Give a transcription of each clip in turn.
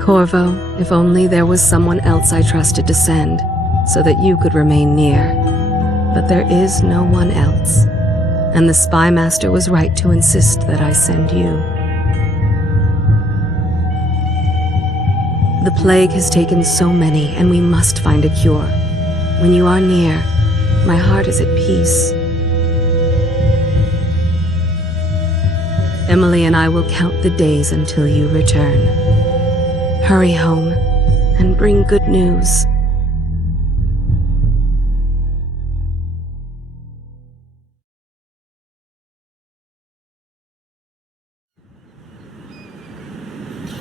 Corvo, if only there was someone else I trusted to send, so that you could remain near. But there is no one else, and the Spy Master was right to insist that I send you. The plague has taken so many, and we must find a cure. When you are near, my heart is at peace. Emily and I will count the days until you return. Hurry home and bring good news.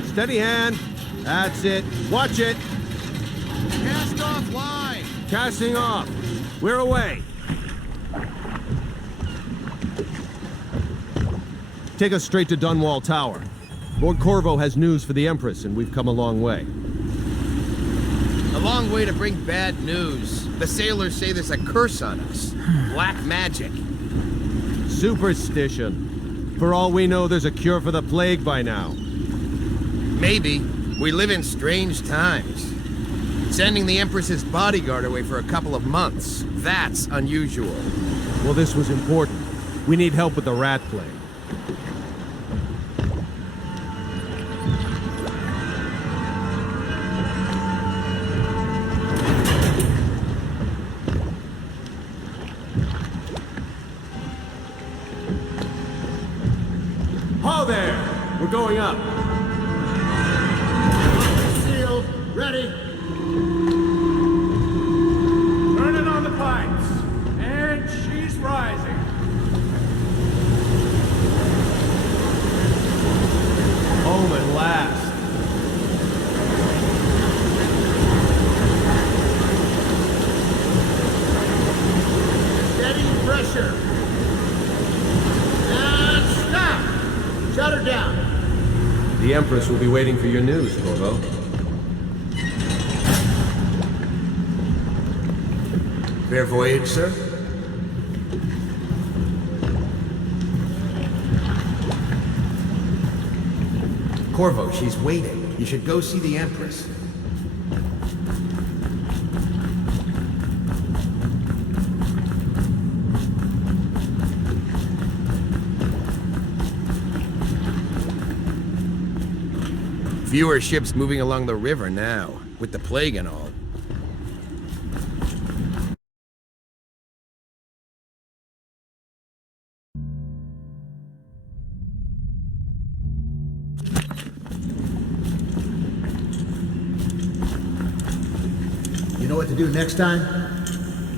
Steady hand. That's it. Watch it. Cast off line. Casting off. We're away. Take us straight to Dunwall Tower. Lord Corvo has news for the Empress, and we've come a long way. A long way to bring bad news. The sailors say there's a curse on us. Black magic. Superstition. For all we know, there's a cure for the plague by now. Maybe. We live in strange times. Sending the Empress's bodyguard away for a couple of months. That's unusual. Well, this was important. We need help with the rat plague. Ho there! We're going up. Sealed. Ready. Turning on the pipes. And she's rising. Home at last. Steady pressure. And stop. Shut her down. The Empress will be waiting for your news, Corvo. Fair voyage, sir? Corvo, she's waiting. You should go see the Empress. Fewer ships moving along the river now, with the plague and all. You know what to do next time?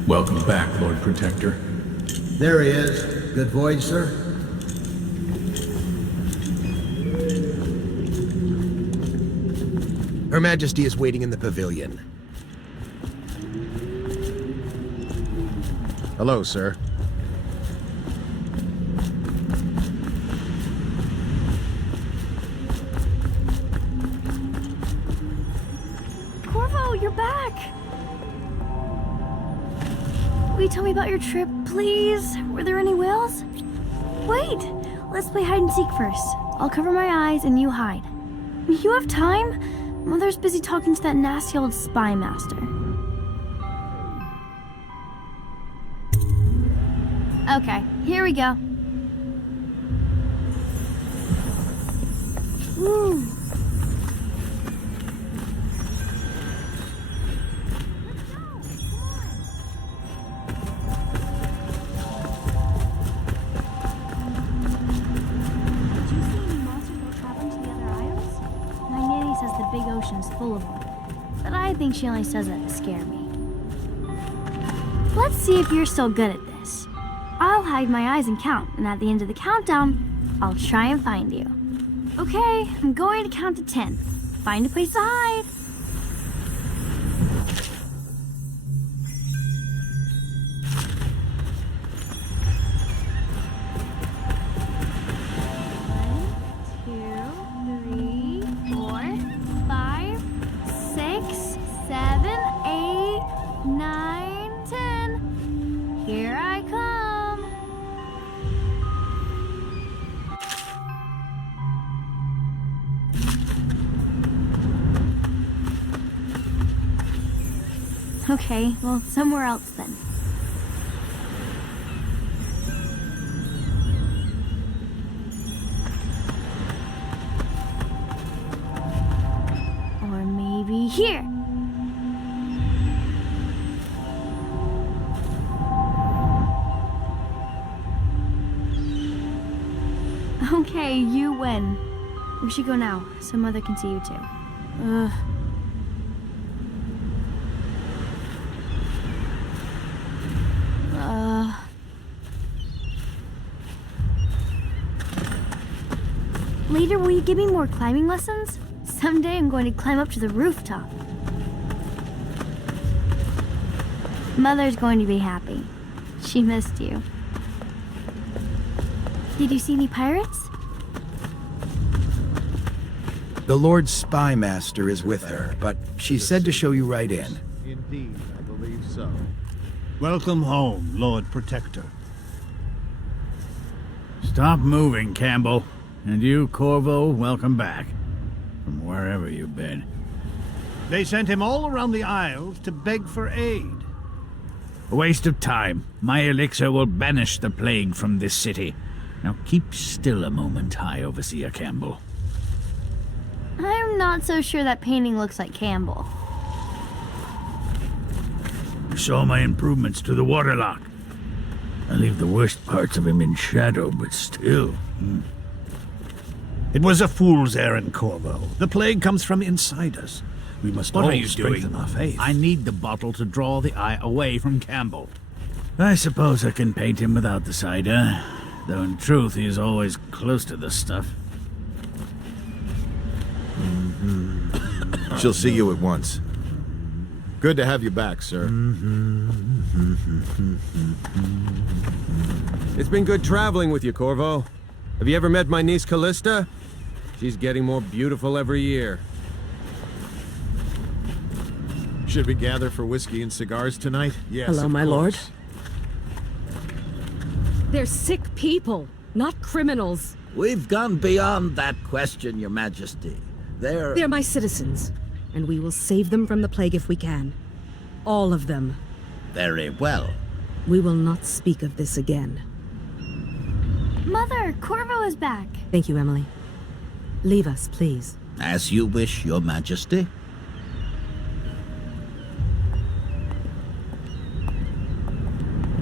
Welcome back, Lord Protector. There he is. Good voyage, sir. Her Majesty is waiting in the pavilion. Hello, sir. Corvo, you're back! Will you tell me about your trip, please? Were there any whales? Wait! Let's play hide and seek first. I'll cover my eyes and you hide. You have time? Mother's busy talking to that nasty old spy master. Okay, here we go. Woo. Big ocean's full of them, but I think she only says that to scare me. Let's see if you're still good at this. I'll hide my eyes and count, and at the end of the countdown, I'll try and find you. Okay, I'm going to count to 10. Find a place to hide. Okay, well, somewhere else then. Or maybe here. Okay, you win. We should go now, so Mother can see you too. Ugh. Later, will you give me more climbing lessons? Someday I'm going to climb up to the rooftop. Mother's going to be happy. She missed you. Did you see any pirates? The Lord Spymaster is with her, but she said to show you right in. Indeed, I believe so. Welcome home, Lord Protector. Stop moving, Campbell. And you, Corvo, welcome back. From wherever you've been. They sent him all around the Isles to beg for aid. A waste of time. My elixir will banish the plague from this city. Now keep still a moment, High Overseer Campbell. I'm not so sure that painting looks like Campbell. You saw my improvements to the waterlock. I leave the worst parts of him in shadow, but still. It was a fool's errand, Corvo. The plague comes from inside us. We must all strengthen our faith. I need the bottle to draw the eye away from Campbell. I suppose I can paint him without the cider, though in truth he is always close to the stuff. She'll see you at once. Good to have you back, sir. It's been good traveling with you, Corvo. Have you ever met my niece Callista? She's getting more beautiful every year. Should we gather for whiskey and cigars tonight? Yes. Hello, of my lord. course. They're sick people, not criminals. We've gone beyond that question, Your Majesty. They're my citizens, and we will save them from the plague if we can. All of them. Very well. We will not speak of this again. Mother, Corvo is back. Thank you, Emily. Leave us, please. As you wish, Your Majesty.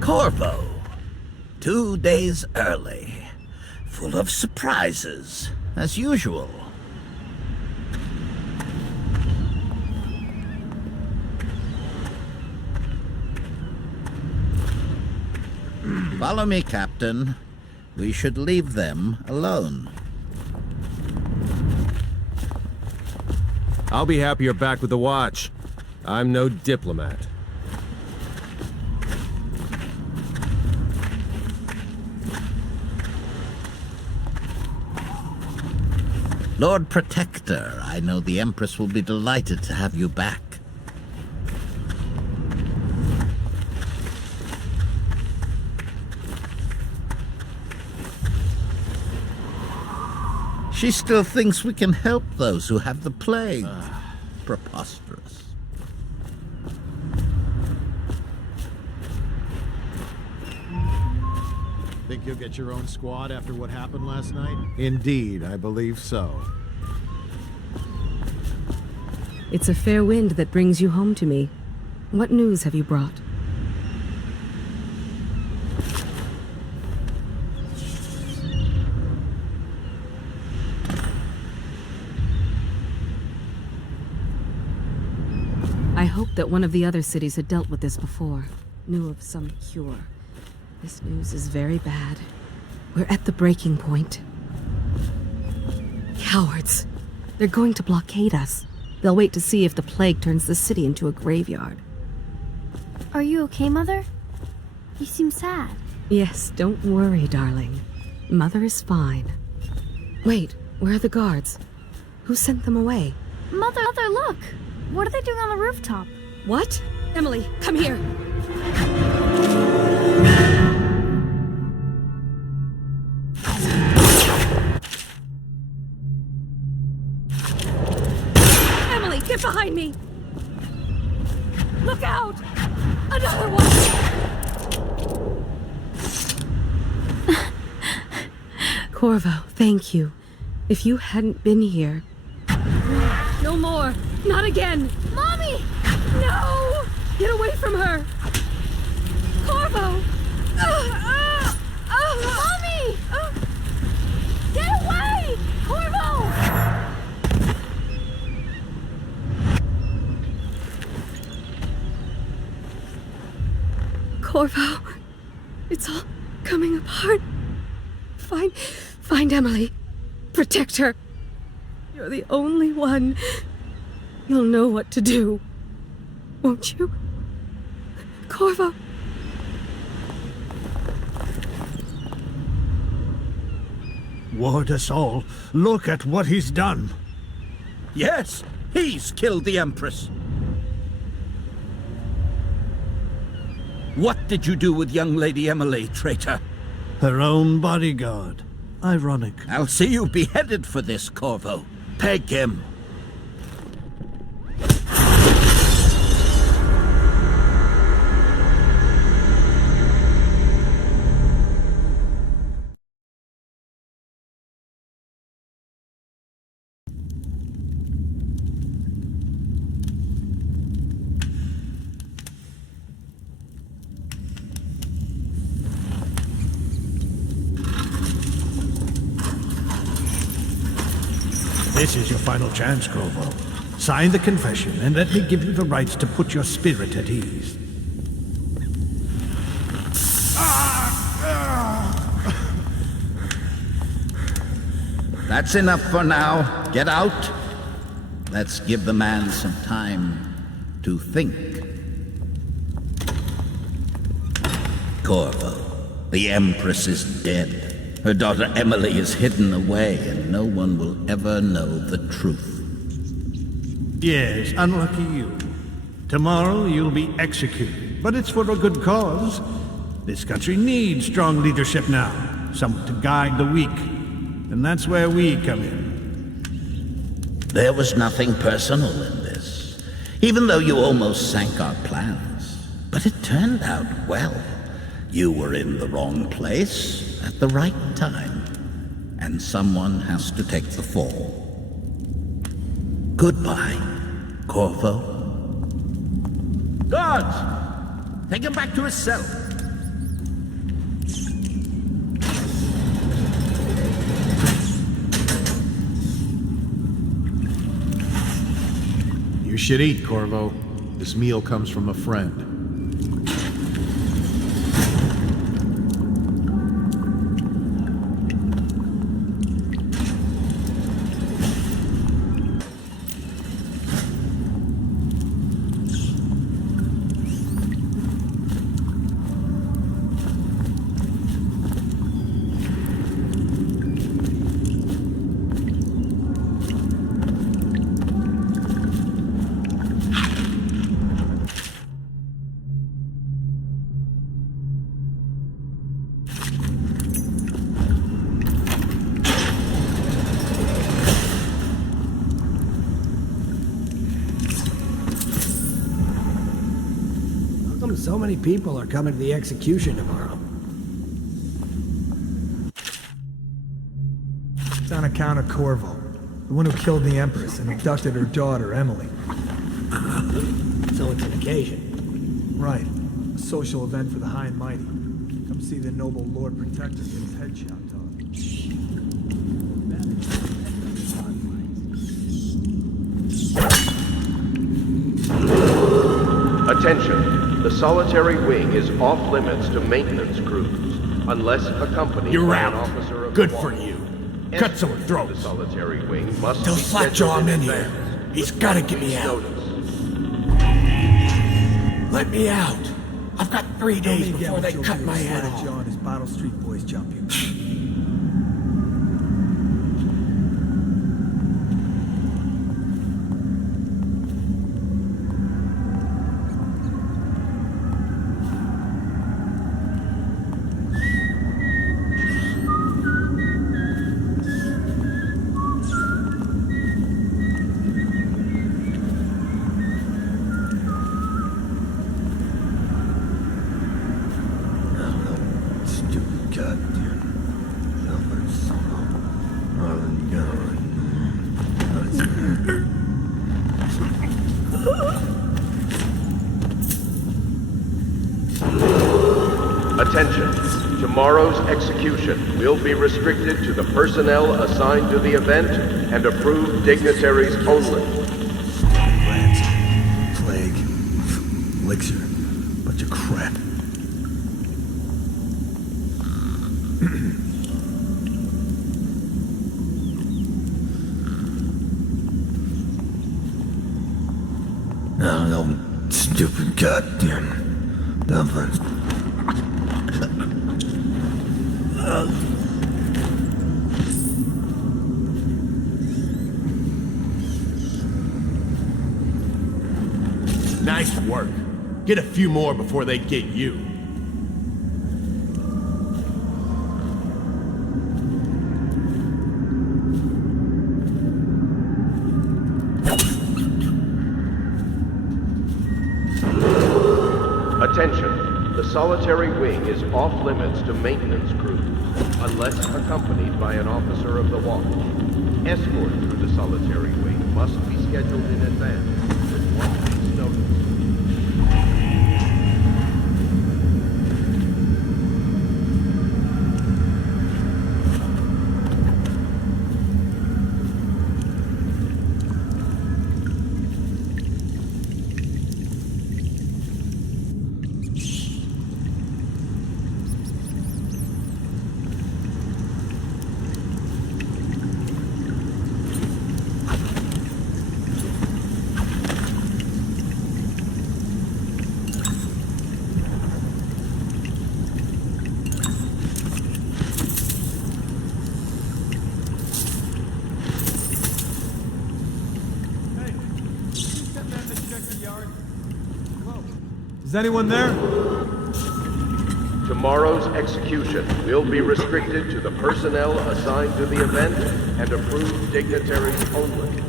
Corvo. 2 days early. Full of surprises, as usual. Follow me, Captain. We should leave them alone. I'll be happy you're back with the watch. I'm no diplomat. Lord Protector, I know the Empress will be delighted to have you back. She still thinks we can help those who have the plague. Preposterous. Think you'll get your own squad after what happened last night? Indeed, I believe so. It's a fair wind that brings you home to me. What news have you brought? I hoped that one of the other cities had dealt with this before, knew of some cure. This news is very bad. We're at the breaking point. Cowards! They're going to blockade us. They'll wait to see if the plague turns the city into a graveyard. Are you okay, Mother? You seem sad. Yes, don't worry, darling. Mother is fine. Wait, where are the guards? Who sent them away? Mother, look! What are they doing on the rooftop? What? Emily, come here! Emily, get behind me! Look out! Another one! Corvo, thank you. If you hadn't been here... No more! Not again! Mommy! No! Get away from her! Corvo! Mommy! Get away! Corvo! Corvo, it's all coming apart. Find Emily. Protect her. You're the only one. You'll know what to do. Won't you? Corvo. Ward us all. Look at what he's done. Yes, he's killed the Empress. What did you do with young Lady Emily, traitor? Her own bodyguard. Ironic. I'll see you beheaded for this, Corvo. Peg him. This is your final chance, Corvo. Sign the confession, and let me give you the rights to put your spirit at ease. That's enough for now. Get out. Let's give the man some time to think. Corvo, the Empress is dead. Her daughter Emily is hidden away, and no one will ever know the truth. Yes, unlucky you. Tomorrow you'll be executed, but it's for a good cause. This country needs strong leadership now, someone to guide the weak, and that's where we come in. There was nothing personal in this, even though you almost sank our plans. But it turned out well. You were in the wrong place at the right time, and someone has to take the fall. Goodbye, Corvo. Guards! Take him back to his cell. You should eat, Corvo. This meal comes from a friend. So many people are coming to the execution tomorrow. It's on account of Corvo, the one who killed the Empress and abducted her daughter, Emily. So it's an occasion. Right. A social event for the high and mighty. Come see the noble Lord Protector get his head chopped off. Attention. The solitary wing is off limits to maintenance crews, unless accompanied You're by out. an officer of Good the for law. you. Cut some The throats. solitary wing must Tell be Slackjaw scheduled I'm in in here. advance, He's with gotta 1 get me week's out. notice. Let me out. I've got 3 days before they cut my head off. John, his Bottle Street boys jump you. Attention. Tomorrow's execution will be restricted to the personnel assigned to the event and approved dignitaries only. Rats, plague, elixir, bunch of crap. No, stupid goddamn dumpling. Nice work. Get a few more before they get you. Attention. The solitary wing is off limits to maintenance crews, unless accompanied by an officer of the watch. Escort through the solitary wing must be scheduled in advance with 1 week's notice. Is anyone there? Tomorrow's execution will be restricted to the personnel assigned to the event and approved dignitaries only.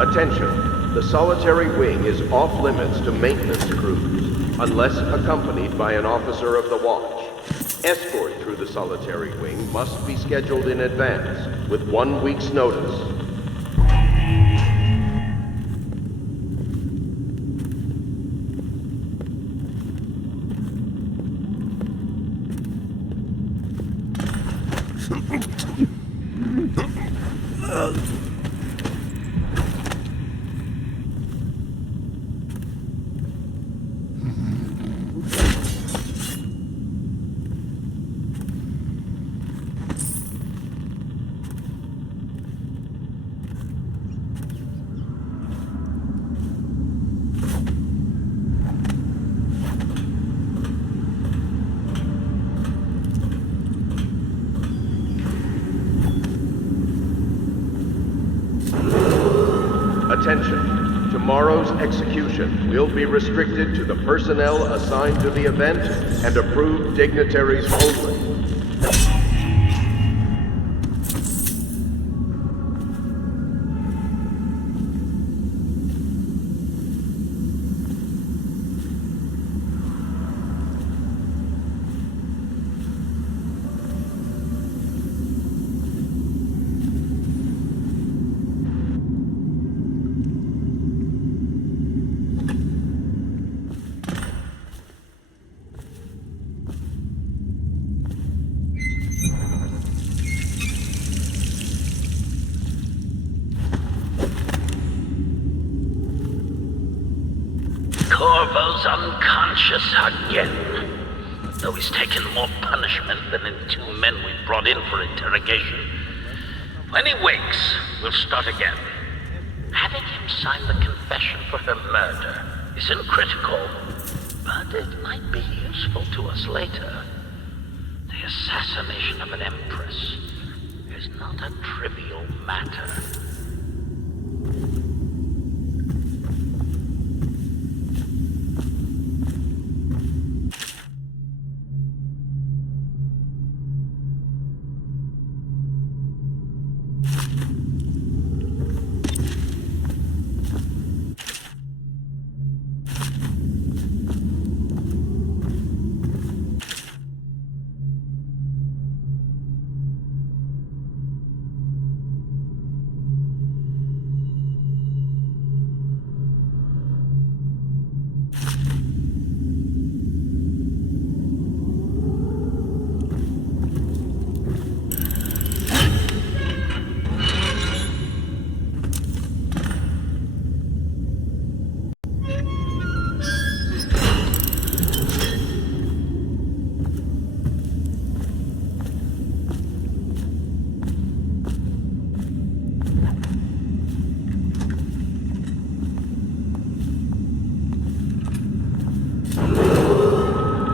Attention, the solitary wing is off limits to maintenance crews, unless accompanied by an officer of the watch. Escort through the solitary wing must be scheduled in advance, with 1 week's notice. Attention, tomorrow's execution will be restricted to the personnel assigned to the event and approved dignitaries only. Corvo's unconscious again. though he's taken more punishment than the 2 men we brought in for interrogation. When he wakes, we'll start again. Having him sign the confession for her murder isn't critical, but it might be useful to us later. The assassination of an empress is not a trivial matter.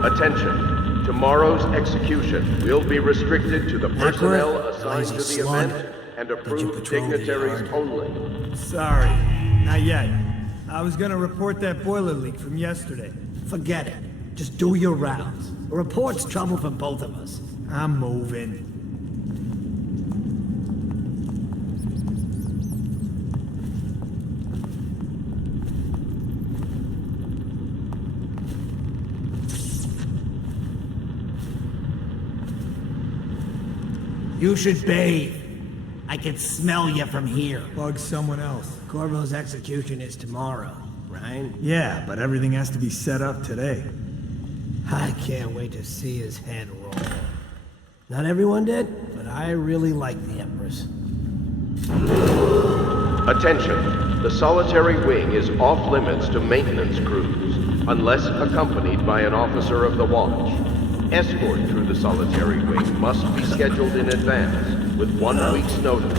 Attention. Tomorrow's execution will be restricted to the personnel assigned to the event and approved dignitaries only. Sorry, not yet. I was gonna report that boiler leak from yesterday. Forget it. Just do your rounds. A report's trouble for both of us. I'm moving. You should bathe. I can smell you from here. Bug someone else. Corvo's execution is tomorrow, right? Yeah, but everything has to be set up today. I can't wait to see his head roll. Not everyone did, but I really like the Empress. Attention. The solitary wing is off limits to maintenance crews, unless accompanied by an officer of the watch. Escort through the solitary wing must be scheduled in advance, with 1 week's notice.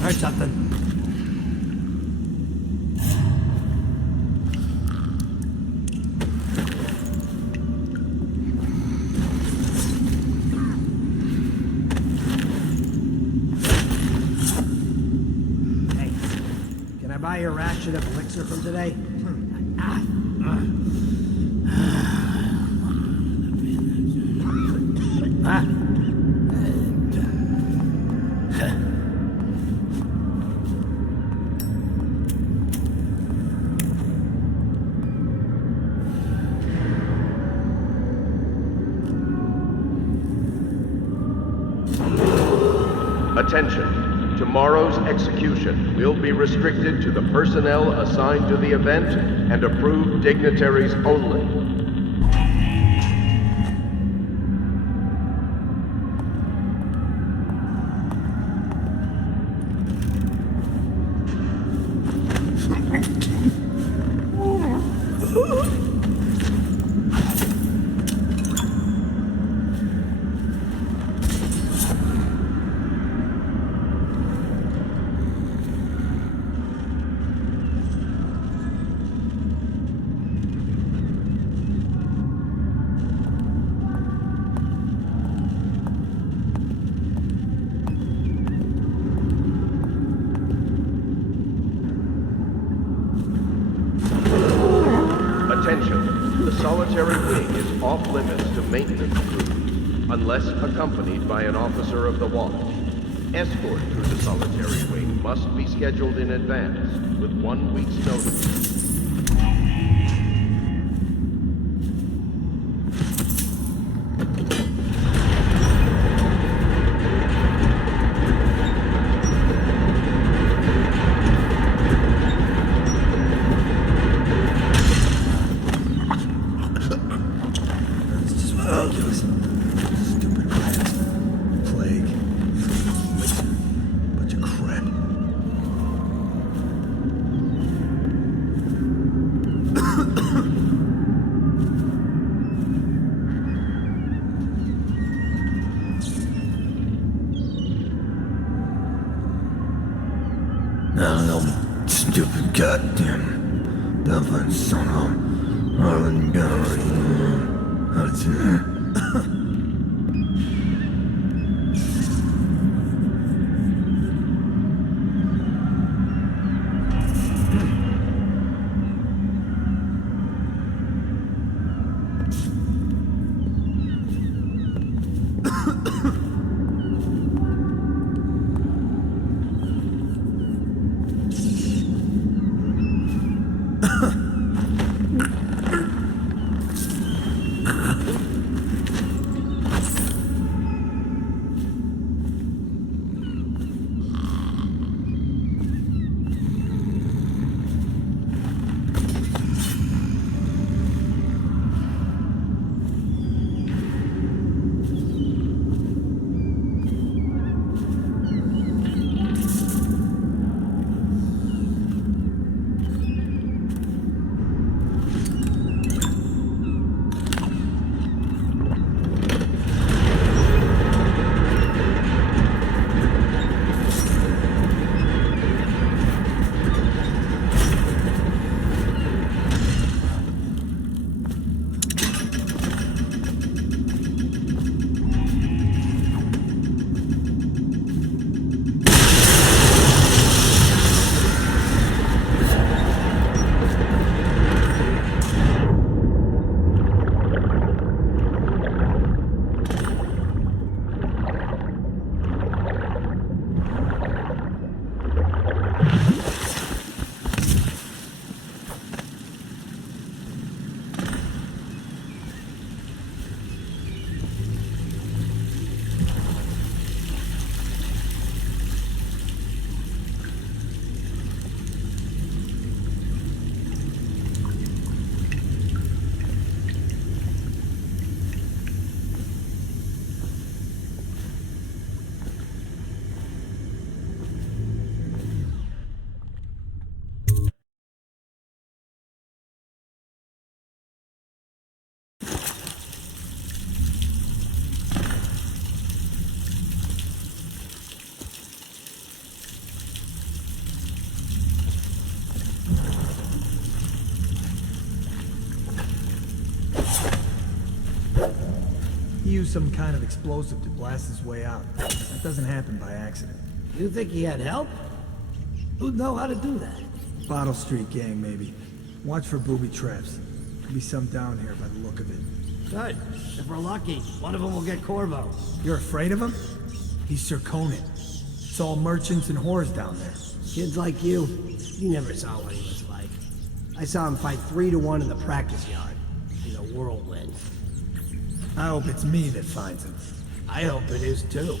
Heard something. Buy a ration of elixir from today? Attention. Tomorrow's execution will be restricted to the personnel assigned to the event and approved dignitaries only. Attention, the solitary wing is off limits to maintenance crews, unless accompanied by an officer of the watch. Escort through the solitary wing must be scheduled in advance, with 1 week's notice. Stupid plague. That little stupid goddamn Dublin son of Harlan Galvani. That's it. He used some kind of explosive to blast his way out. That doesn't happen by accident. You think he had help? Who'd know how to do that? Bottle Street gang, maybe. Watch for booby traps. Could be some down here by the look of it. Good. If we're lucky, one of them will get Corvo. You're afraid of him? He's Sir Conan. It's all merchants and whores down there. Kids like you never saw what he was like. I saw him fight 3-1 in the practice yard. He's a whirlwind. I hope it's me that finds him. I hope it is too.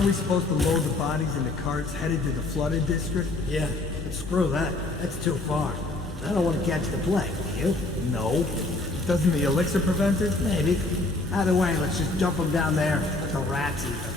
aren't we supposed to load the bodies into carts headed to the flooded district? Yeah, but screw that. That's too far. I don't want to catch the plague, do you? No. Doesn't the elixir prevent it? Maybe. Either way, let's just dump them down there. Let the rats eat them.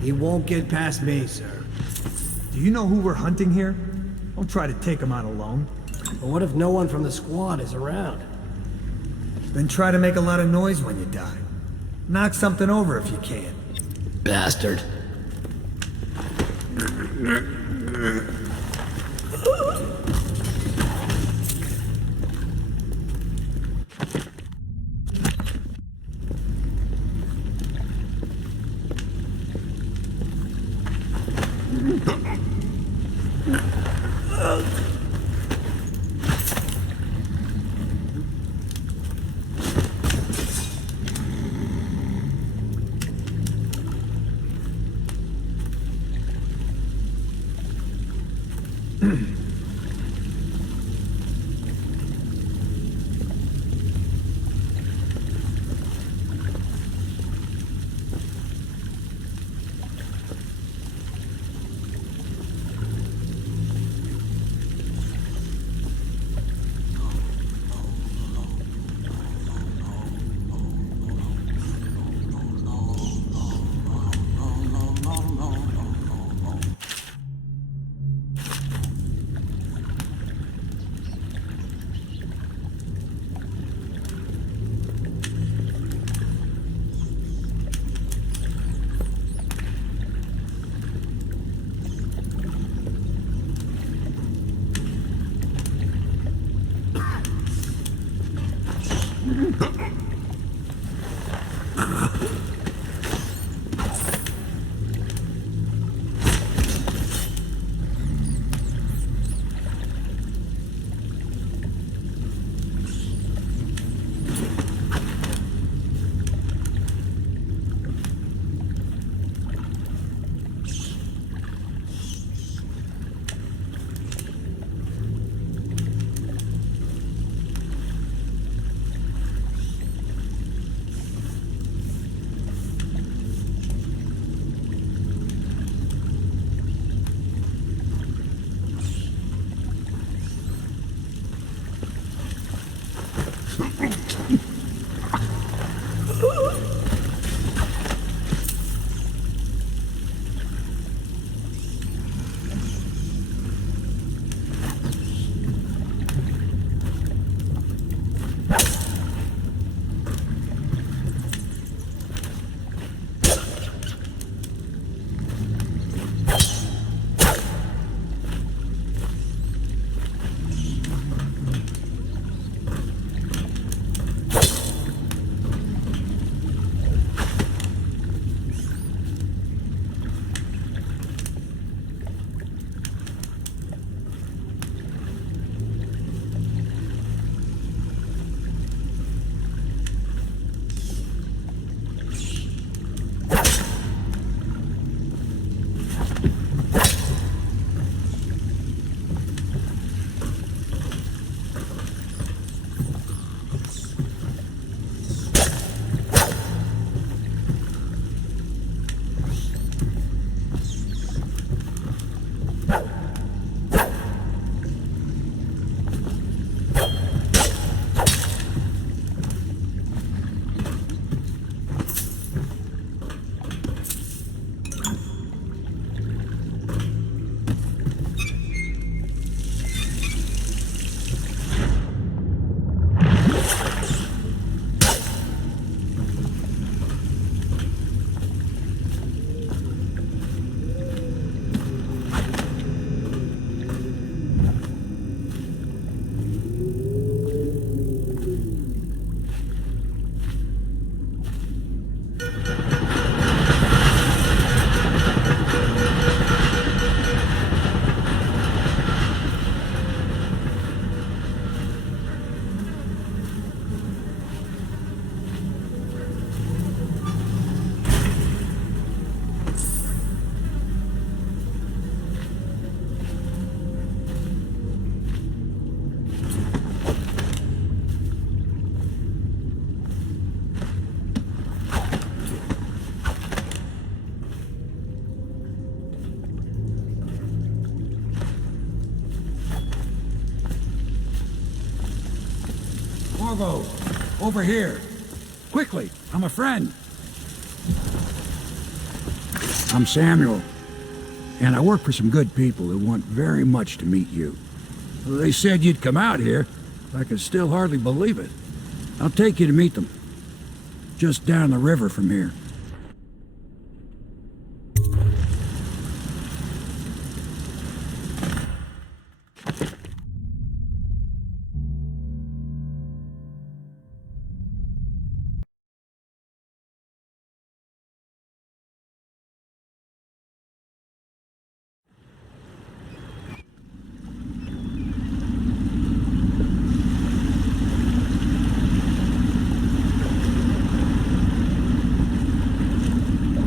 He won't get past me, sir. Do you know who we're hunting here? Don't try to take him out alone. But what if no one from the squad is around? Then try to make a lot of noise when you die. Knock something over if you can. Bastard. Corvo, over here. Quickly, I'm a friend. I'm Samuel, and I work for some good people who want very much to meet you. They said you'd come out here. I can still hardly believe it. I'll take you to meet them. Just down the river from here.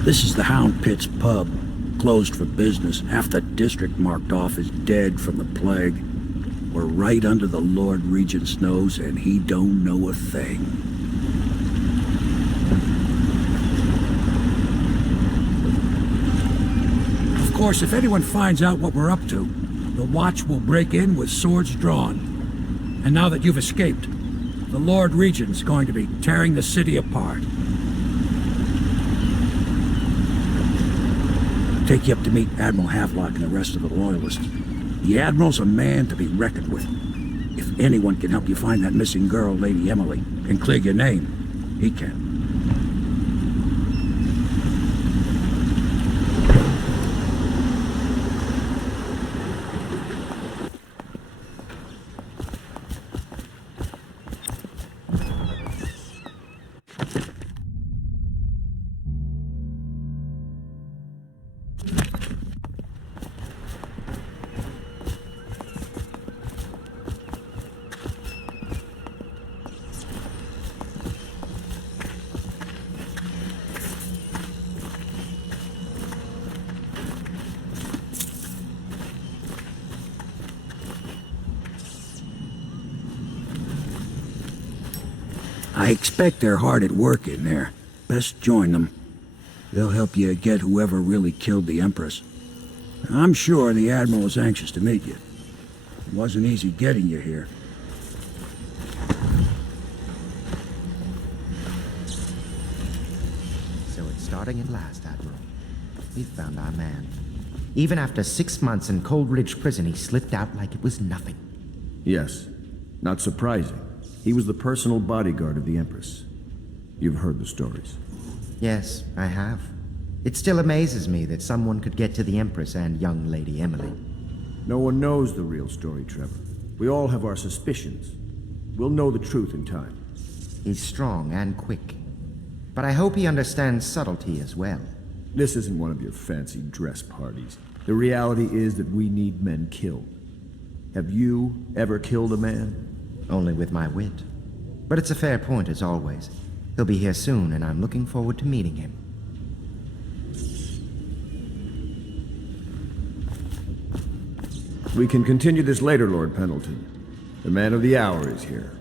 This is the Hound Pit's pub, closed for business. Half the district marked off as dead from the plague. We're right under the Lord Regent's nose, and he don't know a thing. Of course, if anyone finds out what we're up to, the Watch will break in with swords drawn. And now that you've escaped, the Lord Regent's going to be tearing the city apart. Take you up to meet Admiral Havelock and the rest of the Loyalists. The Admiral's a man to be reckoned with. If anyone can help you find that missing girl, Lady Emily, and clear your name, he can. I expect they're hard at work in there. Best join them. They'll help you get whoever really killed the Empress. I'm sure the Admiral is anxious to meet you. It wasn't easy getting you here. So it's starting at last, Admiral. We've found our man. Even after 6 months in Coldridge prison, he slipped out like it was nothing. Yes. Not surprising. He was the personal bodyguard of the Empress. You've heard the stories. Yes, I have. It still amazes me that someone could get to the Empress and young Lady Emily. No one knows the real story, Trevor. We all have our suspicions. We'll know the truth in time. He's strong and quick. But I hope he understands subtlety as well. This isn't one of your fancy dress parties. The reality is that we need men killed. Have you ever killed a man? Only with my wit. But it's a fair point as always. He'll be here soon, and I'm looking forward to meeting him. We can continue this later, Lord Pendleton. The man of the hour is here.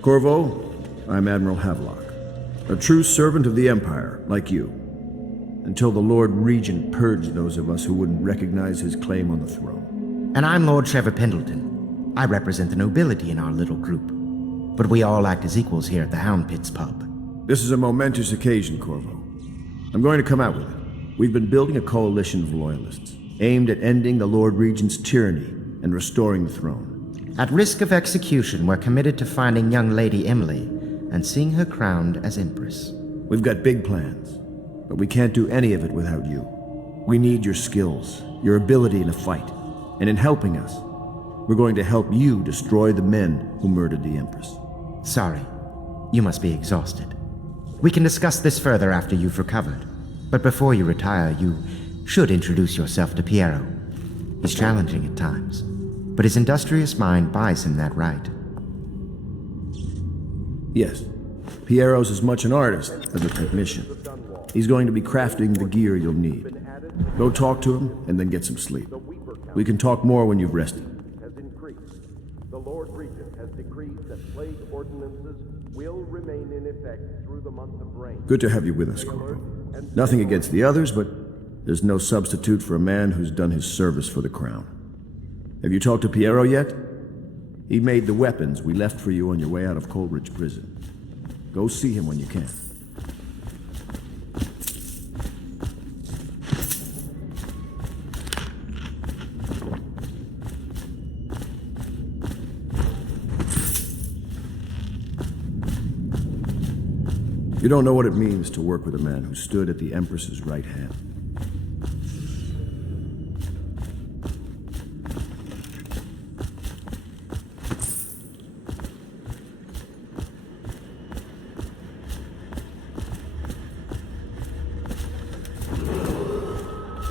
Corvo, I'm Admiral Havelock. A true servant of the Empire, like you. Until the Lord Regent purged those of us who wouldn't recognize his claim on the throne. And I'm Lord Trevor Pendleton. I represent the nobility in our little group. But we all act as equals here at the Hound Pit's pub. This is a momentous occasion, Corvo. I'm going to come out with it. We've been building a coalition of Loyalists, aimed at ending the Lord Regent's tyranny and restoring the throne. At risk of execution, we're committed to finding young Lady Emily and seeing her crowned as Empress. We've got big plans, but we can't do any of it without you. We need your skills, your ability in a fight, and in helping us, we're going to help you destroy the men who murdered the Empress. Sorry. You must be exhausted. We can discuss this further after you've recovered. But before you retire, you should introduce yourself to Piero. He's challenging at times, but his industrious mind buys him that right. Yes. Piero's as much an artist as a technician. He's going to be crafting the gear you'll need. Go talk to him, and then get some sleep. We can talk more when you've rested. The Lord Regent has decreed that plague ordinances will remain in effect through the month of rain. Good to have you with us, Corvo. Nothing against the others, but there's no substitute for a man who's done his service for the crown. Have you talked to Piero yet? He made the weapons we left for you on your way out of Coldridge prison. Go see him when you can. You don't know what it means to work with a man who stood at the Empress's right hand.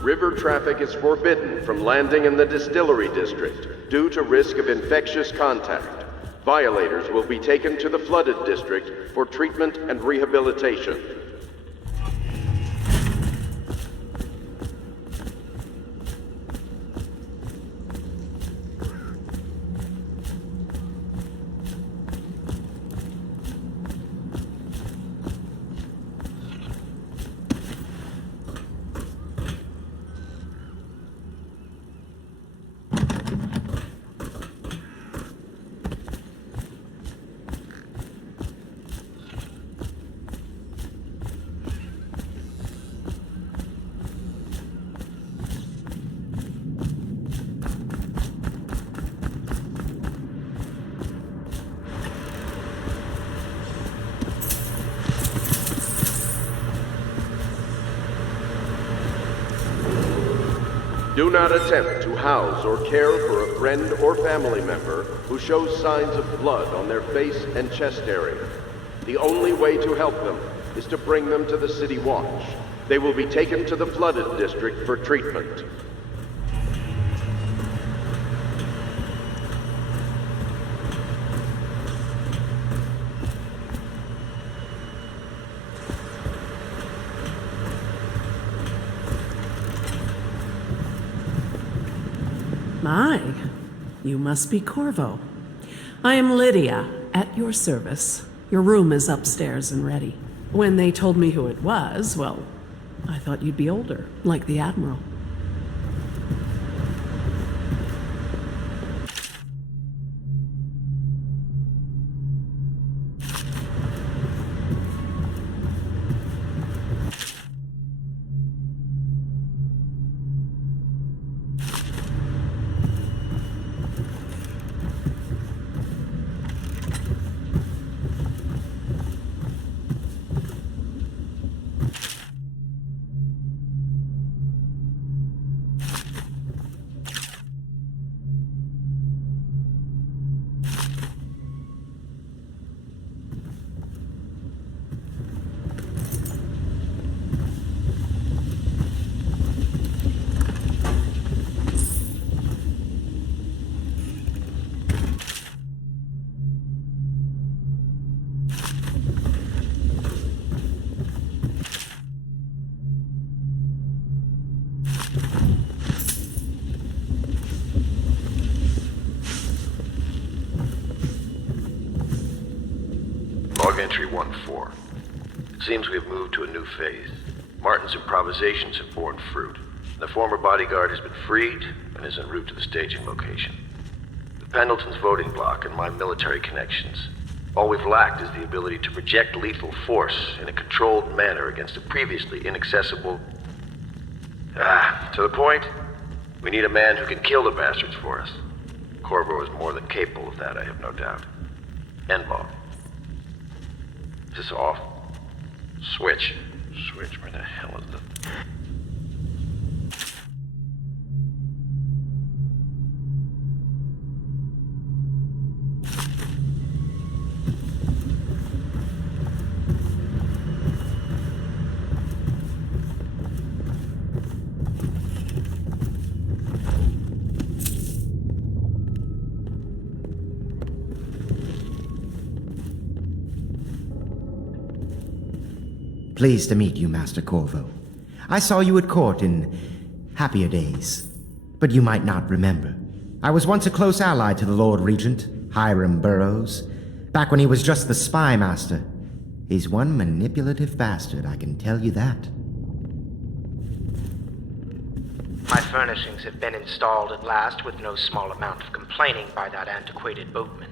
River traffic is forbidden from landing in the Distillery district due to risk of infectious contact. Violators will be taken to the flooded district for treatment and rehabilitation. Do not attempt to house or care for a friend or family member who shows signs of blood on their face and chest area. The only way to help them is to bring them to the City Watch. They will be taken to the flooded district for treatment. My, you must be Corvo. I am Lydia, at your service. Your room is upstairs and ready. When they told me who it was, well, I thought you'd be older, like the Admiral. Entry 1-4. It seems we have moved to a new phase. Martin's improvisations have borne fruit. The former bodyguard has been freed and is en route to the staging location. With Pendleton's voting block and my military connections, all we've lacked is the ability to project lethal force in a controlled manner against a previously inaccessible... to the point, we need a man who can kill the bastards for us. Corvo is more than capable of that, I have no doubt. Endball. Is this off? Switch. Switch, where the hell is it? Pleased to meet you, Master Corvo. I saw you at court in happier days, but you might not remember. I was once a close ally to the Lord Regent, Hiram Burrows, back when he was just the spy master. He's one manipulative bastard, I can tell you that. My furnishings have been installed at last with no small amount of complaining by that antiquated boatman.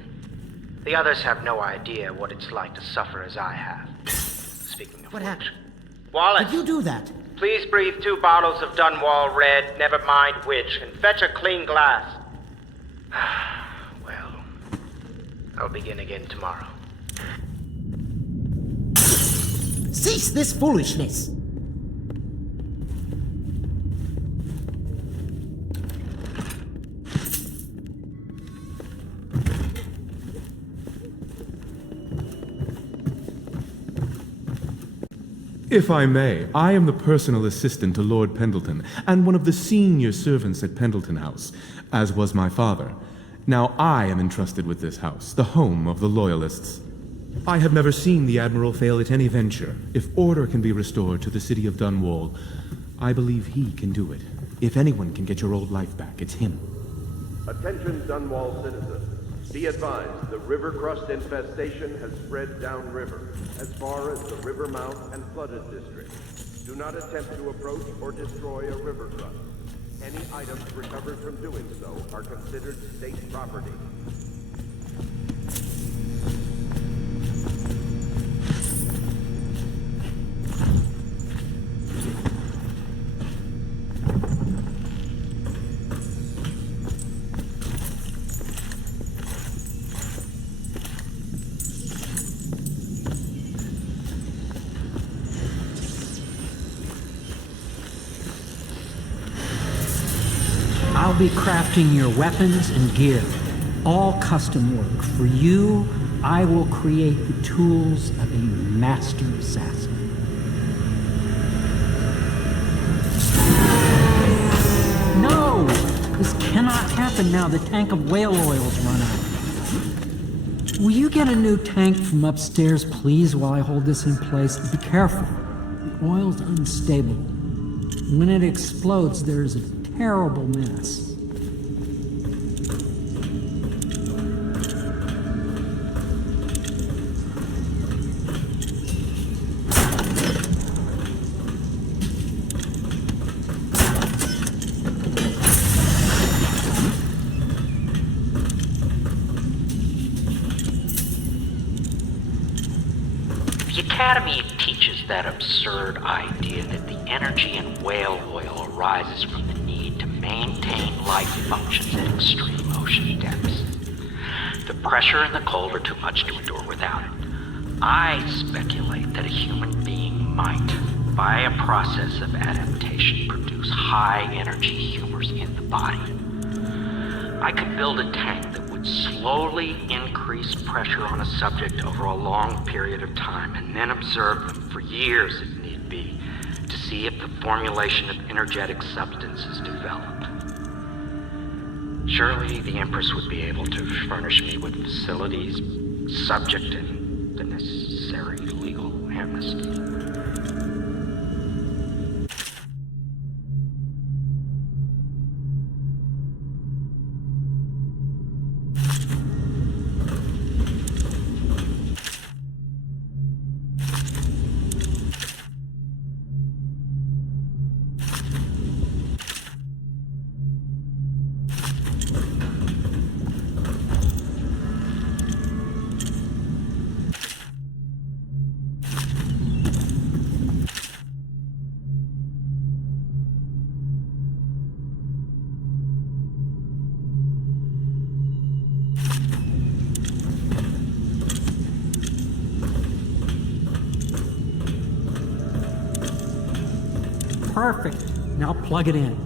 The others have no idea what it's like to suffer as I have. Speaking of what happened? Wallace! Did you do that? Please breathe 2 bottles of Dunwall Red, never mind which, and fetch a clean glass. Well, I'll begin again tomorrow. Cease this foolishness! If I may, I am the personal assistant to Lord Pendleton, and one of the senior servants at Pendleton House, as was my father. Now I am entrusted with this house, the home of the Loyalists. I have never seen the Admiral fail at any venture. If order can be restored to the city of Dunwall, I believe he can do it. If anyone can get your old life back, it's him. Attention Dunwall citizens. Be advised, the river crust infestation has spread downriver, as far as the river mouth and flooded district. Do not attempt to approach or destroy a river crust. Any items recovered from doing so are considered state property. I'll be crafting your weapons and gear. All custom work. For you, I will create the tools of a master assassin. No! This cannot happen now. The tank of whale oil's run out. Will you get a new tank from upstairs, please, while I hold this in place? Be careful. The oil's unstable. When it explodes, there's a terrible mess. The Academy teaches that absurd idea that the energy in whale oil arises from the need to maintain life functions at extreme ocean depths. The pressure and the cold are too much to endure without it. I speculate that a human being might, by a process of adaptation, produce high-energy humors in the body. I could build a tank that would slowly increase pressure on a subject over a long period of time and then observe them for years if need be to see if the formulation of energetic substances developed. Surely the Empress would be able to furnish me with facilities subject and the necessary legal amnesty. Perfect. Now plug it in.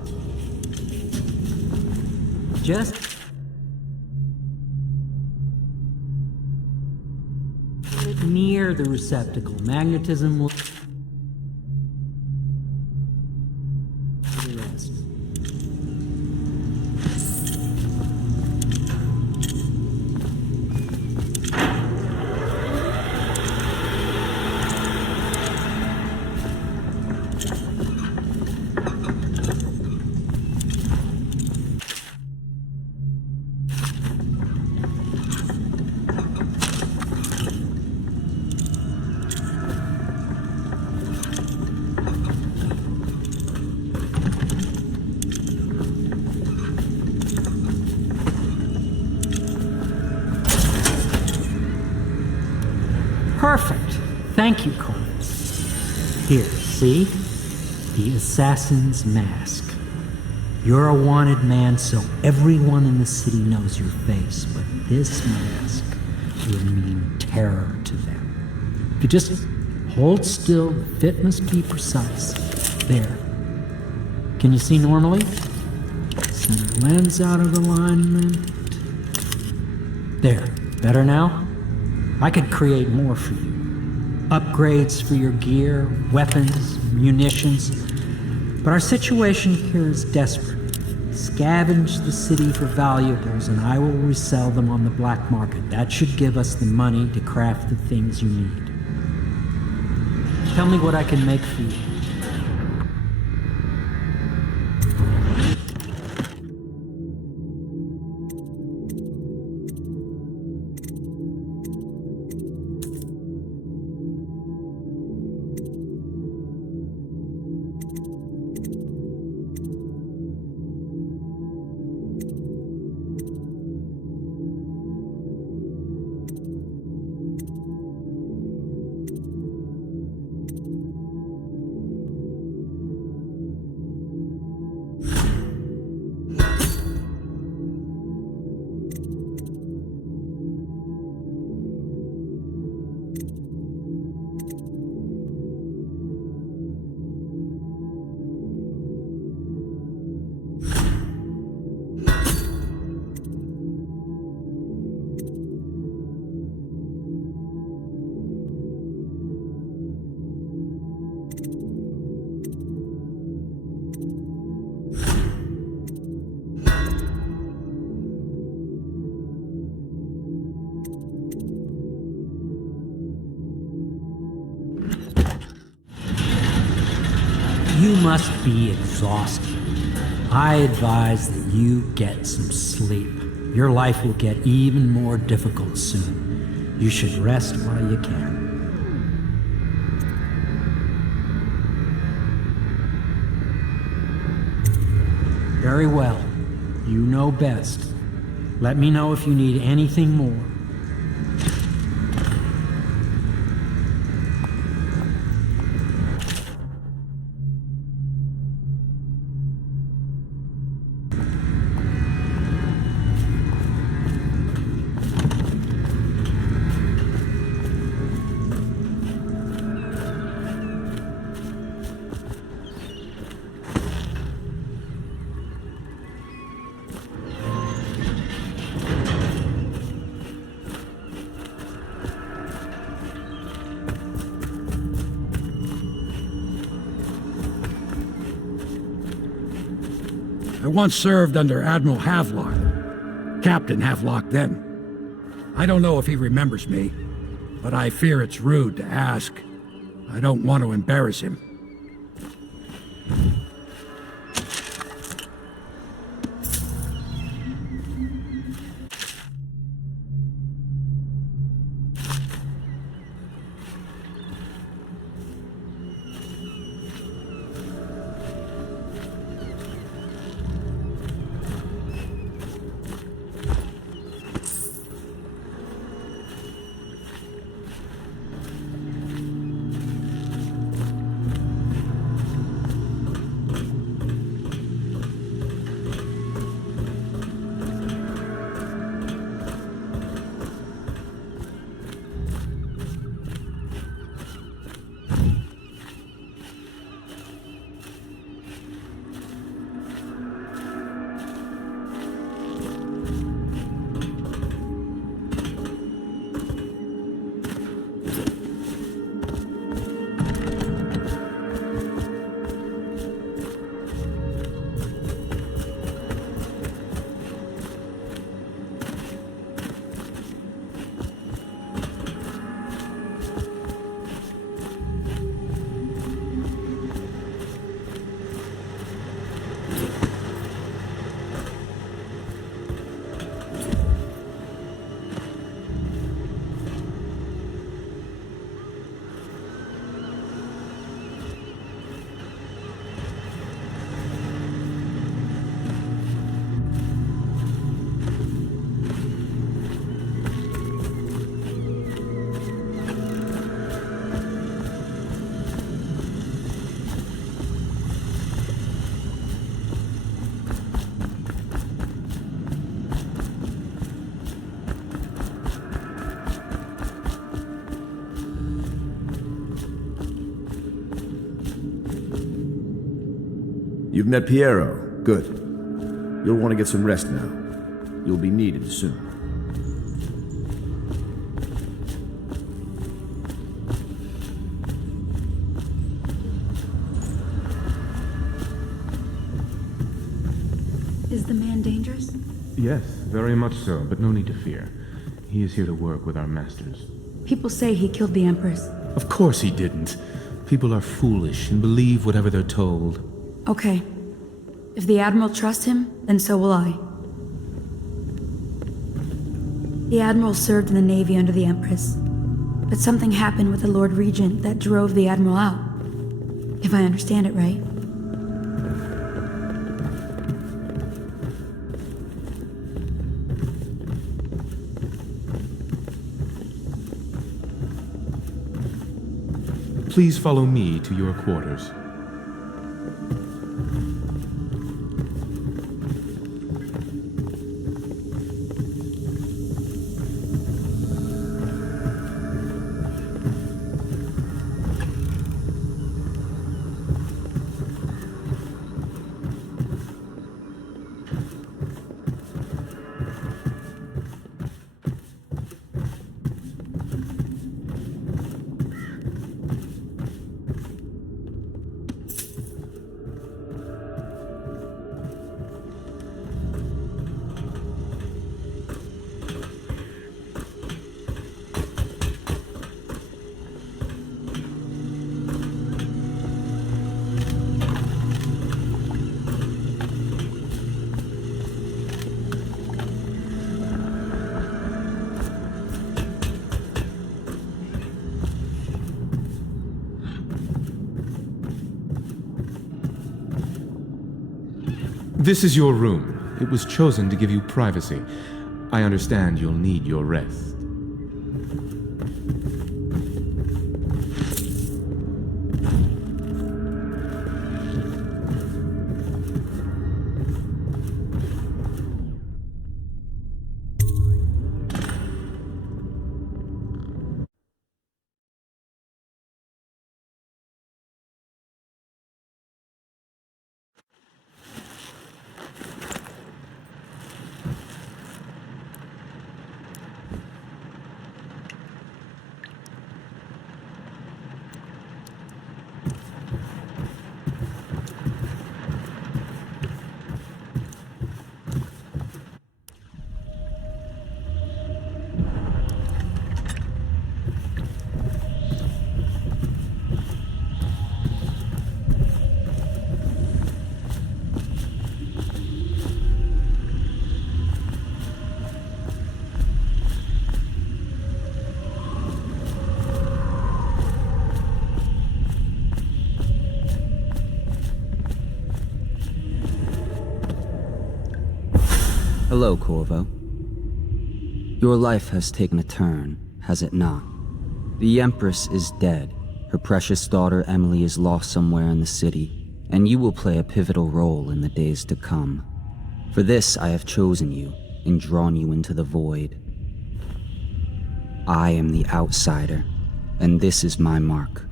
Just put it near the receptacle. Magnetism will do the rest. Perfect. Thank you, Coldridge. Here, see? The assassin's mask. You're a wanted man, so everyone in the city knows your face, but this mask will mean terror to them. If you just Hold still, the fit must be precise. There. Can you see normally? Center lens out of alignment. There. Better now? I could create more for you. Upgrades for your gear, weapons, munitions. But our situation here is desperate. Scavenge the city for valuables and I will resell them on the black market. That should give us the money to craft the things you need. Tell me what I can make for you. You must be exhausted. I advise that you get some sleep. Your life will get even more difficult soon. You should rest while you can. Very well. You know best. Let me know if you need anything more. I once served under Admiral Havelock. Captain Havelock then. I don't know if he remembers me, but I fear it's rude to ask. I don't want to embarrass him. You've met Piero. Good. You'll want to get some rest now. You'll be needed soon. Is the man dangerous? Yes, very much so, but no need to fear. He is here to work with our masters. People say he killed the Empress. Of course he didn't. People are foolish and believe whatever they're told. Okay. If the Admiral trusts him, then so will I. The Admiral served in the Navy under the Empress. But something happened with the Lord Regent that drove the Admiral out. If I understand it right. Please follow me to your quarters. This is your room. It was chosen to give you privacy. I understand you'll need your rest. Hello, Corvo. Your life has taken a turn, has it not? The Empress is dead. Her precious daughter Emily is lost somewhere in the city, and you will play a pivotal role in the days to come. For this, I have chosen you and drawn you into the void. I am the outsider, and this is my mark.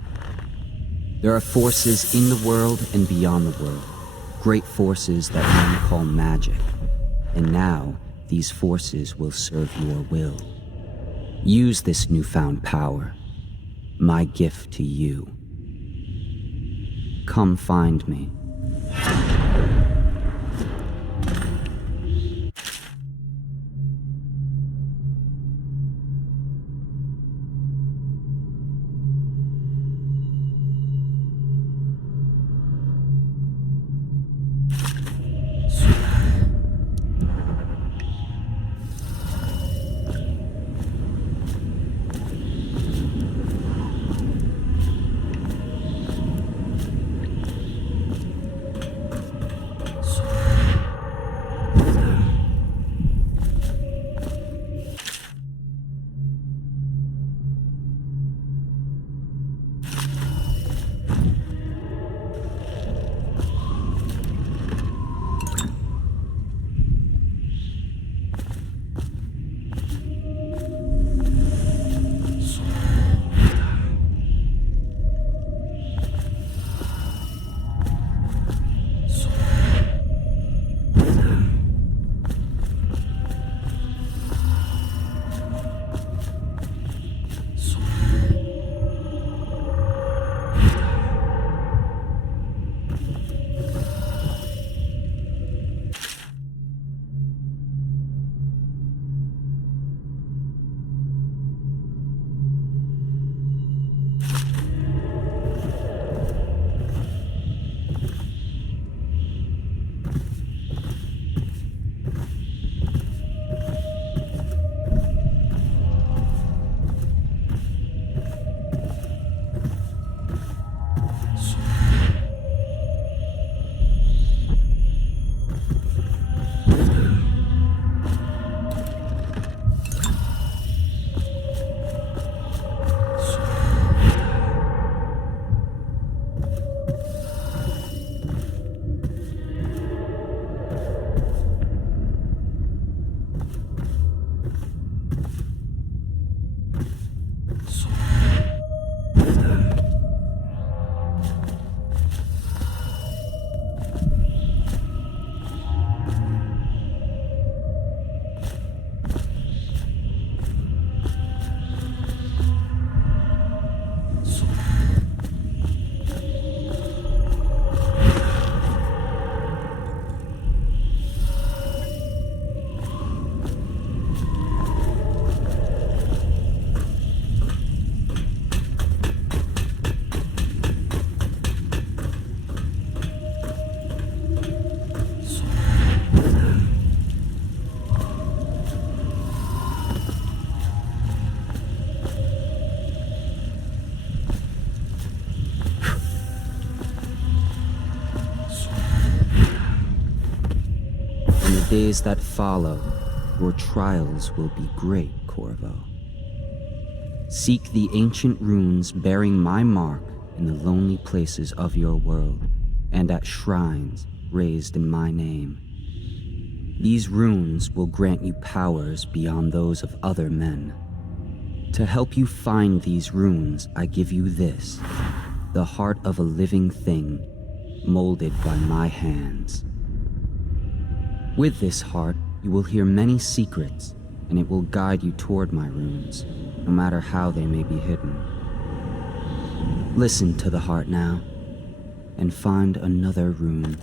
There are forces in the world and beyond the world, great forces that men call magic. And now, these forces will serve your will. Use this newfound power, my gift to you. Come find me. days that follow, your trials will be great, Corvo. Seek the ancient runes bearing my mark in the lonely places of your world, and at shrines raised in my name. These runes will grant you powers beyond those of other men. To help you find these runes, I give you this, the heart of a living thing, molded by my hands. With this heart, you will hear many secrets, and it will guide you toward my runes, no matter how they may be hidden. Listen to the heart now, and find another rune.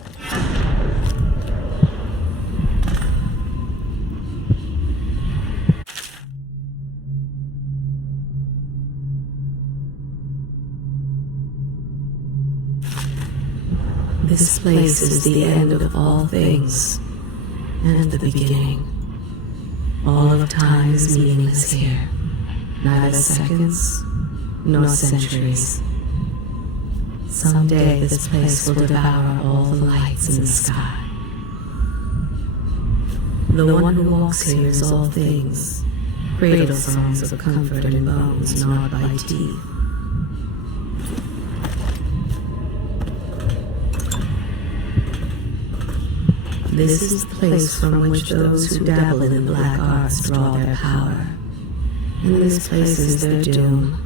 This place is the end of all things, and the beginning. All of time is meaningless here, neither seconds nor centuries. Someday this place will devour all the lights in the sky. The one who walks here is all things, cradle songs of comfort and bones gnawed by teeth. This is the place from which those who dabble in the black arts draw their power. And this place is their doom.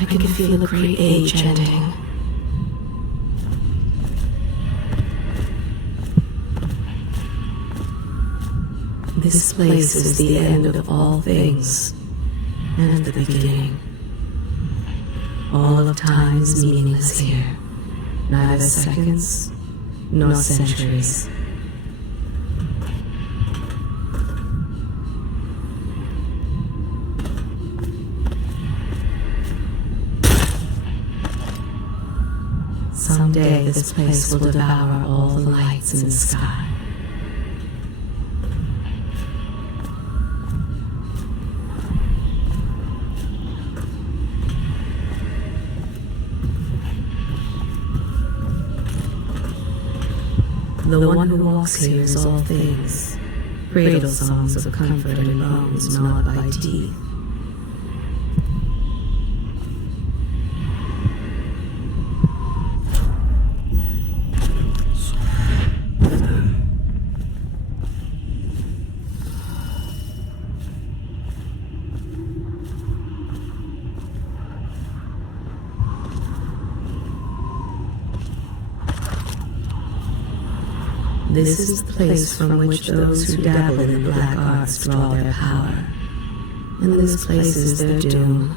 I can feel a great age ending. This place is the end of all things, and the beginning. All of time is meaningless here, neither seconds nor centuries. Someday this place will devour all the lights in the sky. The one who walks here is all things, cradle songs of comfort and bones gnawed by teeth. This is the place from which those who dabble in the black arts draw their power. And this place is their doom.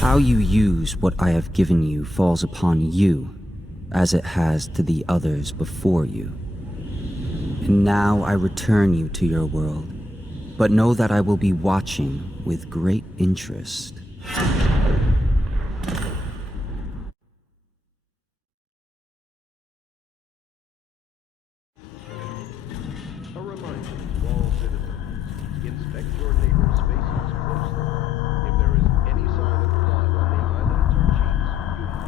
How you use what I have given you falls upon you, as it has to the others before you. And now I return you to your world, but know that I will be watching with great interest. A reminder to all citizens, inspect your neighbor's faces closely. If there is any sign of blood on the eyelids or cheeks, you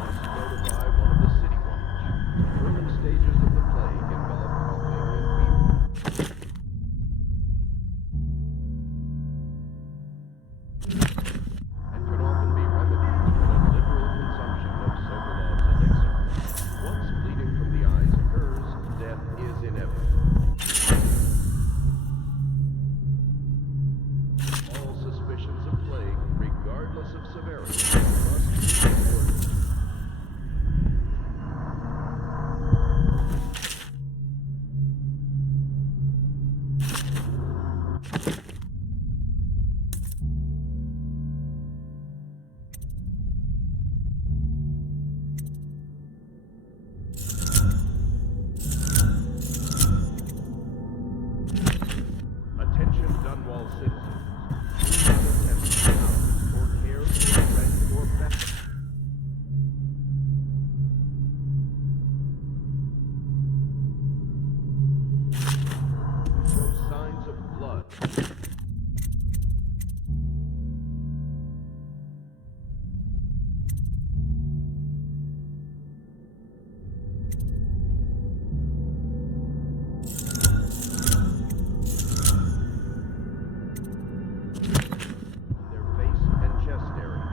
Attention Dunwall citizens. Do not attempt to house or care for rent or benefit. No signs of blood. Their face and chest area.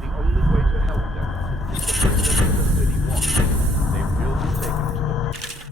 The only way to help them is to bring them to the city watch. They will be taken to the district for treatment.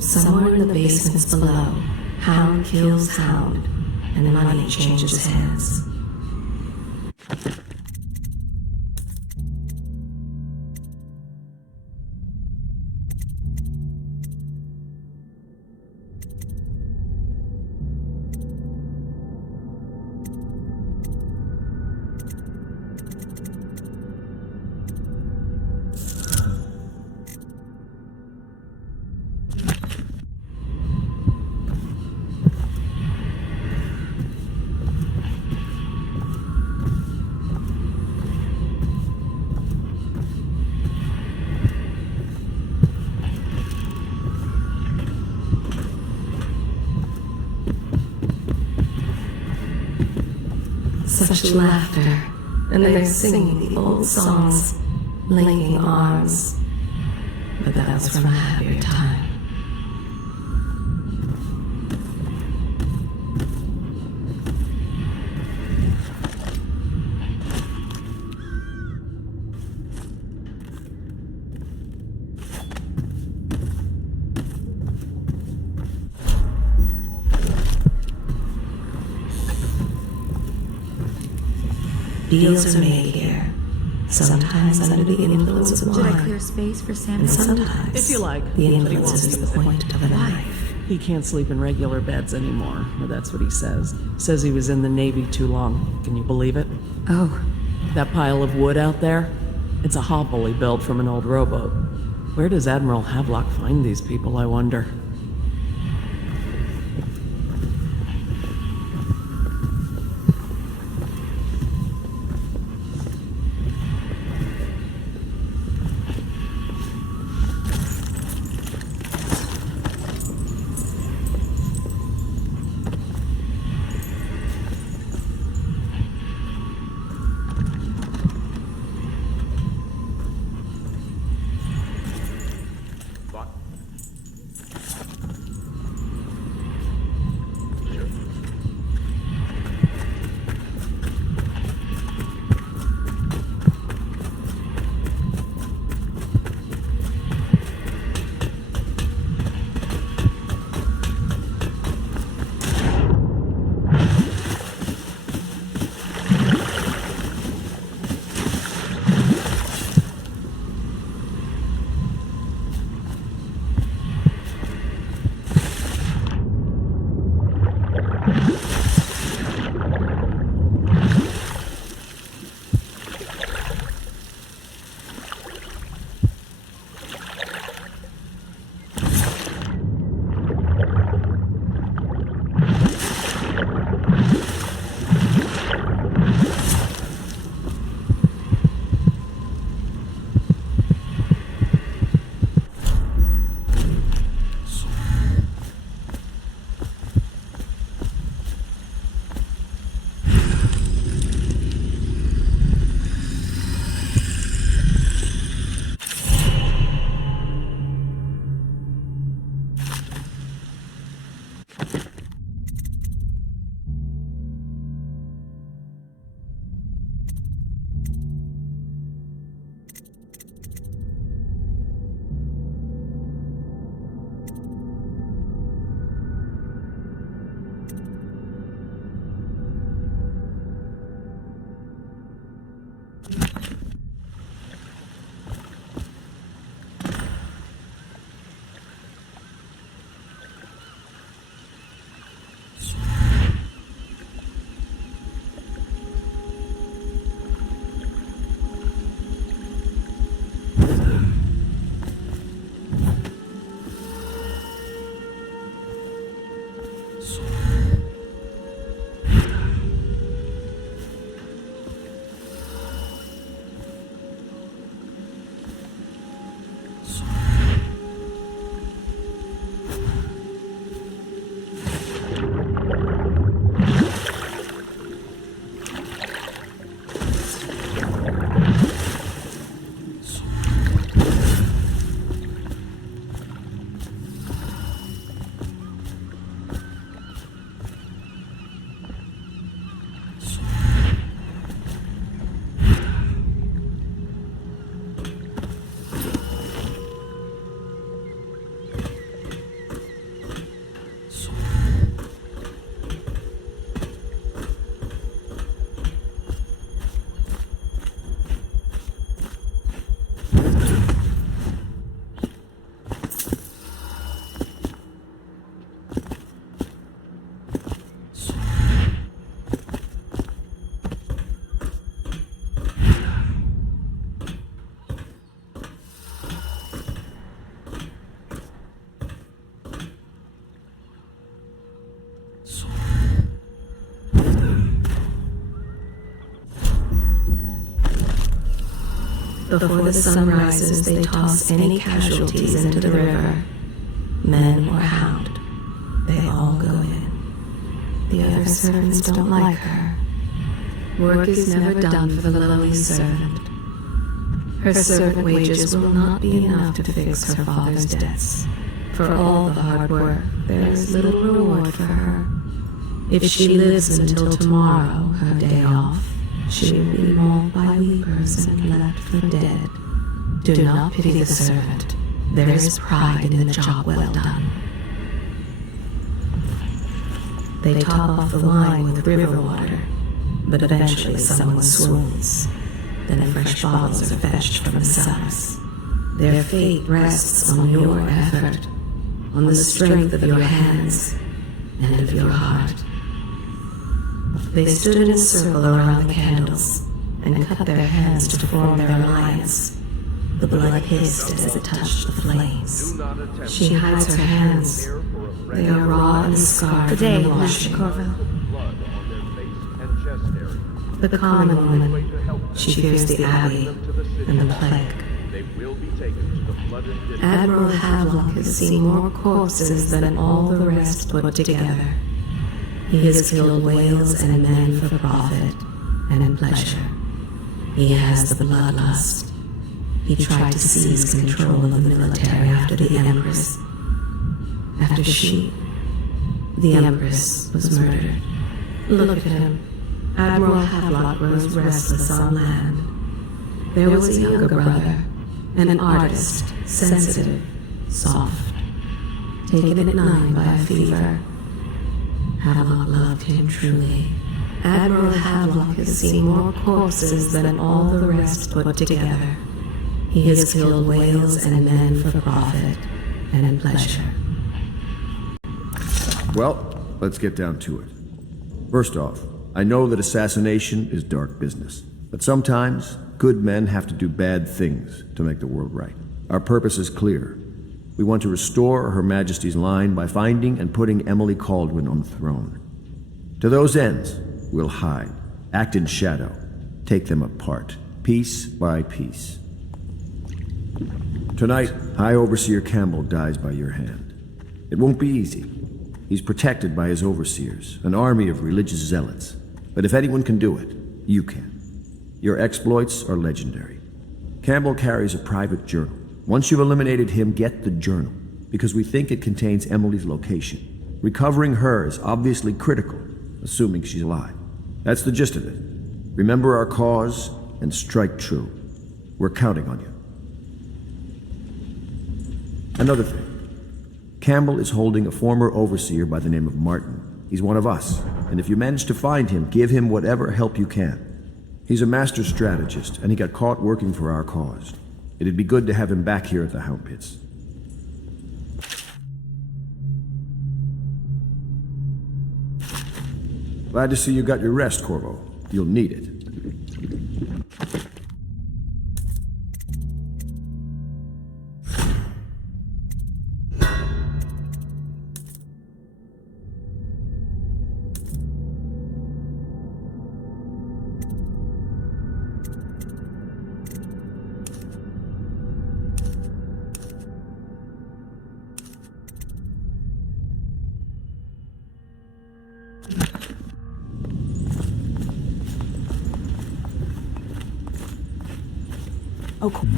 Somewhere in the basements below, Hound kills Hound, and money changes hands. Such laughter, and they're singing the old songs, linking arms. But that was from a happier time. Deals are made here, sometimes under the influence of Did I wine, clear space for Sam? and sometimes If you like. the But he influence won't is be the with point of a knife. He can't sleep in regular beds anymore, or that's what he says. Says he was in the Navy too long. Can you believe it? Oh. That pile of wood out there? It's a hovel he built from an old rowboat. Where does Admiral Havelock find these people, I wonder? Before the sun rises, they toss any casualties into the river. Men or Hound, they all go in. The other servants don't like her. Work is never done for the lowly servant. Her servant wages will not be enough to fix her father's debts. For all the hard work, there is little reward for her. If she lives until tomorrow, her day off, she will be mauled by weepers and left for dead. Do not pity the servant. There is pride in the job well done. They top off the wine with river water, but eventually someone swoons. Then fresh bottles are fetched from the cellars. Their fate rests on your effort, on the strength of your hands and of your heart. They stood in a circle around the candles and cut their hands to form their alliance. The blood hissed as it touched the flames. She hides her hands. They are raw and scarred. Good day, from Master washing. Corvo. The common woman, she fears the Abbey and the plague. Admiral Havelock has seen more corpses than all the rest put together. He has killed whales and men for profit and in pleasure. He has the bloodlust. He tried to seize control of the military after the Empress. After she, the Empress, was murdered. Look at him. Admiral Havelock grows restless on land. There was a younger brother, an artist, sensitive, soft, taken at 9 by a fever. Havelock loved him truly. Admiral Havelock has seen more corpses than all the rest put together. He has killed whales and men for profit and in pleasure. Well, let's get down to it. First off, I know that assassination is dark business, but sometimes good men have to do bad things to make the world right. Our purpose is clear. We want to restore Her Majesty's line by finding and putting Emily Kaldwin on the throne. To those ends, we'll hide, act in shadow, take them apart, piece by piece. Tonight, High Overseer Campbell dies by your hand. It won't be easy. He's protected by his overseers, an army of religious zealots. But if anyone can do it, you can. Your exploits are legendary. Campbell carries a private journal. Once you've eliminated him, get the journal, because we think it contains Emily's location. Recovering her is obviously critical, assuming she's alive. That's the gist of it. Remember our cause and strike true. We're counting on you. Another thing. Campbell is holding a former overseer by the name of Martin. He's one of us, and if you manage to find him, give him whatever help you can. He's a master strategist, and he got caught working for our cause. It'd be good to have him back here at the Hound Pits. Glad to see you got your rest, Corvo. You'll need it. Oh, cool.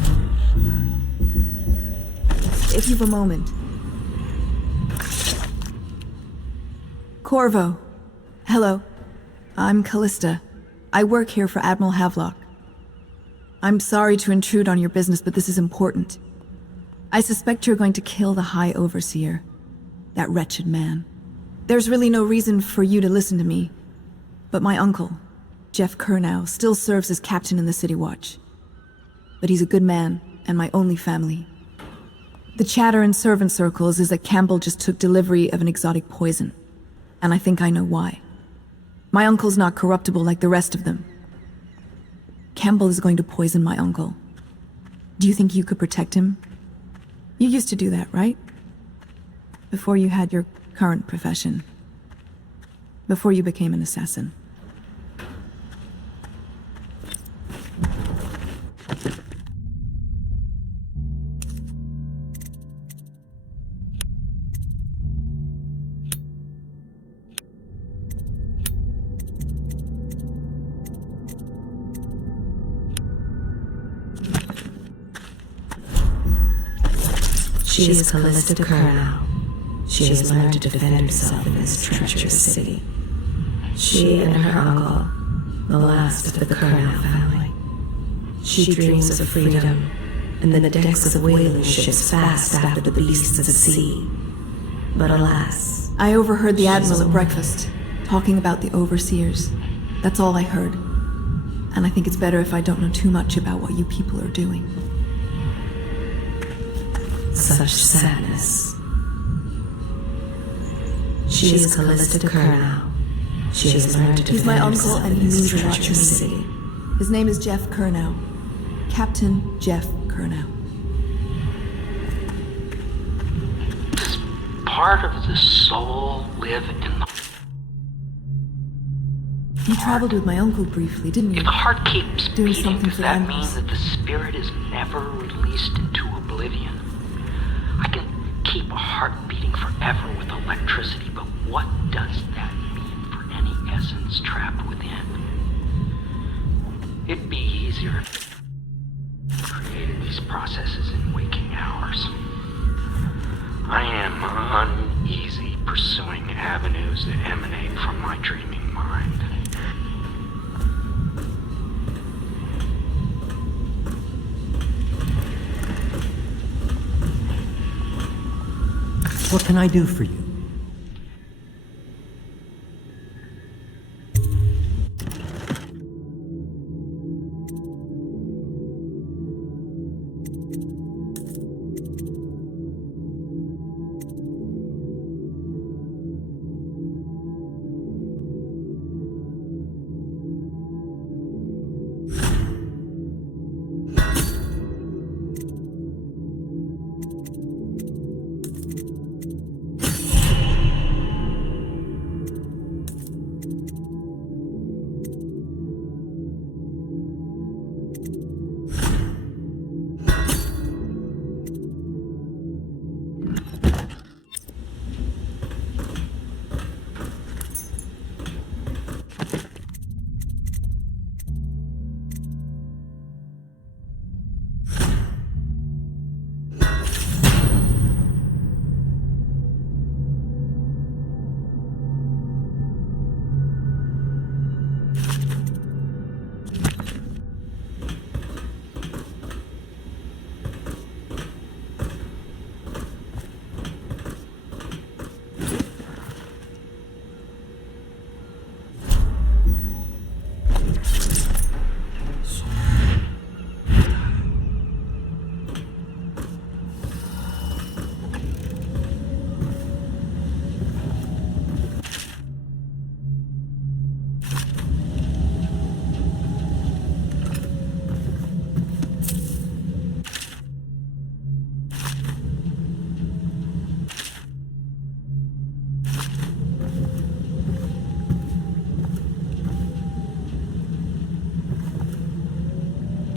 If you've a moment. Corvo. Hello. I'm Callista. I work here for Admiral Havelock. I'm sorry to intrude on your business, but this is important. I suspect you're going to kill the High Overseer. That wretched man. There's really no reason for you to listen to me, but my uncle, Jeff Curnow, still serves as captain in the City Watch. But he's a good man, and my only family. The chatter in servant circles is that Campbell just took delivery of an exotic poison, and I think I know why. My uncle's not corruptible like the rest of them. Campbell is going to poison my uncle. Do you think you could protect him? You used to do that, right? Before you had your current profession. Before you became an assassin. She is Callista Curnow. She has learned to defend herself in this treacherous city. She and her uncle, the last of the Curnow family. She dreams of freedom, and the decks of whaling ships fast after the beasts of the sea. But alas, I overheard the Admiral at breakfast, talking about the Overseers. That's all I heard. And I think it's better if I don't know too much about what you people are doing. such sadness. She is Callista Curnow. She has learned to He's my defend uncle herself and in he this means a lot to treacherous me. city. His name is Jeff Curnow. Captain Jeff Curnow. Does part of the soul live in the... You traveled with my uncle briefly, didn't you? If the heart keeps doing beating, something does for the that mean Empress. that the spirit is never released into oblivion? I can keep a heart beating forever with electricity, but what does that mean for any essence trapped within? It'd be easier if I created these processes in waking hours. I am uneasy pursuing avenues that emanate from my dreaming mind. What can I do for you?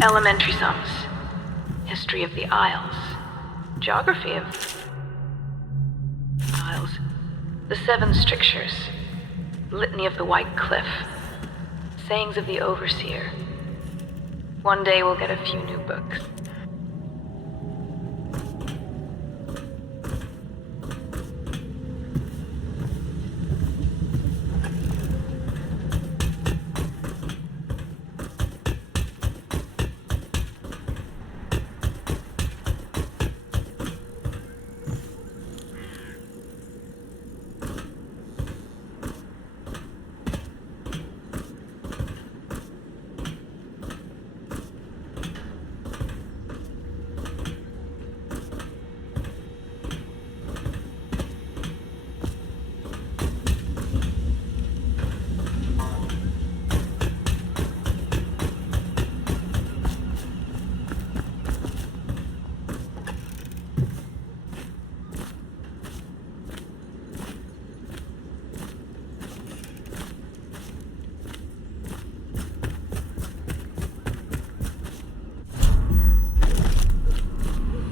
Elementary sums, history of the Isles, geography of Isles, the Seven Strictures, litany of the White Cliff, sayings of the Overseer. One day we'll get a few new books.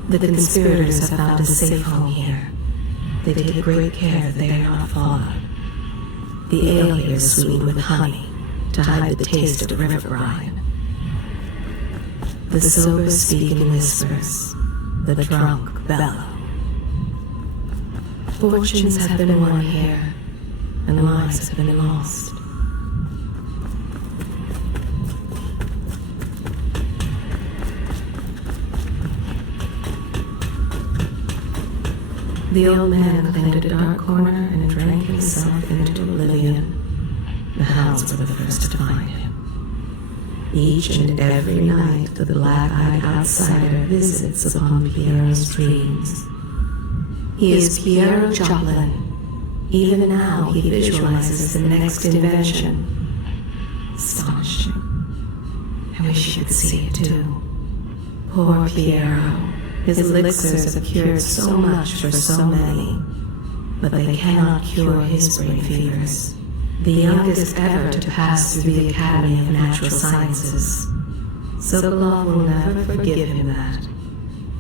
The conspirators have found a safe home here. They take great care that they are not followed. The ale here is sweetened with honey to hide the taste of river brine. The sober speak in whispers, the drunk bellow. Fortunes have been won here, and lives have been lost. The old man claimed a dark corner and drank himself into oblivion. The hounds were the first to find him. Each and every night the black-eyed outsider visits upon Piero's dreams. He is Piero Joplin. Even now he visualizes the next invention. Astonishing. I wish you could see it too. Poor Piero. His elixirs have cured so much for so many, but they cannot cure his brain fevers. The youngest ever to pass through the Academy of Natural Sciences. Sokolov will never forgive him that.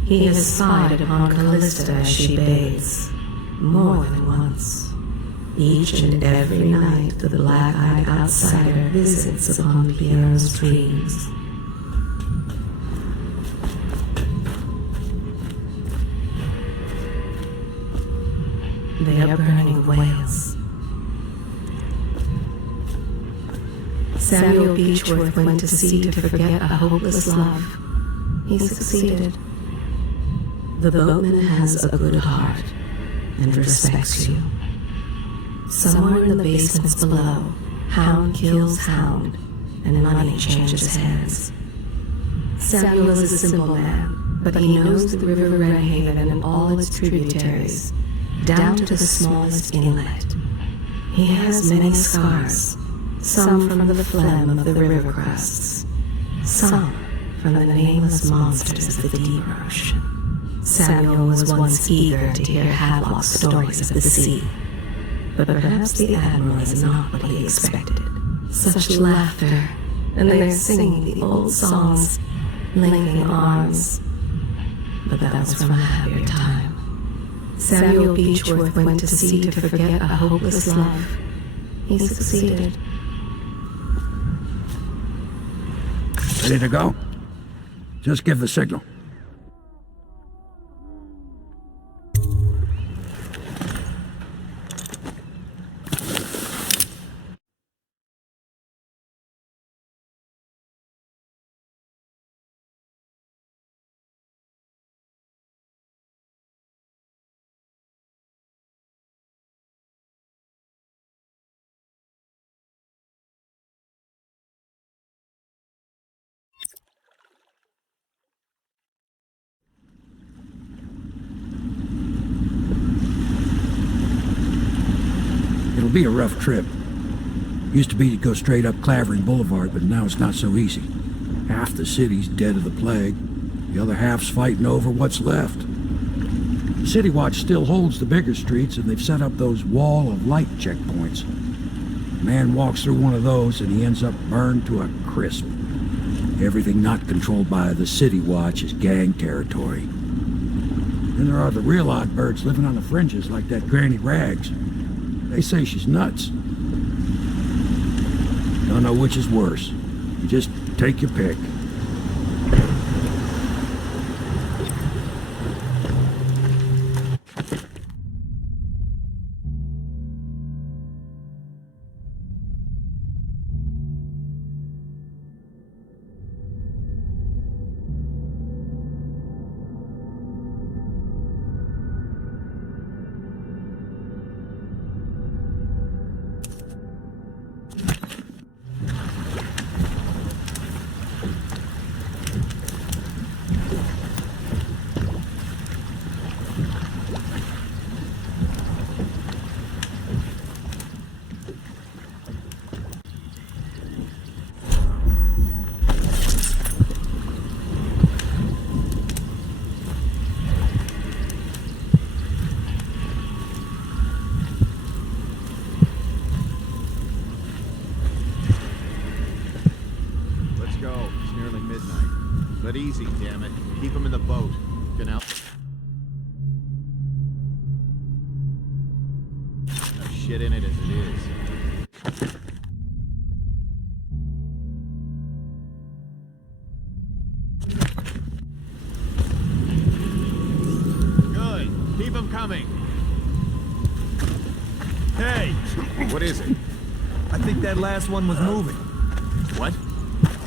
He has spied upon Callista as she bathes, more than once. Each and every night the black-eyed outsider visits upon Piero's dreams. They are burning whales. Samuel Beechworth went to sea to forget a hopeless love. He succeeded. The boatman has a good heart and respects you. Somewhere in the basements below, Hound kills Hound, and money changes hands. Samuel is a simple man, but he knows the River Redhaven and all its tributaries, down to the smallest inlet. He has many scars, some from the phlegm of the river crusts, some from the nameless monsters of the deep ocean. Samuel was once eager to hear Havelock's stories of the sea, but perhaps the Admiral is not what he expected. Such laughter, and they're singing the old songs, linking arms. But that was from a happier time. Samuel Beechworth went to sea to forget a hopeless love. He succeeded. Ready to go? Just give the signal. It'll be a rough trip. Used to be to go straight up Clavering Boulevard, but now it's not so easy. Half the city's dead of the plague. The other half's fighting over what's left. The City Watch still holds the bigger streets, and they've set up those wall of light checkpoints. A man walks through one of those, and he ends up burned to a crisp. Everything not controlled by the City Watch is gang territory. Then there are the real odd birds living on the fringes like that Granny Rags. They say she's nuts. Don't know which is worse. You just take your pick. But easy, damn it. Keep him in the boat. Enough shit in it as it is. Good. Keep him coming. Hey! What is it? I think that last one was moving. What?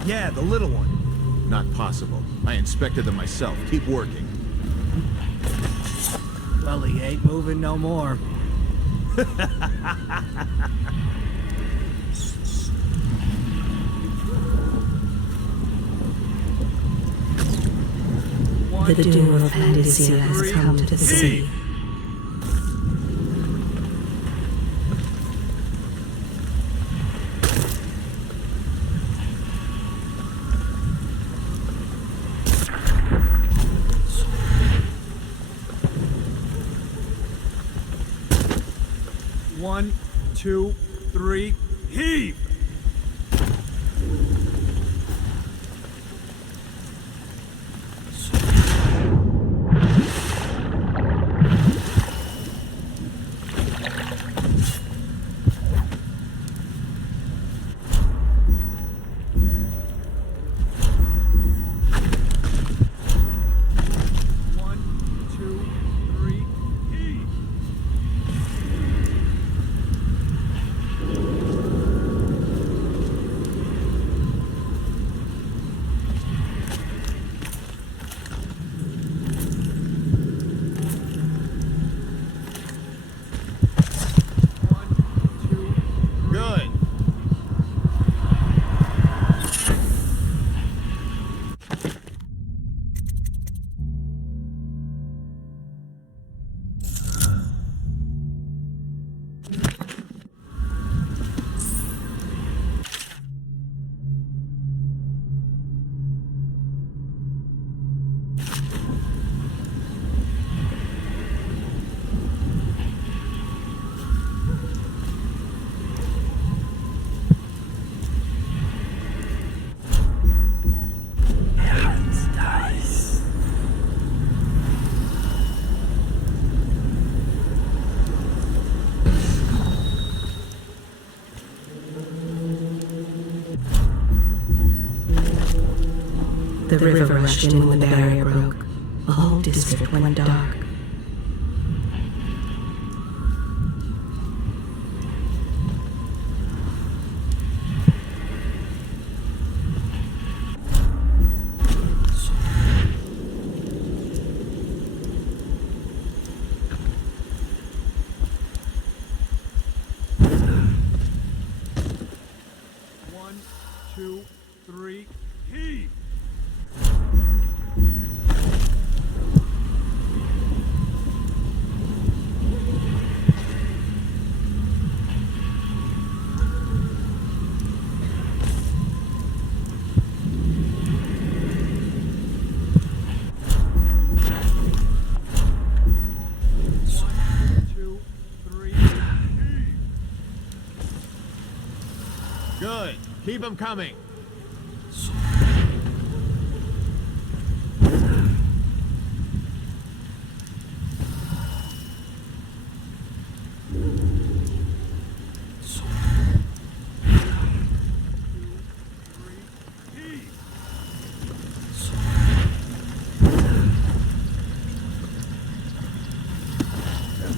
Yeah, the little one. Not possible. I inspected them myself. Keep working. Well, he ain't moving no more. The doom of Panacea has come to the sea. One, two, three, heave! The river rushed in when the barrier broke. The whole district went dark. One, two, three, heave! Good. Keep them coming.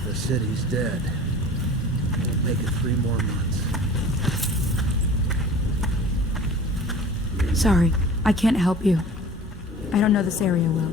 The city's dead. Won't make it 3 more months. Sorry, I can't help you. I don't know this area well.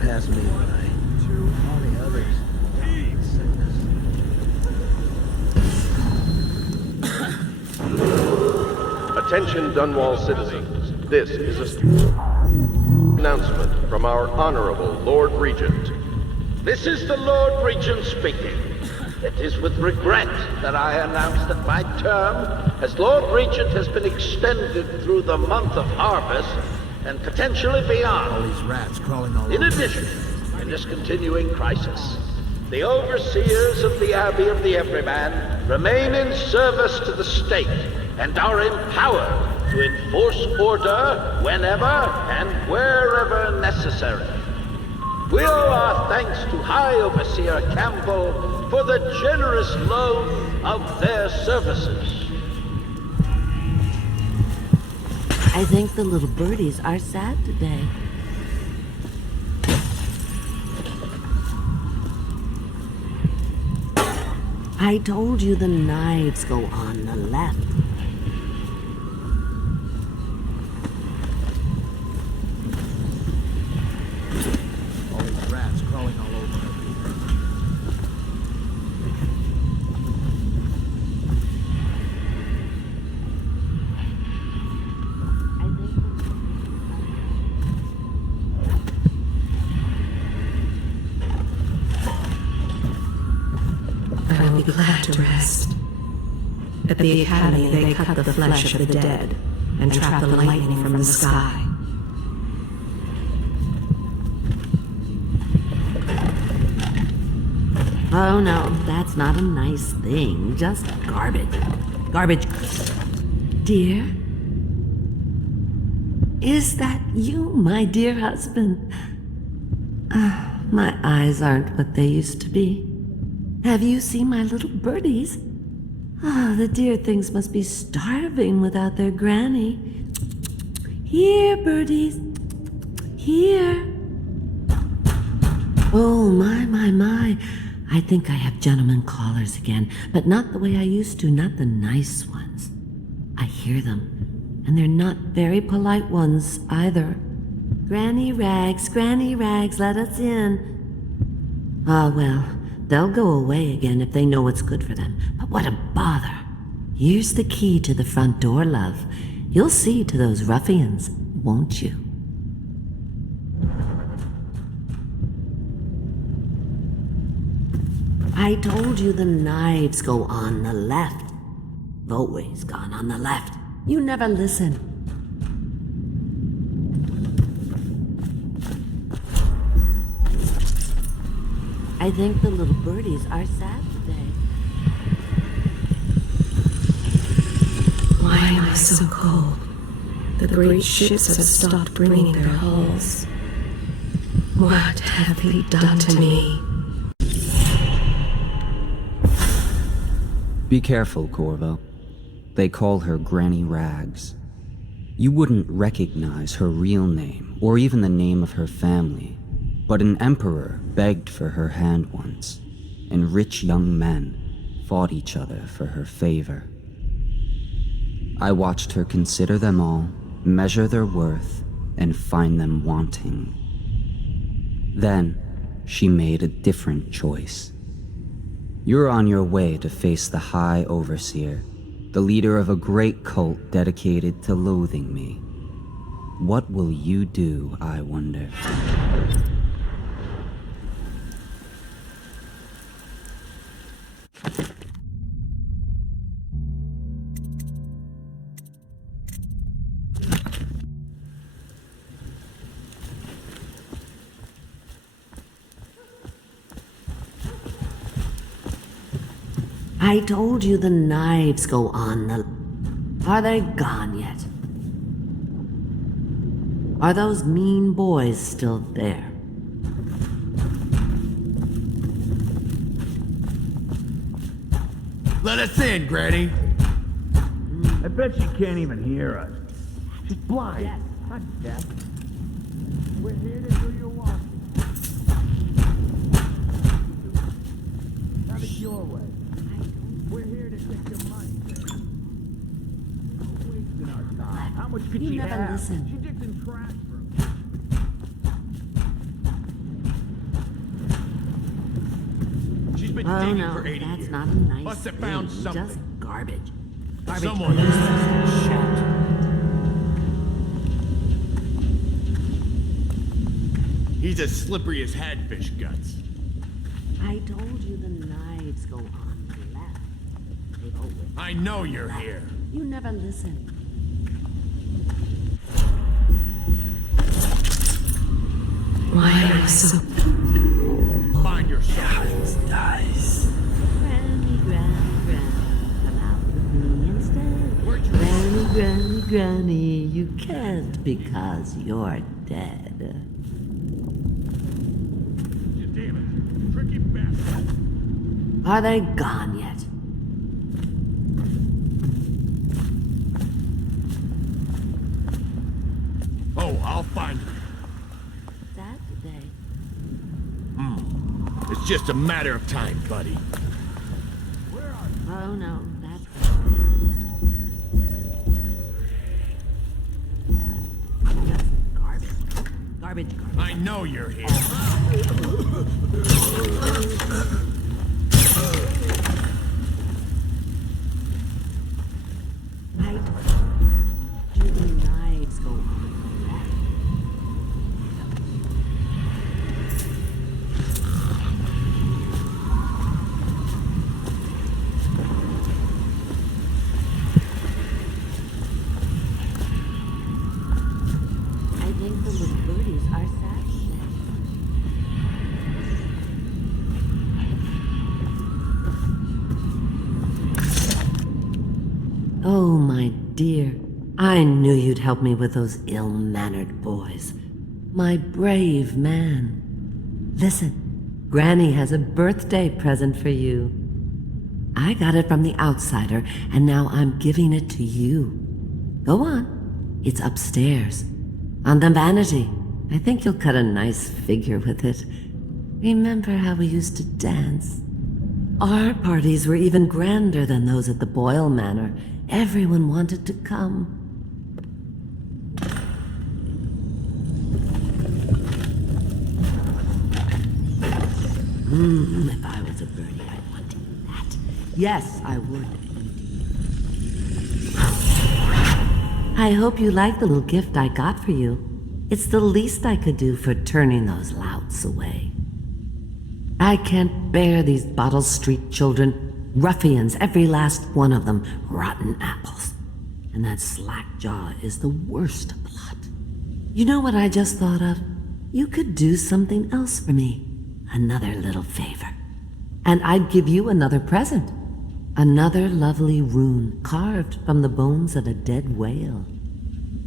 Past me when all the others. Attention Dunwall citizens. This is a announcement from our Honorable Lord Regent. This is the Lord Regent speaking. It is with regret that I announce that my term as Lord Regent has been extended through the month of harvest and potentially beyond. All these rats crawling all In over. addition, in this continuing crisis, the overseers of the Abbey of the Everyman remain in service to the state and are empowered to enforce order whenever and wherever necessary. We owe our thanks to High Overseer Campbell for the generous loan of their services. I think the little birdies are sad today. I told you the knives go on the left. All these rats crawling all over. I will be glad to rest. At the Academy, they cut the flesh of the dead and trap the lightning from the sky. Oh no, that's not a nice thing. Just garbage. Garbage. Dear? Is that you, my dear husband? My eyes aren't what they used to be. Have you seen my little birdies? The dear things must be starving without their granny. Here, birdies. Here. Oh, my. I think I have gentlemen callers again, but not the way I used to, not the nice ones. I hear them, and they're not very polite ones either. Granny Rags, let us in. Ah, well, they'll go away again if they know what's good for them. But what a bother. Here's the key to the front door, love. You'll see to those ruffians, won't you? I told you the knives go on the left. Always gone on the left. You never listen. I think the little birdies are sad today. Why am I so cold? The great ships have stopped bringing their hulls. What have they done to me? Be careful, Corvo. They call her Granny Rags. You wouldn't recognize her real name, or even the name of her family, but an emperor begged for her hand once, and rich young men fought each other for her favor. I watched her consider them all, measure their worth, and find them wanting. Then, she made a different choice. You're on your way to face the High Overseer, the leader of a great cult dedicated to loathing me. What will you do, I wonder? I told you the knives go on the... Are they gone yet? Are those mean boys still there? Let us in, Granny. I bet she can't even hear us. She's blind. Yes. Not deaf. We're here to do your washing. Have it your way. We're here to take your money. We're wasting our time. How much could You she never have? listen. She digs in trash for She's been Oh digging no, for 80 that's years. not a nice Must have thing. found something. Just garbage. Someone He's as slippery as hadfish guts. I told you the knives knives go on the left. They've always I know you're here. You never listen. Why are you so... Find yourself. Dice. Granny, come out with me instead. Granny, Granny, Granny, you can't because you're dead. Damn it. Tricky bastard. Are they gone yet? Oh, I'll find you. That today. It's just a matter of time, buddy. Oh no, that's just garbage. Garbage. I know you're here. Right. Do the knives go on left? I think the little birdies are sad today. Oh, my dear. I knew you'd help me with those ill-mannered boys. My brave man. Listen, Granny has a birthday present for you. I got it from the outsider, and now I'm giving it to you. Go on. It's upstairs. On the vanity. I think you'll cut a nice figure with it. Remember how we used to dance? Our parties were even grander than those at the Boyle Manor. Everyone wanted to come. If I was a birdie, I'd want to eat that. Yes, I would. I hope you like the little gift I got for you. It's the least I could do for turning those louts away. I can't bear these Bottle Street children. Ruffians, every last one of them. Rotten apples. And that slack jaw is the worst lot. You know what I just thought of? You could do something else for me. Another little favor. And I'd give you another present. Another lovely rune carved from the bones of a dead whale.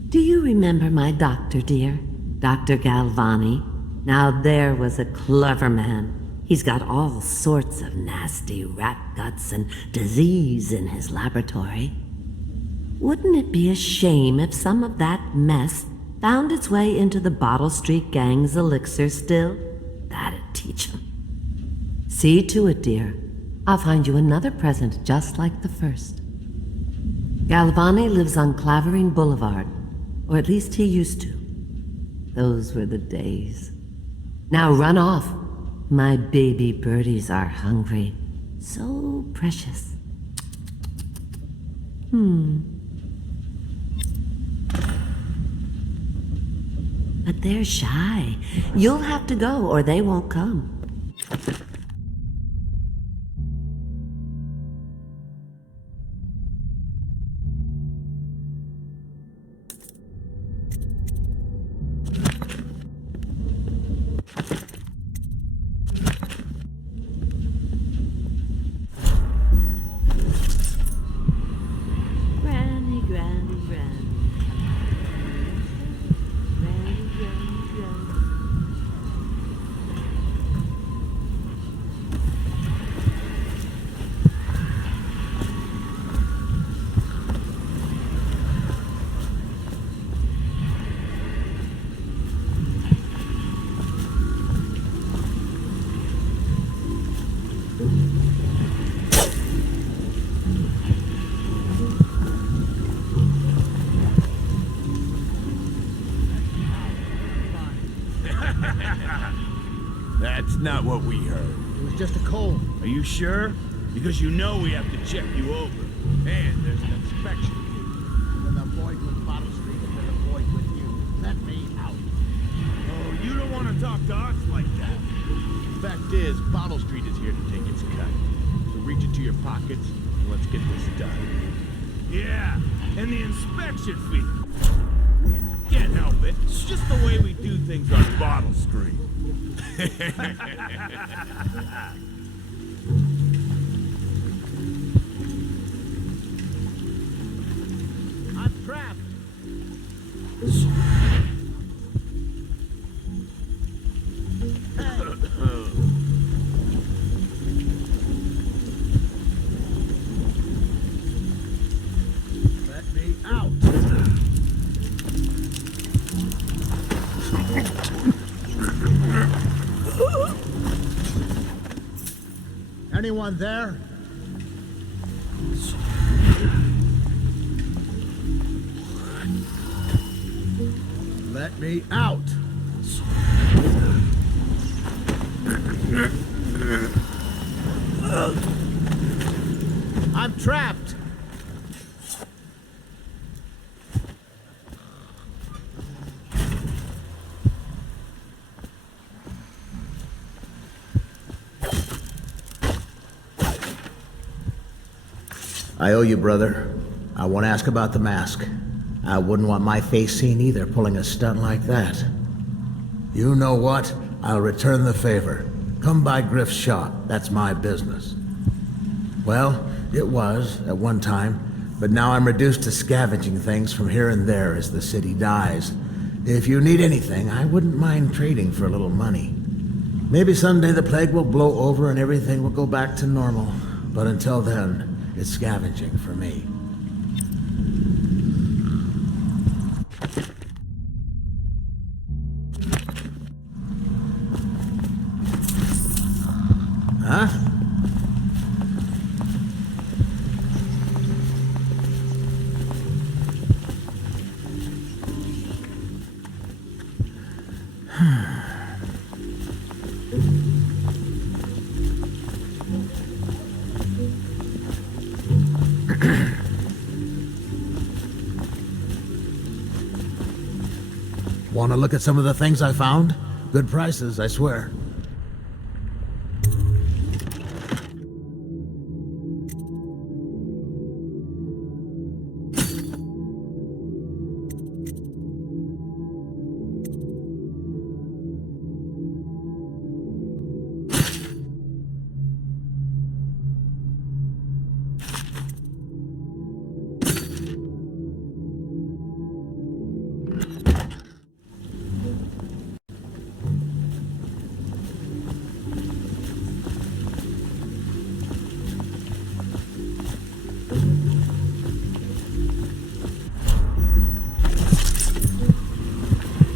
Do you remember my doctor, dear? Dr. Galvani? Now there was a clever man. He's got all sorts of nasty rat guts and disease in his laboratory. Wouldn't it be a shame if some of that mess found its way into the Bottle Street gang's elixir still? That'd teach him. See to it, dear. I'll find you another present just like the first. Galvani lives on Clavering Boulevard, or at least he used to. Those were the days. Now run off. My baby birdies are hungry. So precious. But they're shy. You'll have to go or they won't come. That's not what we heard. It was just a cold. Are you sure? Because you know we have to check you over. And there's an inspection. Then avoid with Bottle Street and then avoid with you. Let me out. Oh, you don't want to talk to us like that. Fact is, Bottle Street is here to take its cut. into your pockets. Let's get this done. Yeah, and the inspection fee. Can't help it. It's just the way we do things on Bottle Street. I'm trapped. Let me out. Anyone there? Let me out. I'm trapped. I owe you, brother. I won't ask about the mask. I wouldn't want my face seen either, pulling a stunt like that. You know what? I'll return the favor. Come by Griff's shop. That's my business. Well, it was, at one time, but now I'm reduced to scavenging things from here and there as the city dies. If you need anything, I wouldn't mind trading for a little money. Maybe someday the plague will blow over and everything will go back to normal. But until then, it's scavenging for me. Huh? Want to look at some of the things I found? Good prices, I swear.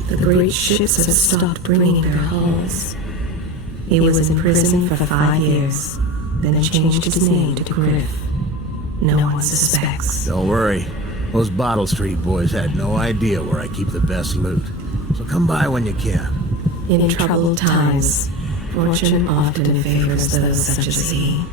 The great ships have stopped bringing their hulls. He was in prison for 5 years, then changed his name to Griff. No one suspects. Don't worry. Those Bottle Street boys had no idea where I keep the best loot. So come by when you can. In troubled times, fortune often favors those such as he.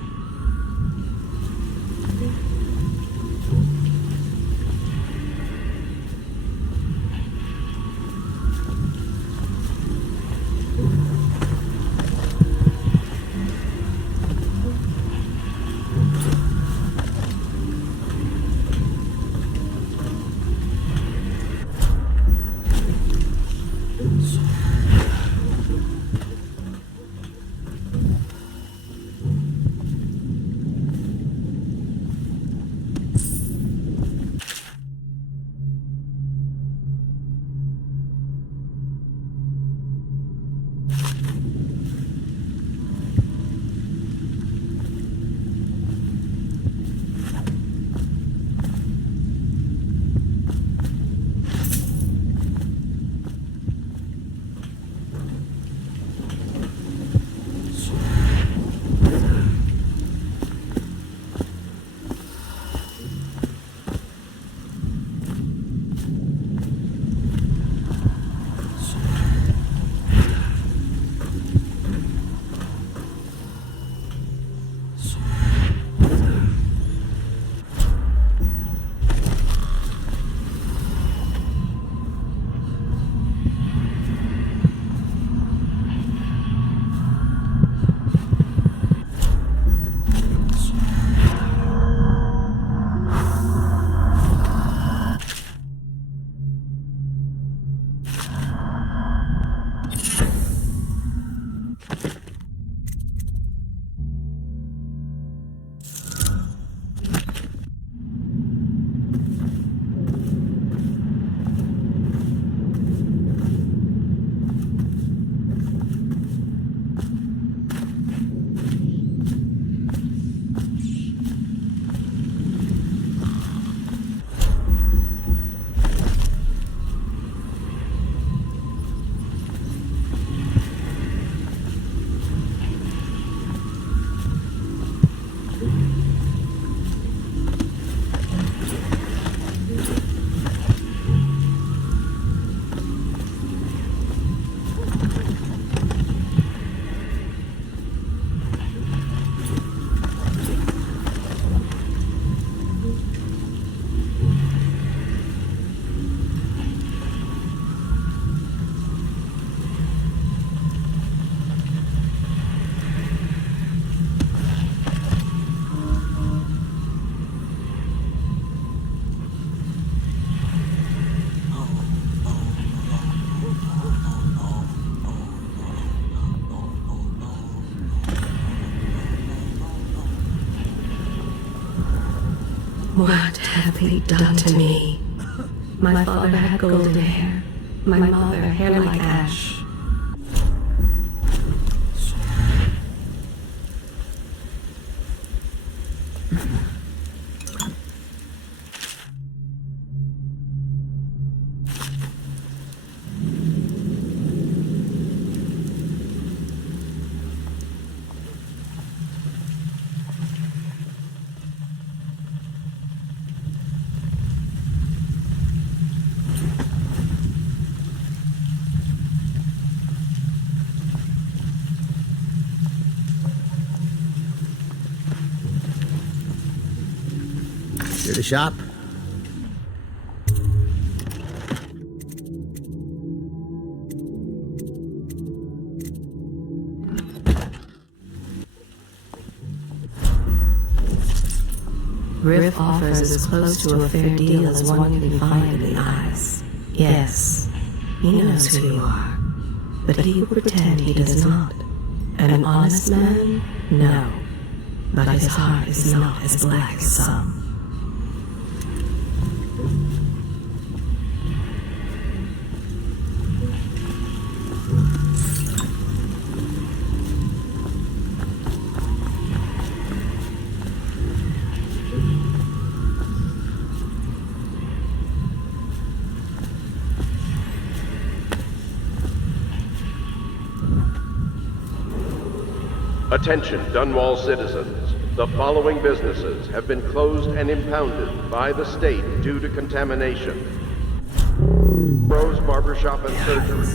What have they done to me? My father had golden hair. My mother, hair like ash. Here to shop? Riff offers as close to a fair deal as one can find in the eyes. Yes, he knows who you are, but he will pretend he does not. An honest man? No. But his heart is not as black as some. Attention, Dunwall citizens. The following businesses have been closed and impounded by the state due to contamination. Rose Barbershop and Surgery,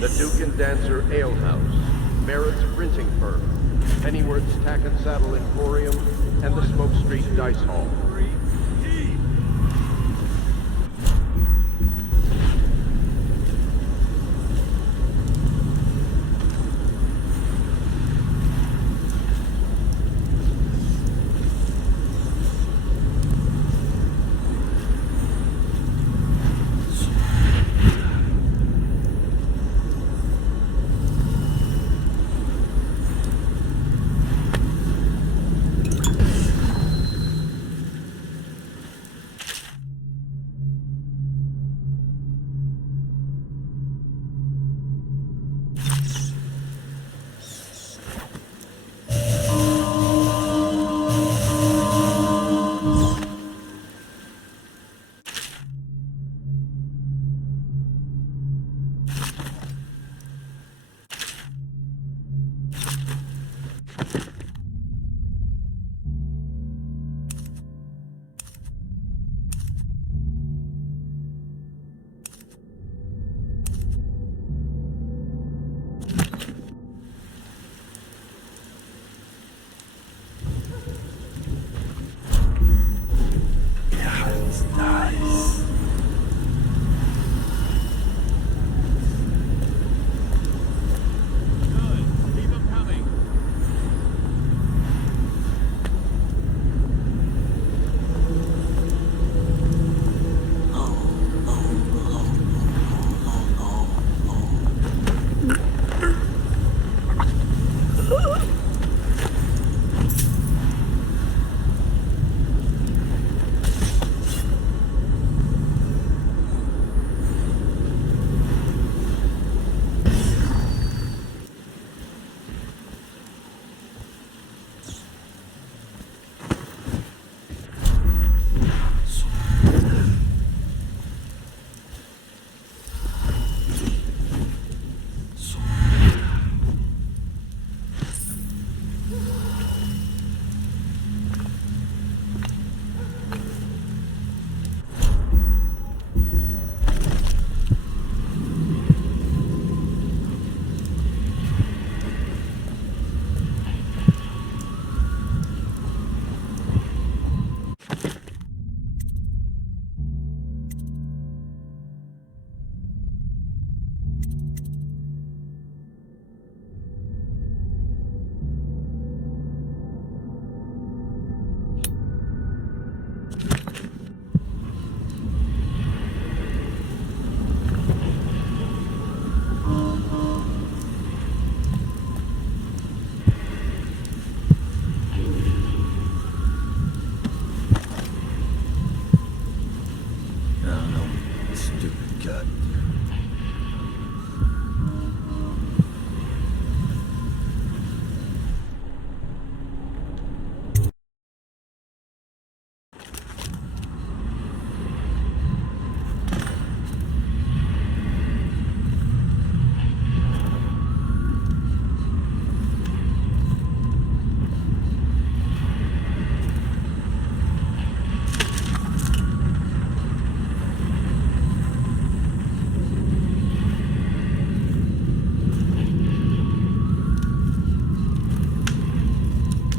the Duke and Dancer Ale House, Merritt's Printing Firm, Pennyworth's Tack and Saddle Emporium, and the Smoke Street Dice Hall.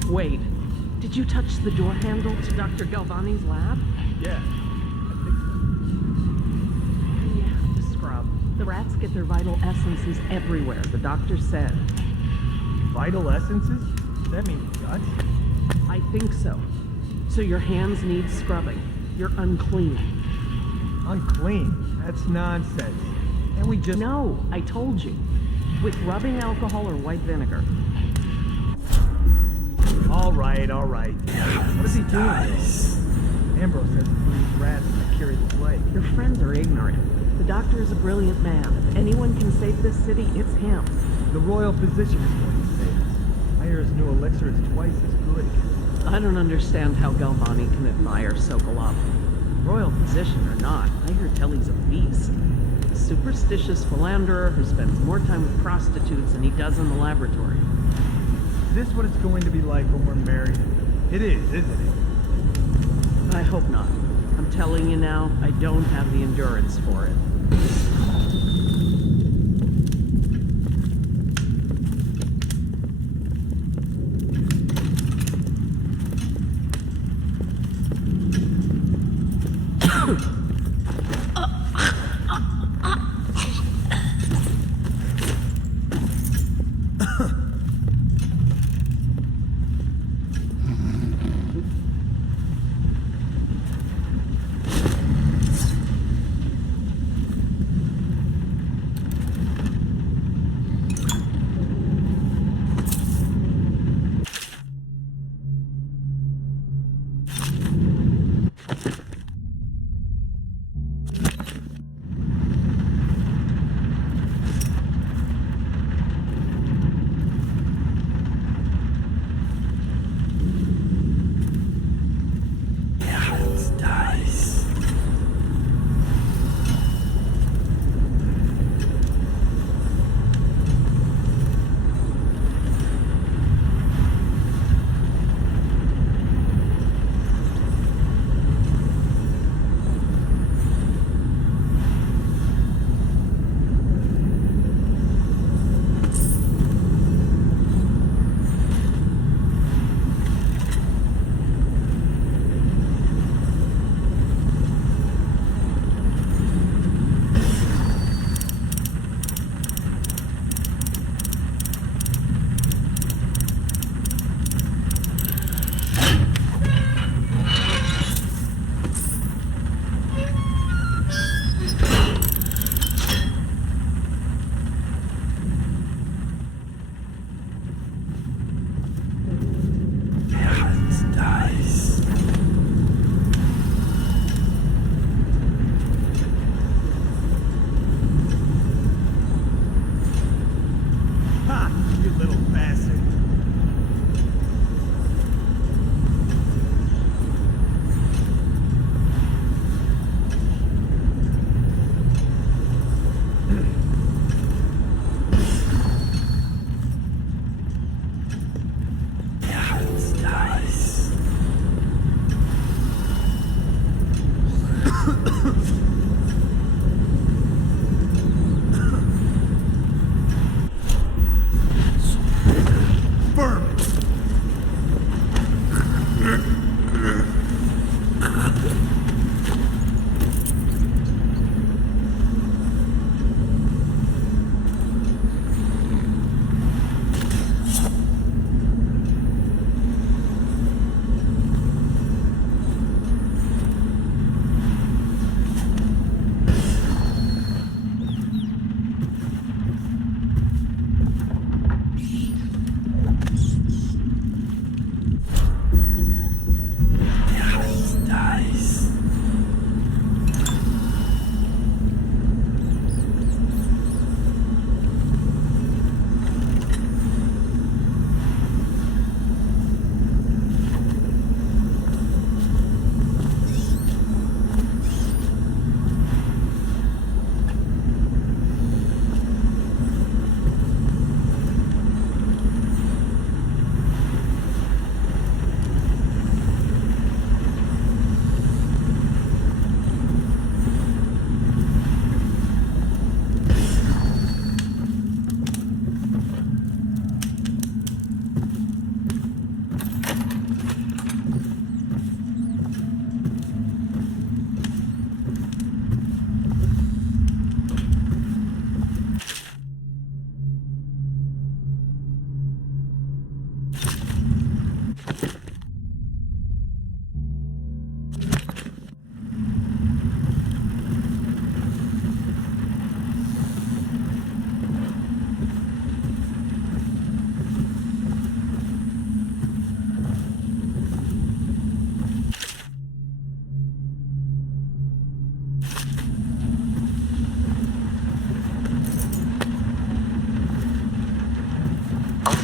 Wait, did you touch the door handle to Dr. Galvani's lab? Yeah, You have to scrub. The rats get their vital essences everywhere, the doctor said. vital essences? Does that mean guts? I think so. So your hands need scrubbing. You're unclean. Unclean? That's nonsense. And we just... No, I told you. With rubbing alcohol or white vinegar. All right. What is he doing? Ambrose says these rats that carry the plague. Your friends are ignorant. The doctor is a brilliant man. If anyone can save this city, it's him. The royal physician is going to save us. I hear his new elixir is twice as good. I don't understand how Galvani can admire Sokolov. Royal physician or not, I hear tell he's a beast. A superstitious philanderer who spends more time with prostitutes than he does in the laboratory. Is this what it's going to be like when we're married? It is, isn't it? I hope not. I'm telling you now, I don't have the endurance for it.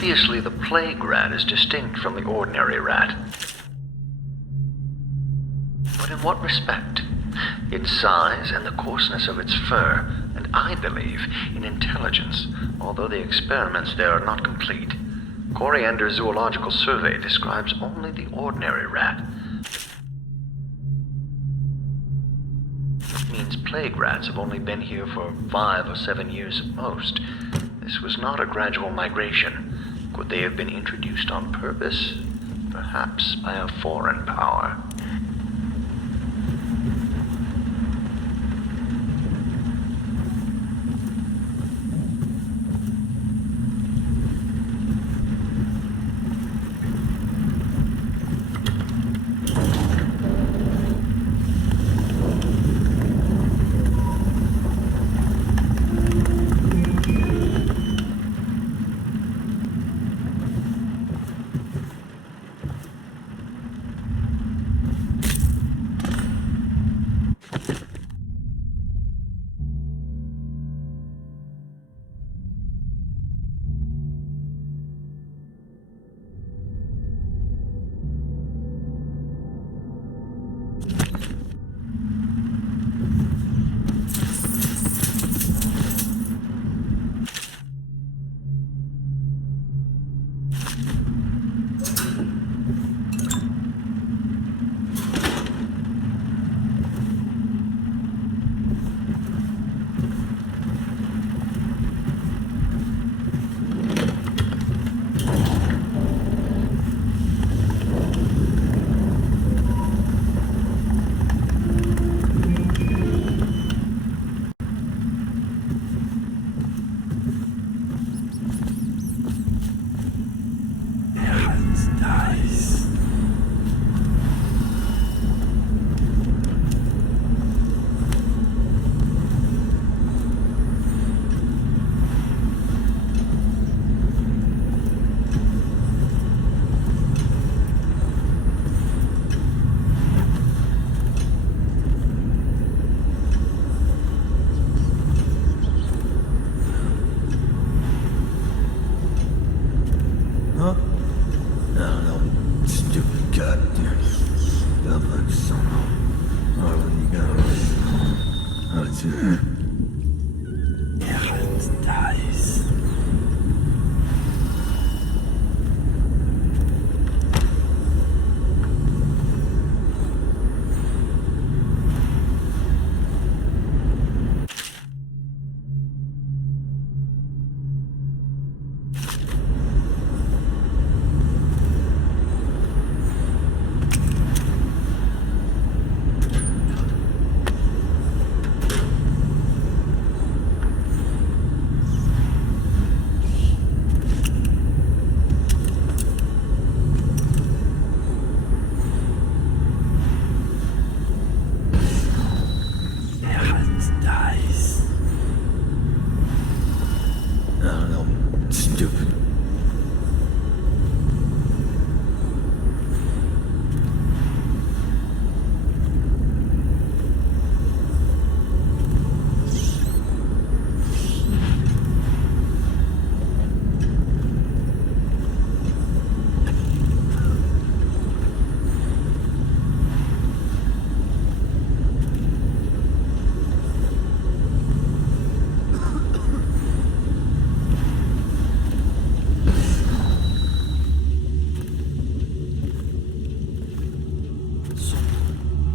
Obviously, the plague rat is distinct from the ordinary rat. But in what respect? Its size and the coarseness of its fur, and I believe in intelligence, although the experiments there are not complete. Coriander's zoological survey describes only the ordinary rat. It means plague rats have only been here for 5 or 7 years at most. This was not a gradual migration. Could they have been introduced on purpose? Perhaps by a foreign power.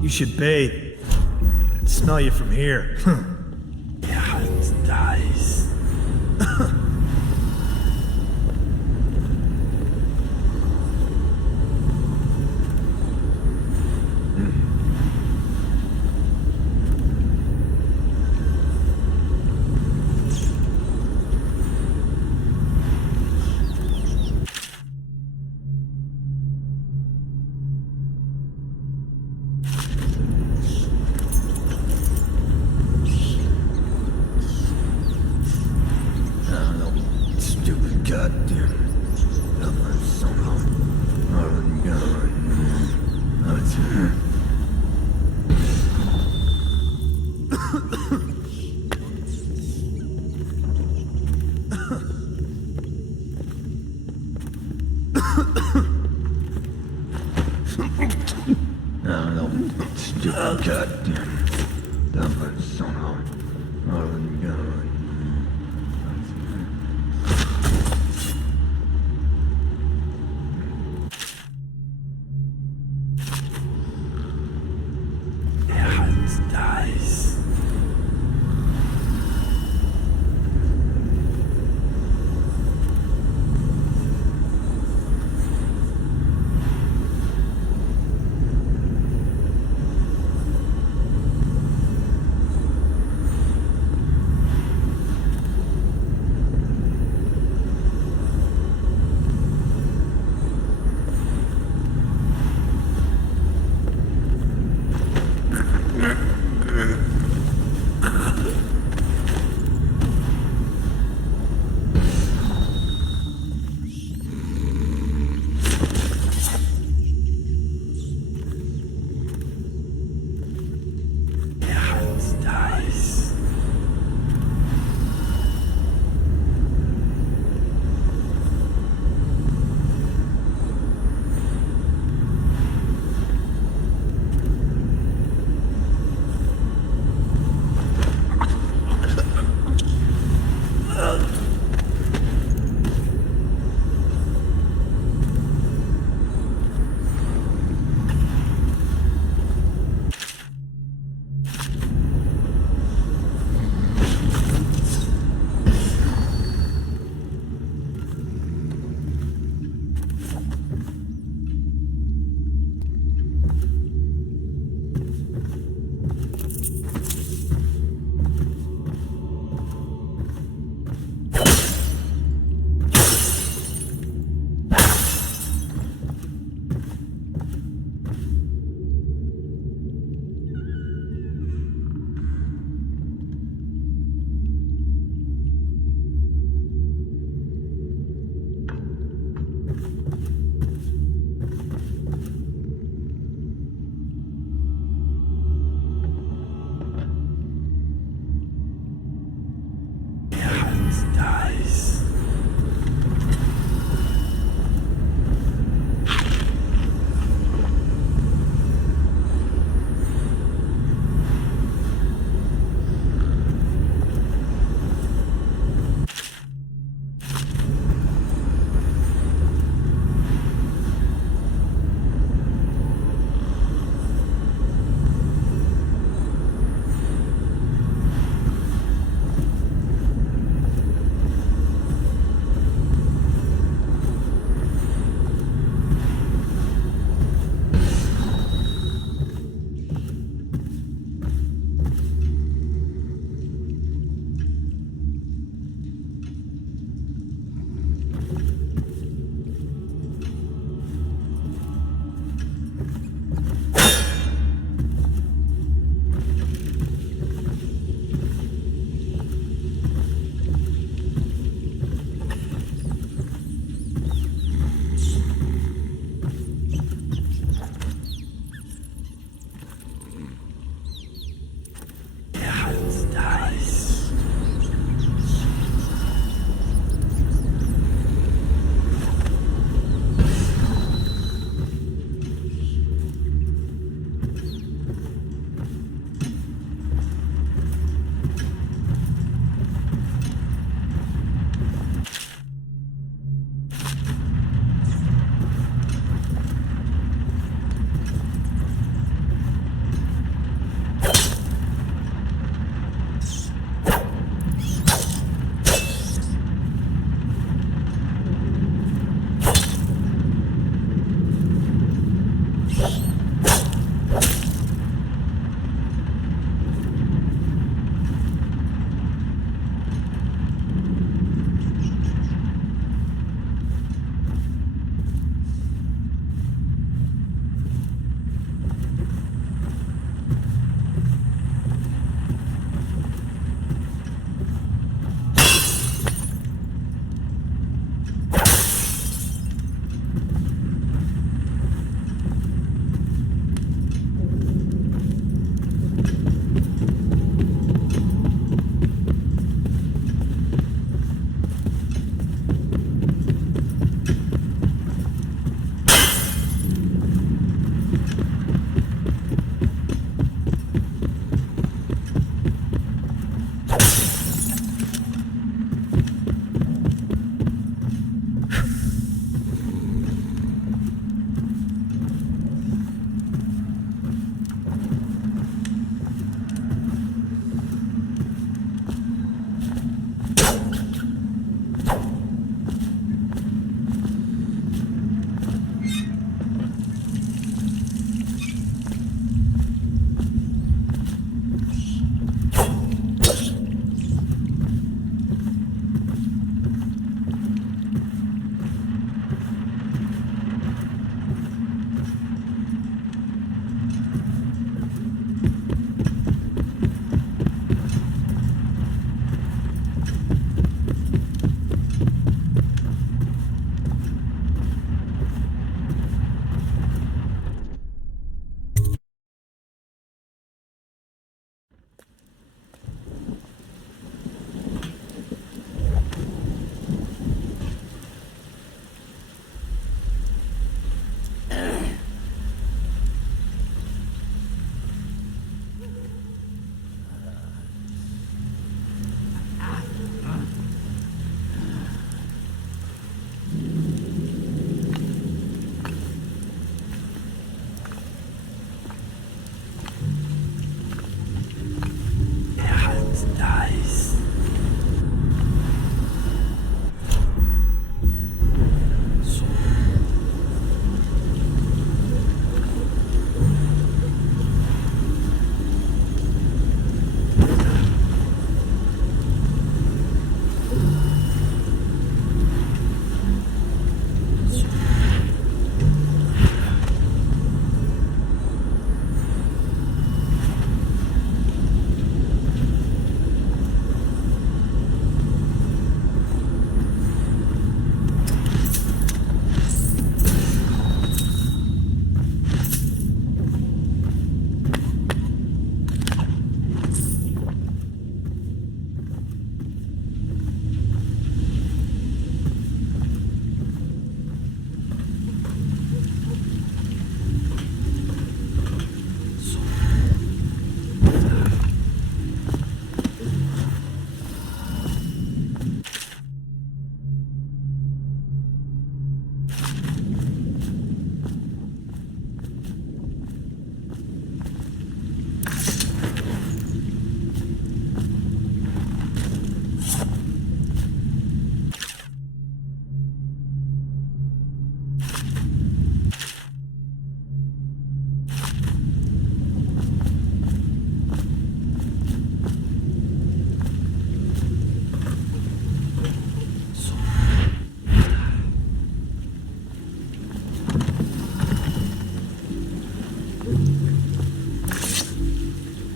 You should bathe. I smell you from here. Dies.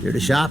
Here to shop?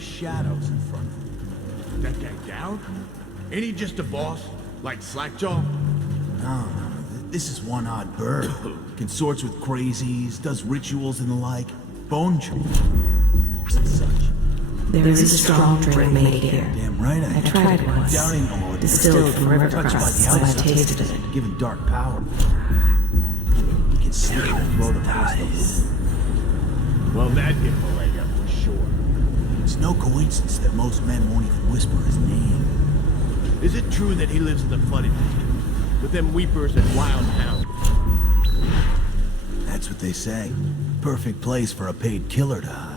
Shadows in front of him. That guy Dowd? Ain't he just a boss? Like Slackjaw? No. This is one odd bird. Consorts with crazies, does rituals and the like. Bone chewing. And such. There is a strong drink made here. Damn right I tried it once. Doubting all it Distilled from river crusts, so I tasted it. Given dark power. He can slip and throw the place. Well, that give him a leg up for sure. It's no coincidence that most men won't even whisper his name. Is it true that he lives in the flooded district? With them weepers and wild hounds? That's what they say. Perfect place for a paid killer to hide.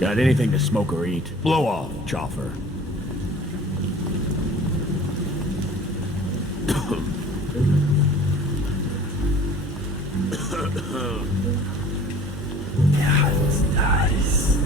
Got anything to smoke or eat? Blow off, Choffer. Yeah, it's nice.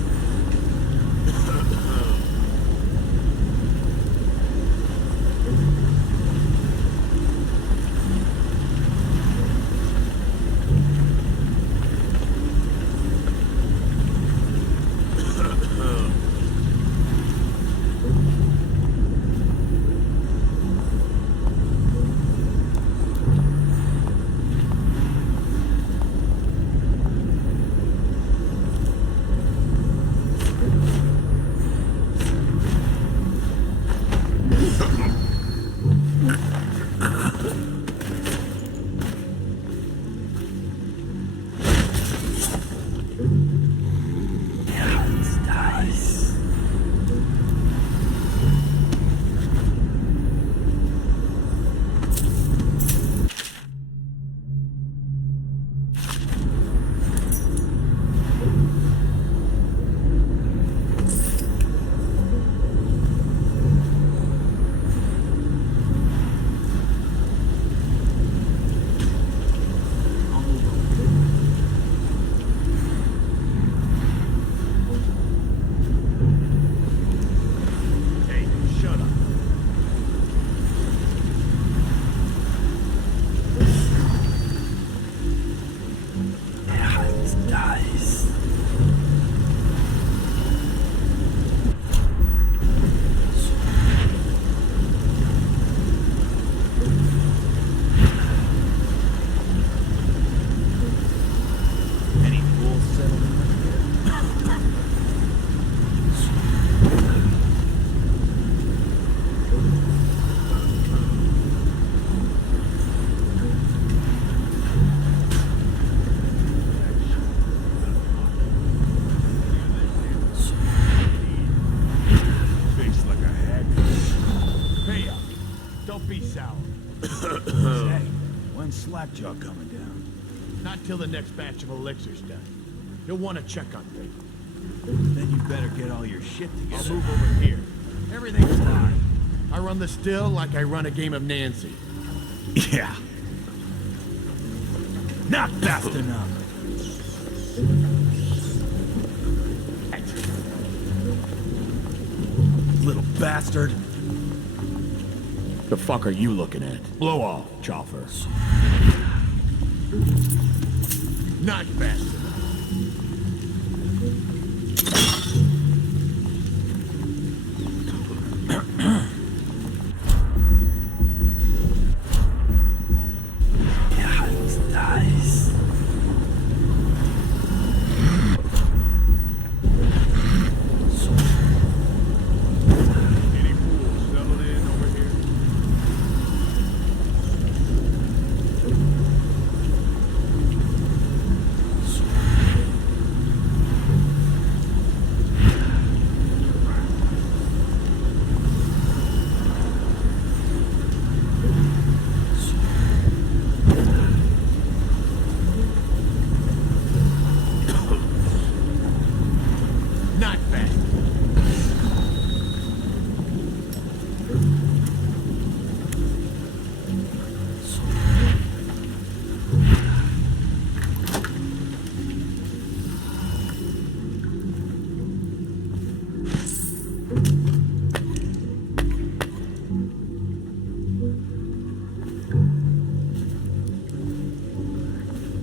Slackjaw coming down. Not till the next batch of elixirs done. You'll want to check on things. Then you better get all your shit together. I'll move over here. Everything's fine. I run the still like I run a game of Nancy. Yeah. Not fast enough. Little bastard. The fuck are you looking at? Blow off, Chopper. Not fast enough.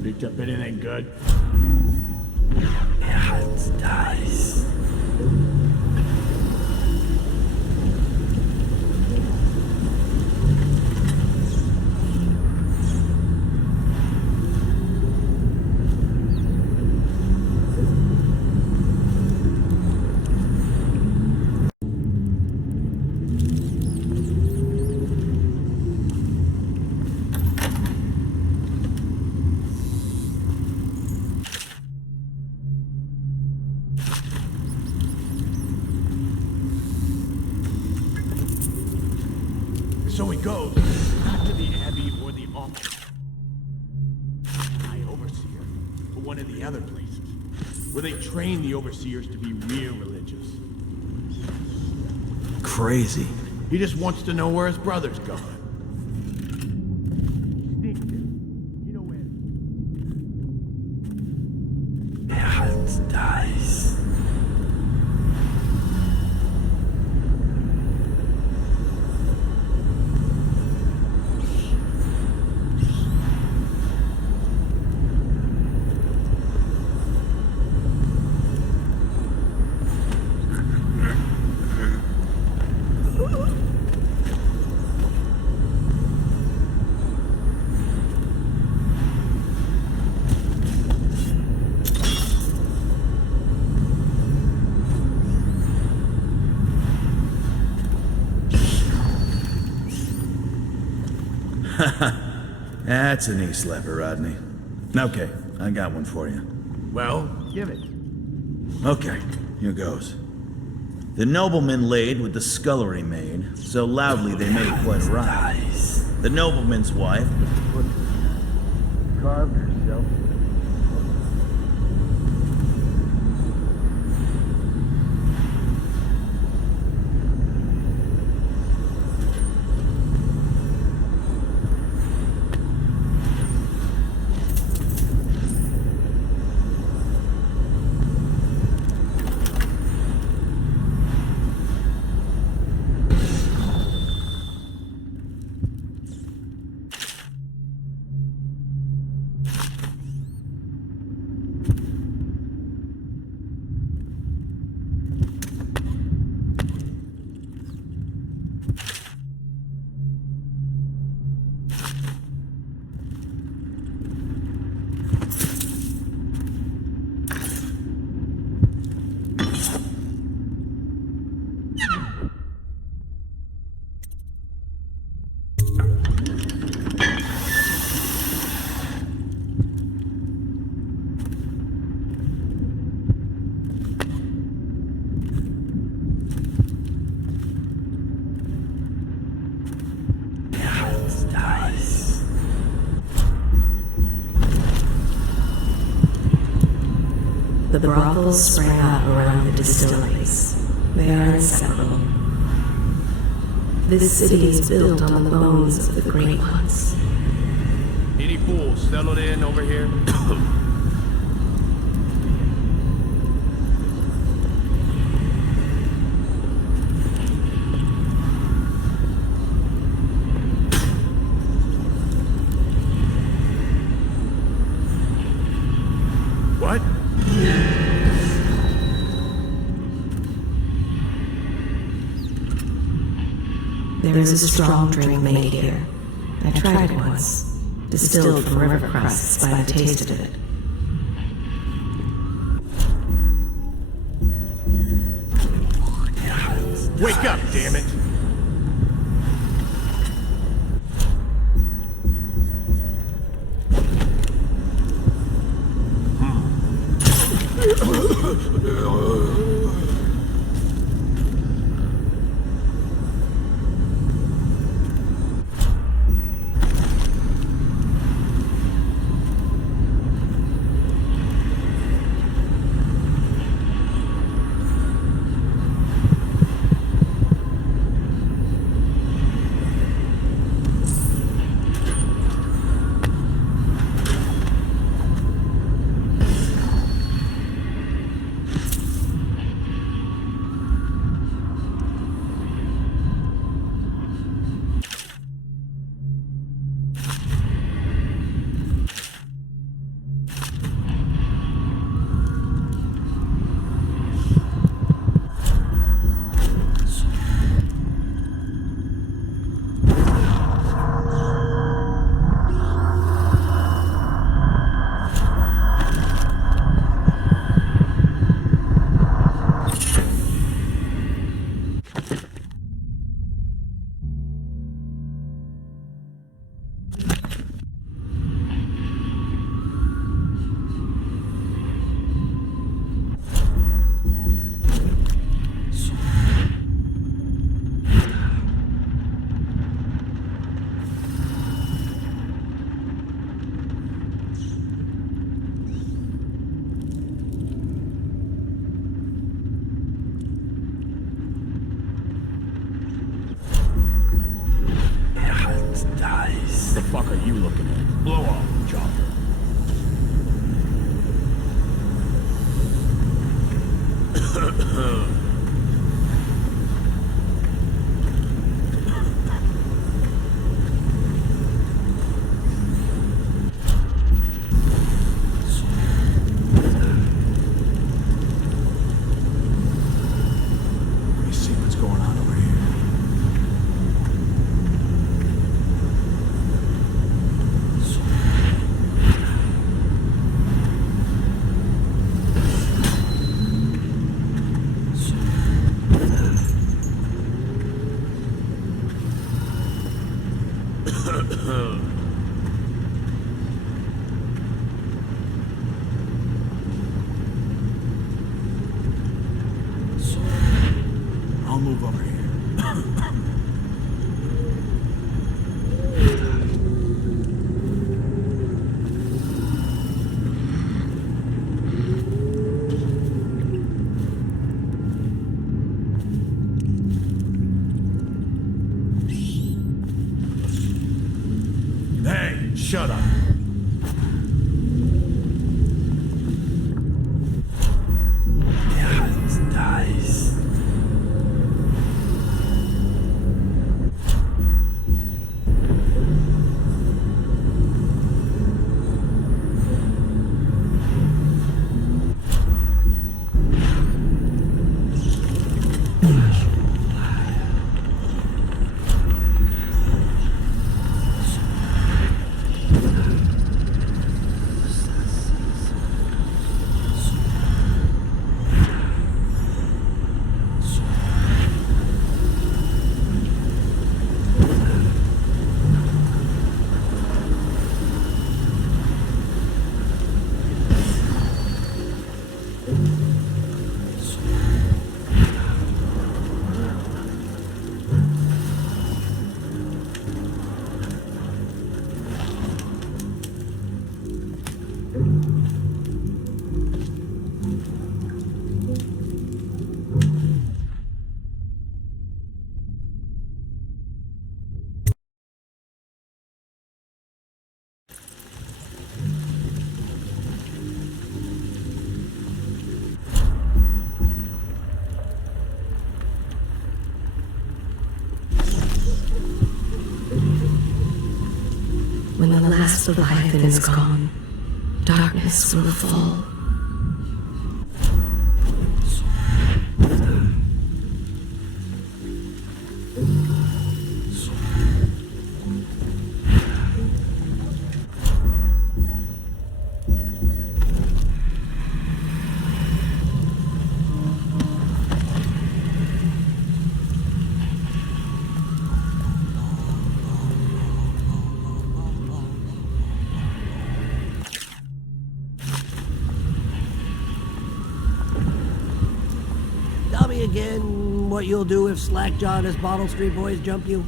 Picked up anything good? It dies. So he goes, not to the Abbey or the office. High Overseer, but one of the other places, where they train the Overseers to be real religious. Crazy. He just wants to know where his brother's gone. You know where? It dies. That's a knee slapper, Rodney. Okay, I got one for you. Well, give it. Okay, here goes. The nobleman laid with the scullery maid, so loudly they made quite a rise. The nobleman's wife carved herself. The brothels sprang up around the distilleries. They are inseparable. This city is built on the bones of the great ones. Any fools settled in over here? What? There is a strong drink made here. I tried it once, distilled from river crusts by the taste of it. Wake up, damn it! The fuck are you looking at? Blow off, Chopper. Let me see what's going on over here. I'll move over here. Hey, shut up. Yeah, it's nice. last of the Leviathan is gone, darkness will fall. Tell me again what you'll do if Slackjaw and his Bottle Street boys jump you.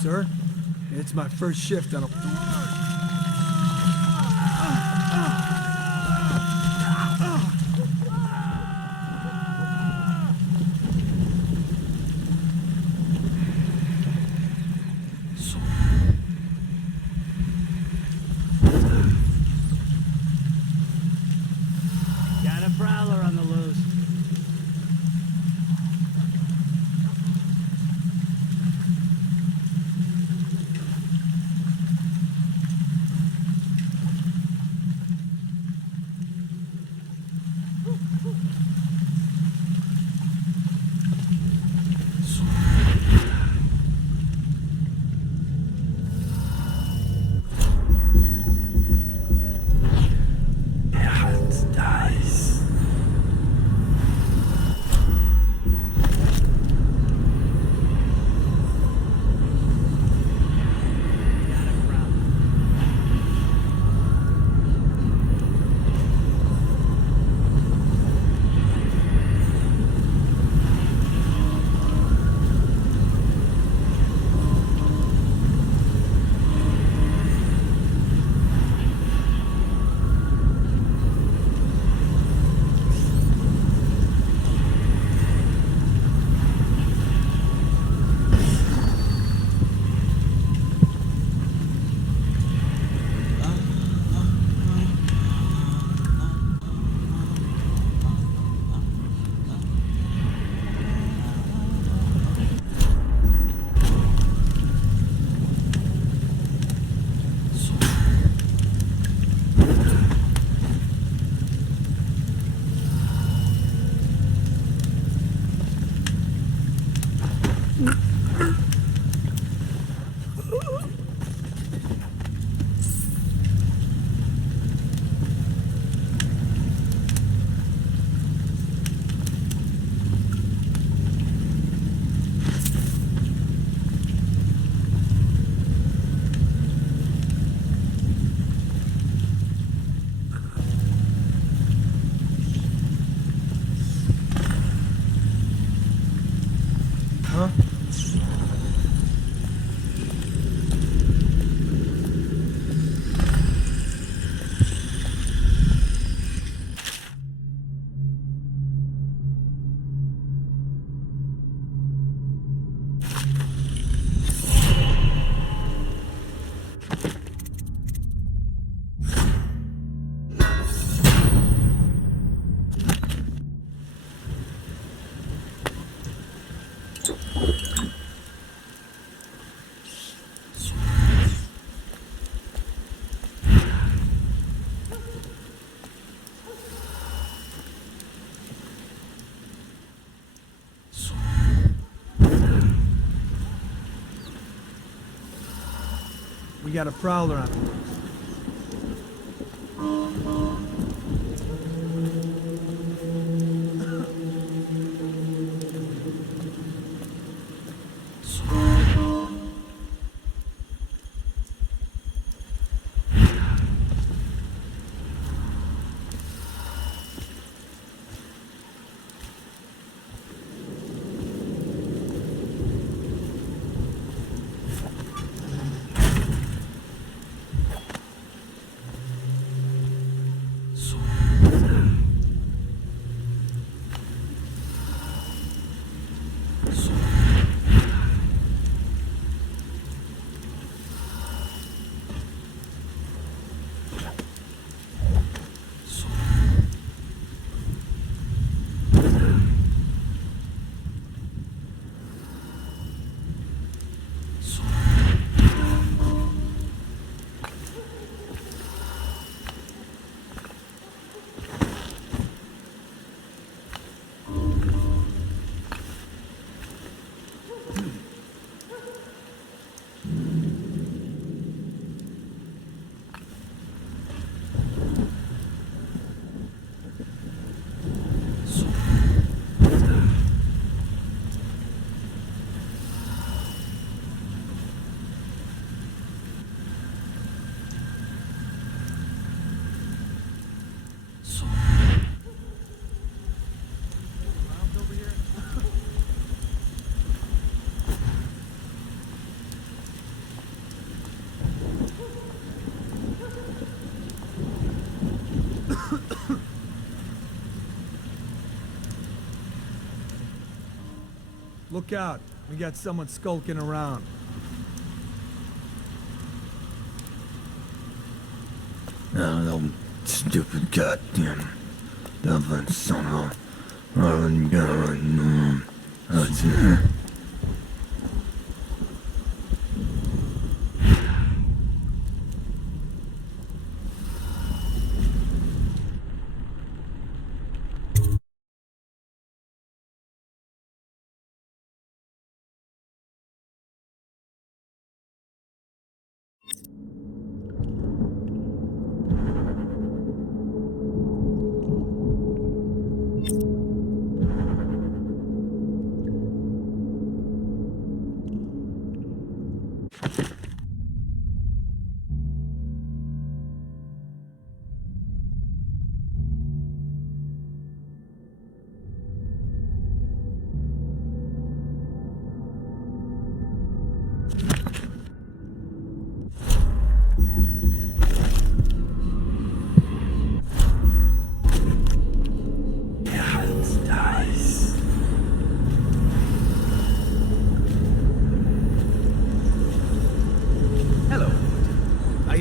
Sir, it's my first shift on a... Got a prowler on the loose. We got a prowler on the loose. Look out. We got someone skulking around. Them stupid goddamn Dublin son of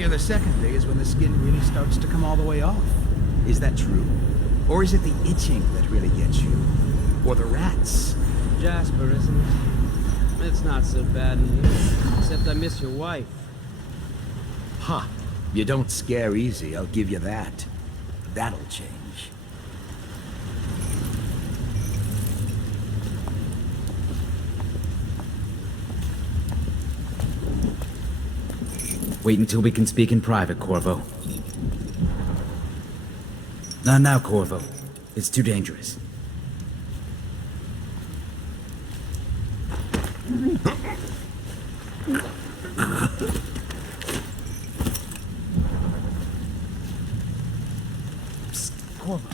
The second day is when the skin really starts to come all the way off. Is that true? Or is it the itching that really gets you? Or the rats? Jasper, isn't it? It's not so bad in here, except I miss your wife. Huh. You don't scare easy, I'll give you that. That'll change. Wait until we can speak in private, Corvo. Not now, Corvo. It's too dangerous. Psst, Corvo.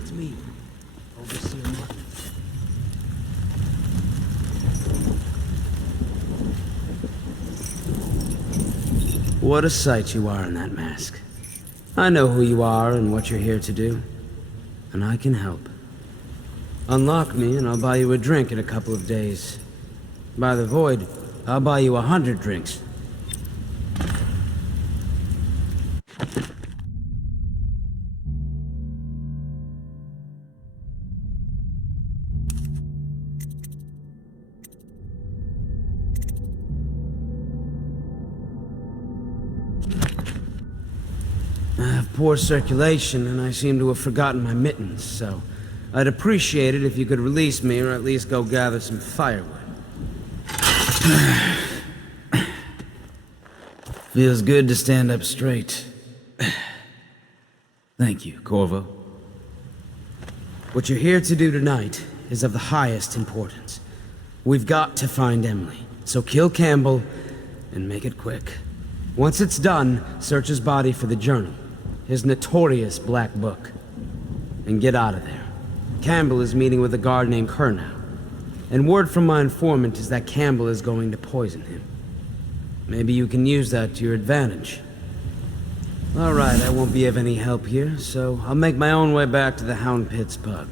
It's me, Overseer Martin. What a sight you are in that mask. I know who you are and what you're here to do, and I can help. Unlock me and I'll buy you a drink in a couple of days. By the Void, I'll buy you 100 drinks. I have poor circulation, and I seem to have forgotten my mittens, so I'd appreciate it if you could release me or at least go gather some firewood. Feels good to stand up straight. Thank you, Corvo. What you're here to do tonight is of the highest importance. We've got to find Emily, so kill Campbell and make it quick. Once it's done, search his body for the journal, his notorious black book, and get out of there. Campbell is meeting with a guard named Curnow, and word from my informant is that Campbell is going to poison him. Maybe you can use that to your advantage. All right, I won't be of any help here, so I'll make my own way back to the Hound Pit's pub.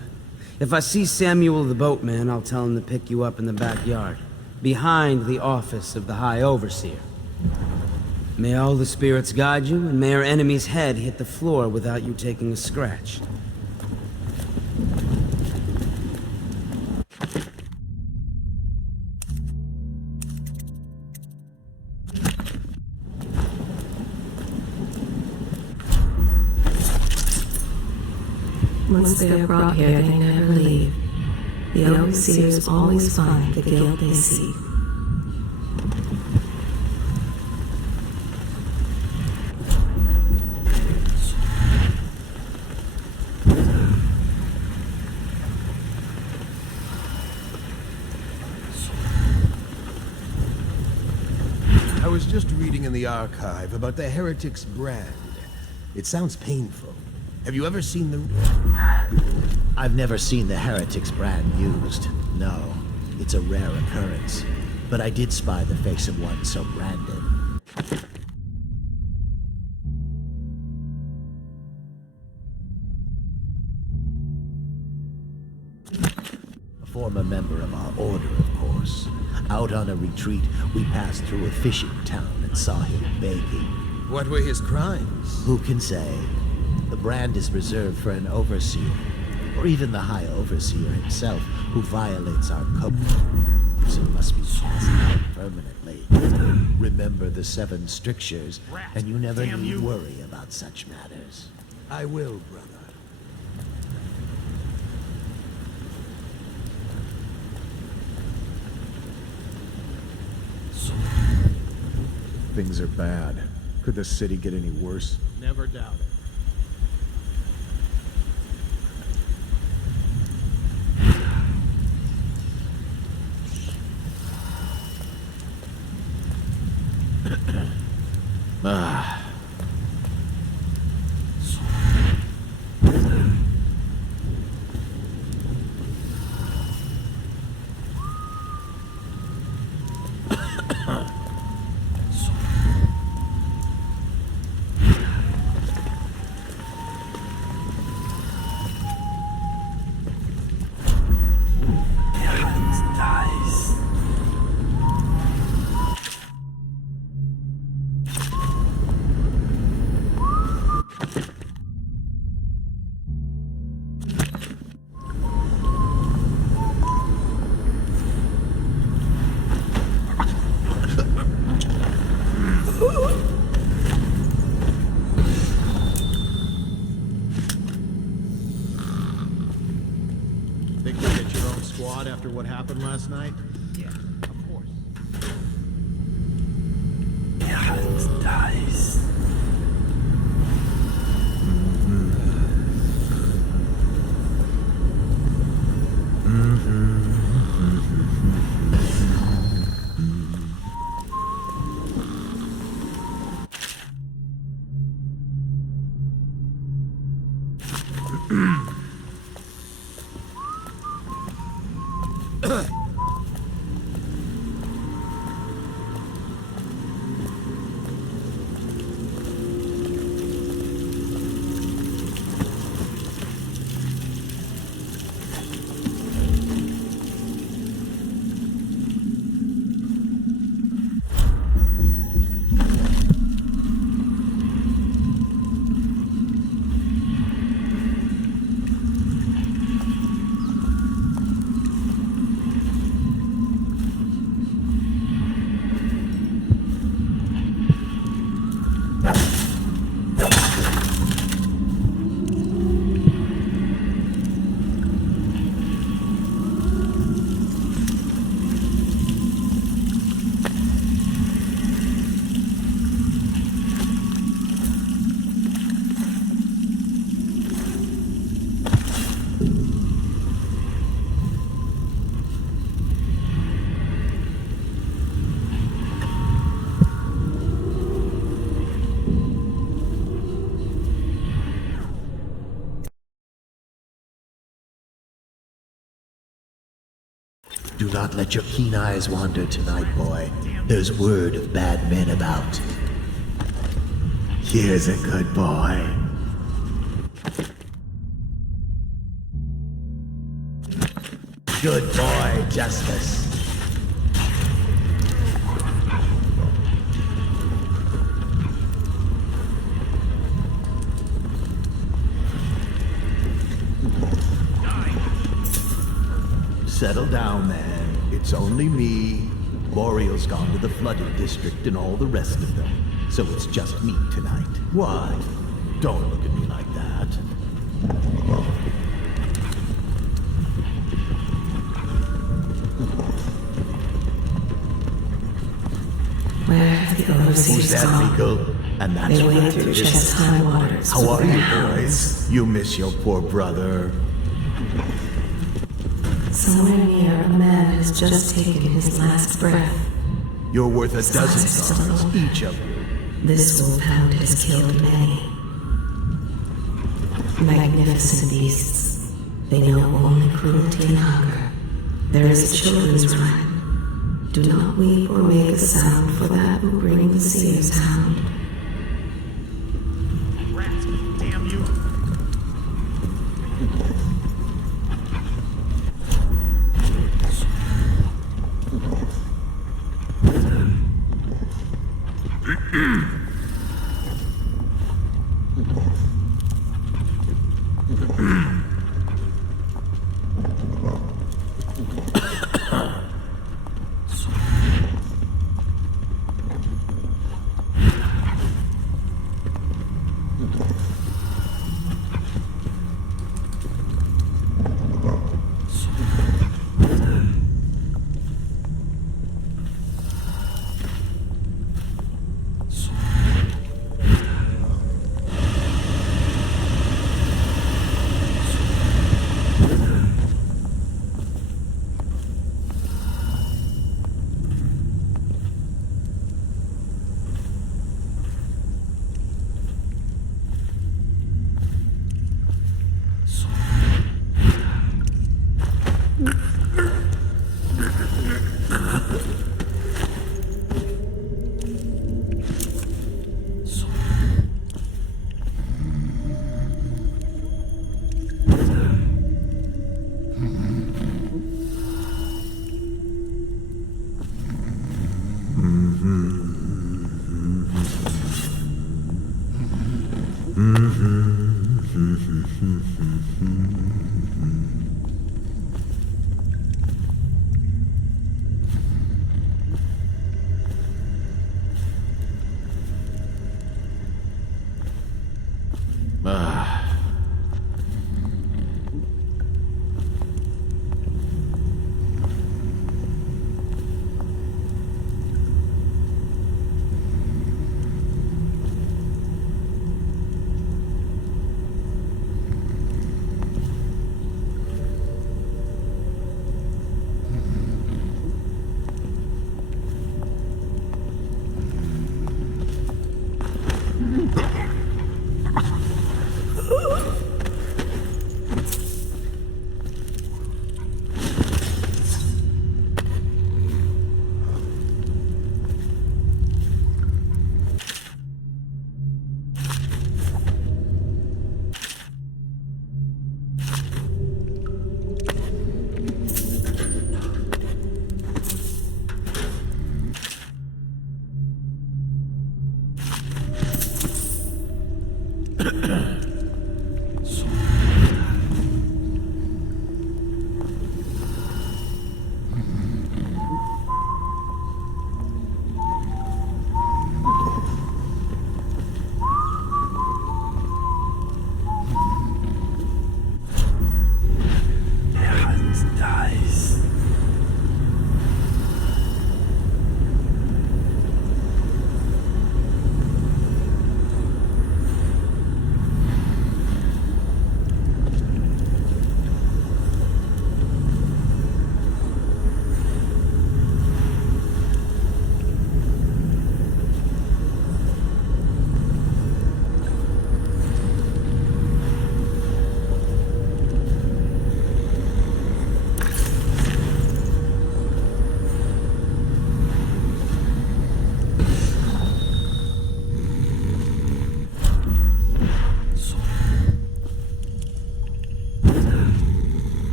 If I see Samuel the boatman, I'll tell him to pick you up in the backyard, behind the office of the High Overseer. May all the spirits guide you, and may our enemy's head hit the floor without you taking a scratch. Once they are brought here, they never leave. The Overseers always find the guilt they seek. I was just reading in the archive about the Heretic's brand. It sounds painful. Have you ever seen the... I've never seen the Heretic's brand used. No, it's a rare occurrence. But I did spy the face of one so branded. Former member of our order, of course. Out on a retreat, we passed through a fishing town and saw him begging. What were his crimes? Who can say? The brand is reserved for an overseer, or even the High Overseer himself, who violates our code. So must be cast out permanently. Remember the 7 strictures, and you never need worry about such matters. I will, brother. Things are bad. Could the city get any worse? Never doubt it. Ah. Think you'll get your own squad after what happened last night? Yeah, of course. Dice. Do not let your keen eyes wander tonight, boy. There's word of bad men about. Here's a good boy. Good boy, Justice. Settle down, man. It's only me. Boreal's gone to the flooded district and all the rest of them. So it's just me tonight. What? Don't look at me like that. Where have the overseers Who's that, gone? Rico? And that's They what wade it through is. chest-high waters. How to are bring you, Hound. boys? You miss your poor brother. Somewhere near, a man has just taken his last breath. You're worth a His eyes are still dozen open. dollars each of you. This wolfhound has killed many. Magnificent beasts. They know only cruelty and hunger. There is a children's rhyme. Do not weep or make a sound, for that will bring the seer's hound. Rats, damn you!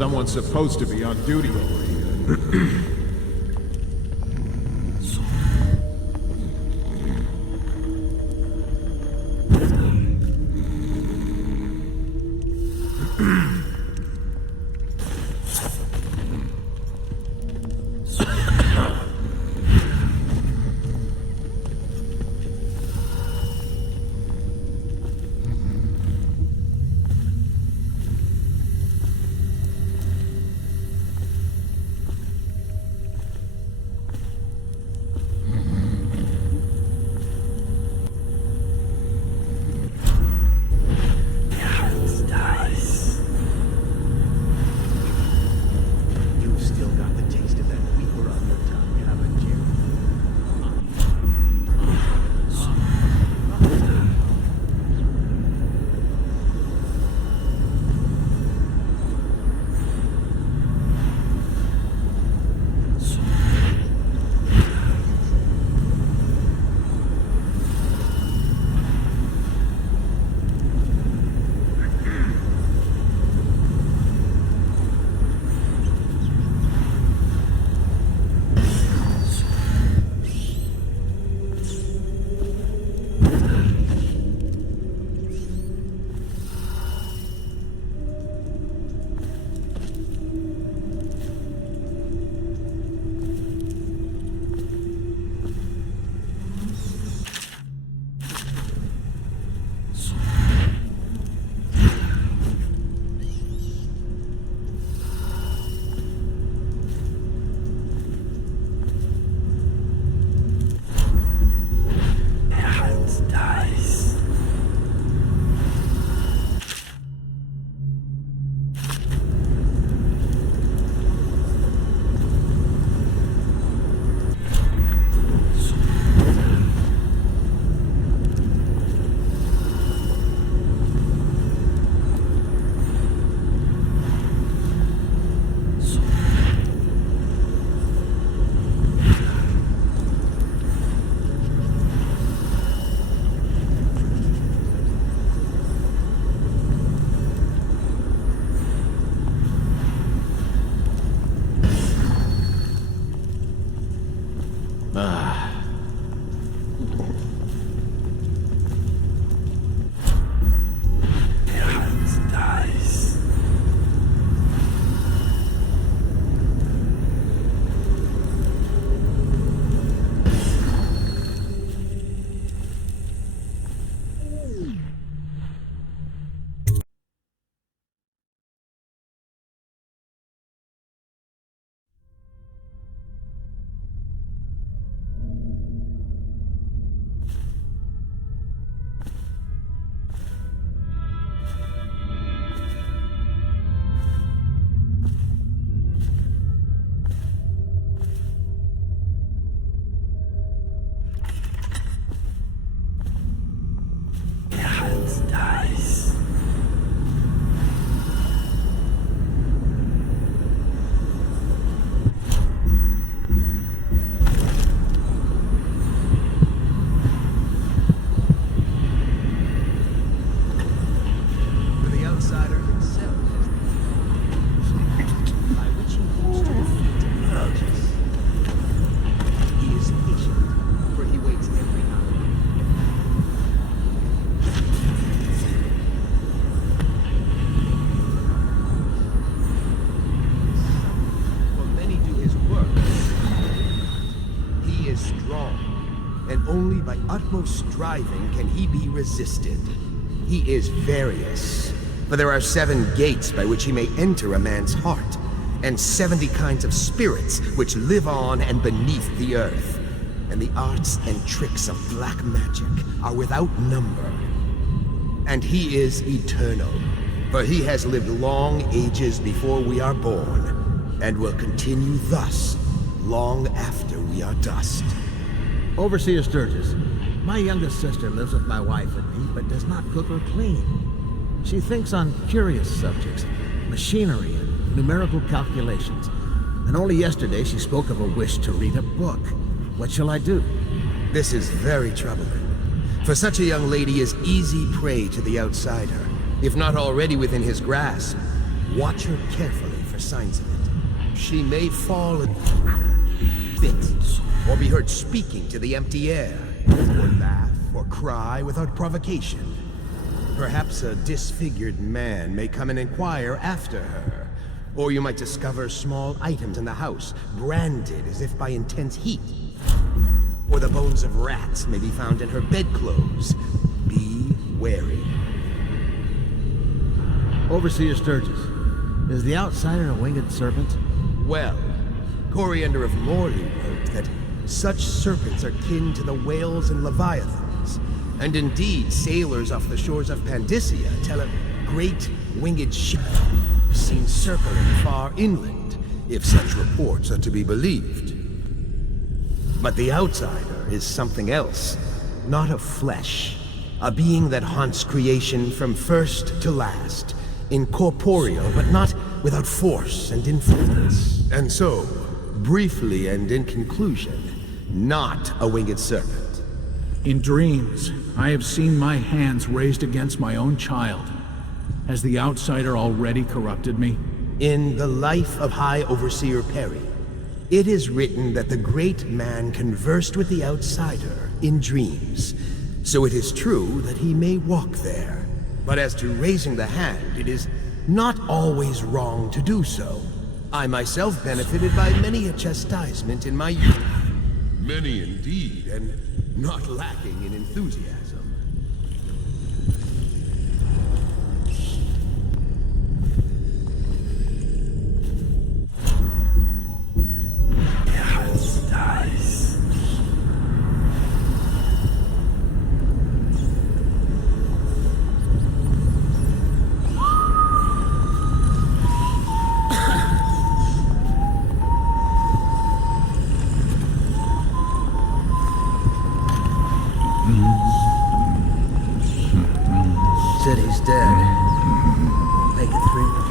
Someone's supposed to be on duty over here. utmost striving can he be resisted. He is various, for there are 7 gates by which he may enter a man's heart, and 70 kinds of spirits which live on and beneath the earth. And the arts and tricks of black magic are without number. And he is eternal, for he has lived long ages before we are born, and will continue thus long after we are dust. Overseer Sturgis, my youngest sister lives with my wife and me, but does not cook or clean. She thinks on curious subjects, machinery and numerical calculations. And only yesterday she spoke of a wish to read a book. What shall I do? This is very troubling, for such a young lady is easy prey to the outsider. If not already within his grasp, watch her carefully for signs of it. She may fall in fits, or be heard speaking to the empty air, or laugh or cry without provocation. Perhaps a disfigured man may come and inquire after her, or you might discover small items in the house, branded as if by intense heat. Or the bones of rats may be found in her bedclothes. Be wary. Overseer Sturgis, is the outsider a winged serpent? Well, Coriander of Morley wrote that such serpents are kin to the whales and leviathans, and indeed sailors off the shores of Pandysia tell of great winged ships seen circling far inland, if such reports are to be believed. But the outsider is something else, not of flesh, a being that haunts creation from first to last, incorporeal but not without force and influence. And so, briefly and in conclusion, not a winged serpent. In dreams, I have seen my hands raised against my own child. Has the outsider already corrupted me? In the life of High Overseer Perry, it is written that the great man conversed with the outsider in dreams. So it is true that he may walk there. But as to raising the hand, it is not always wrong to do so. I myself benefited by many a chastisement in my youth. Many indeed, and not lacking in enthusiasm. City's dead. Won't make it through.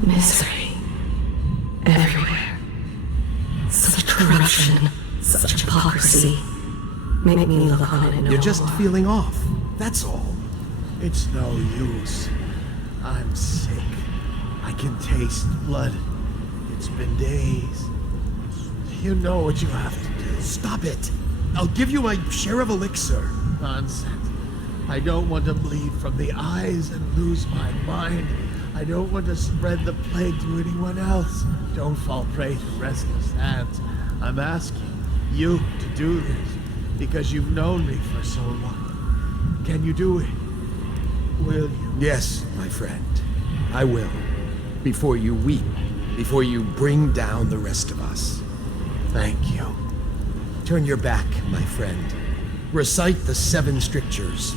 Misery. Everywhere. Such corruption. Such hypocrisy. Make me look on it no You're just more. feeling off. That's all. It's no use. I'm sick. I can taste blood. It's been days. You know what you have to do. Stop it. I'll give you my share of elixir. Nonsense. I don't want to bleed from the eyes and lose my mind. I don't want to spread the plague to anyone else. Don't fall prey to restless hands. I'm asking you to do this because you've known me for so long. Can you do it? Will you? Yes, my friend. I will. Before you weep. Before you bring down the rest of us. Thank you. Turn your back, my friend. Recite the 7 strictures.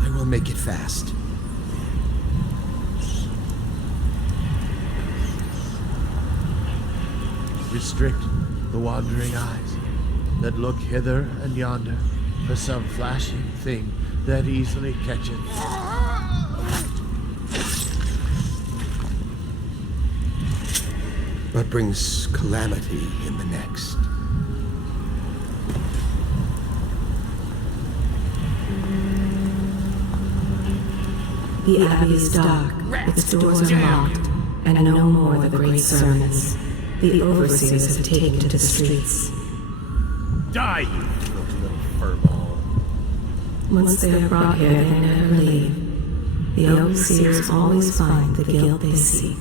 I will make it fast. Restrict the wandering eyes that look hither and yonder for some flashing thing that easily catcheth. But brings calamity in the next. The Abbey is dark, its doors are locked, and no more the great sermons. The overseers have taken to the streets. Die, you little furball. Once they are brought here, they never leave. The overseers always find the guilt they seek.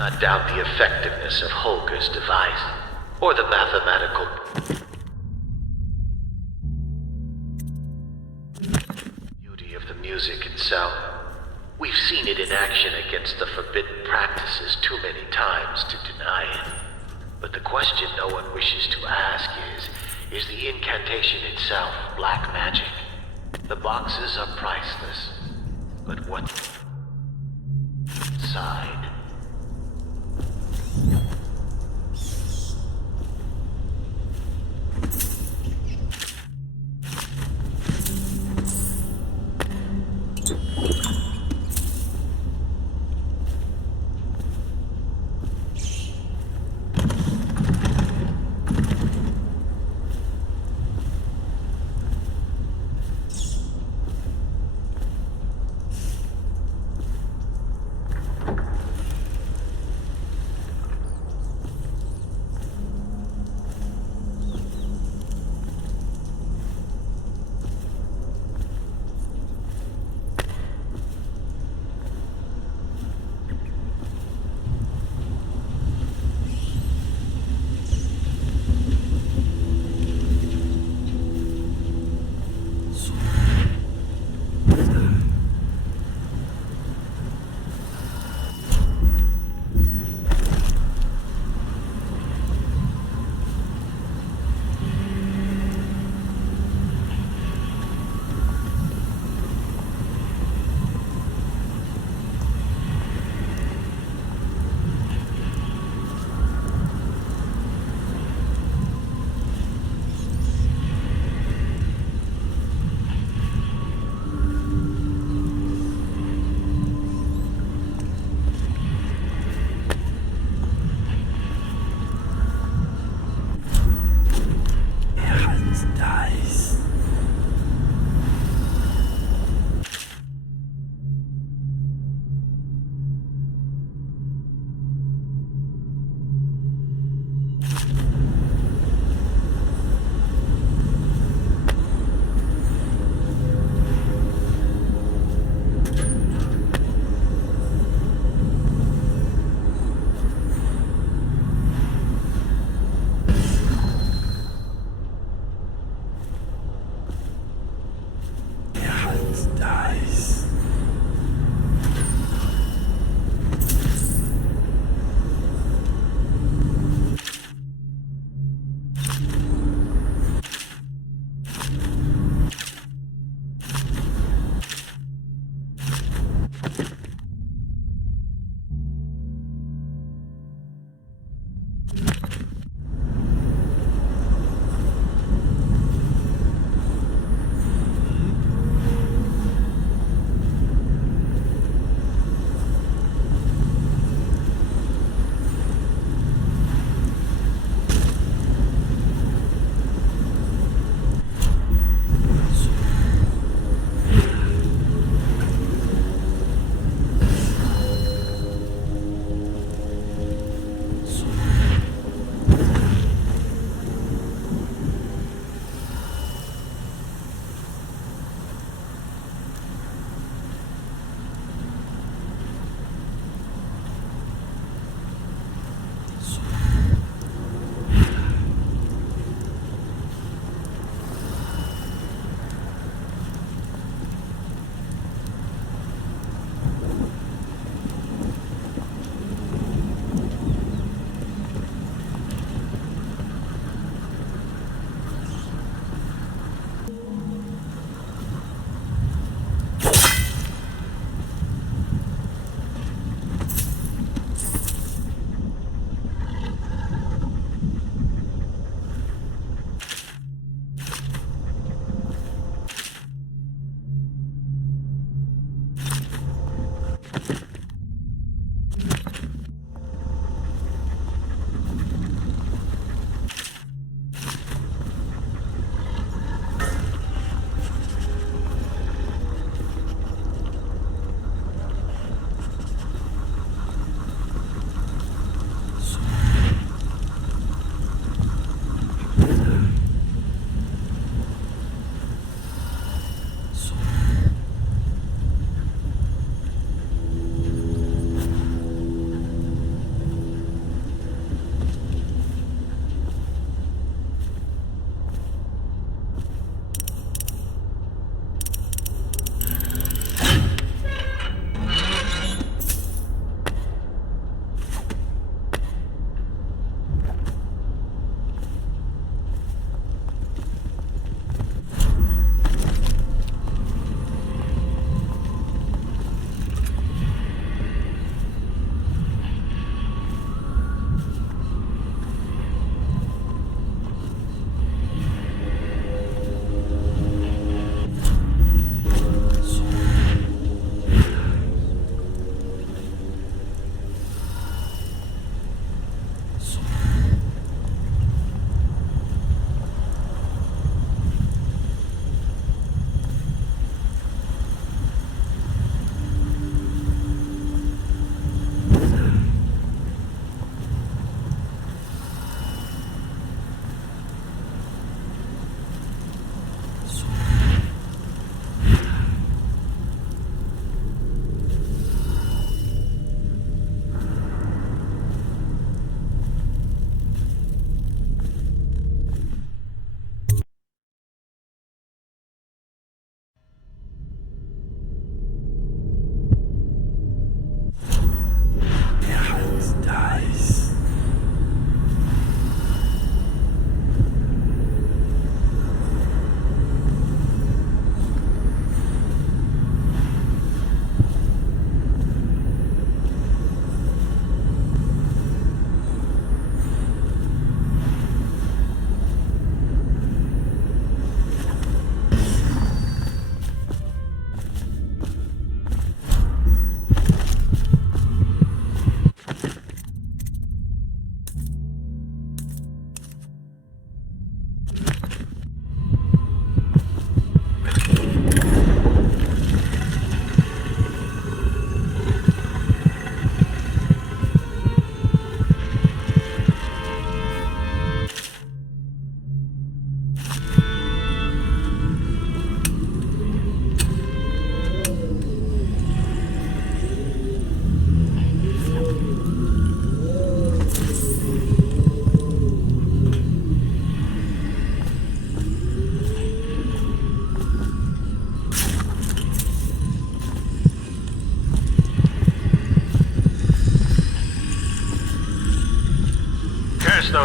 not doubt the effectiveness of Holger's device, or the mathematical beauty of the music itself. We've seen it in action against the forbidden practices too many times to deny it. But the question no one wishes to ask is the incantation itself black magic? The boxes are priceless, but what's inside?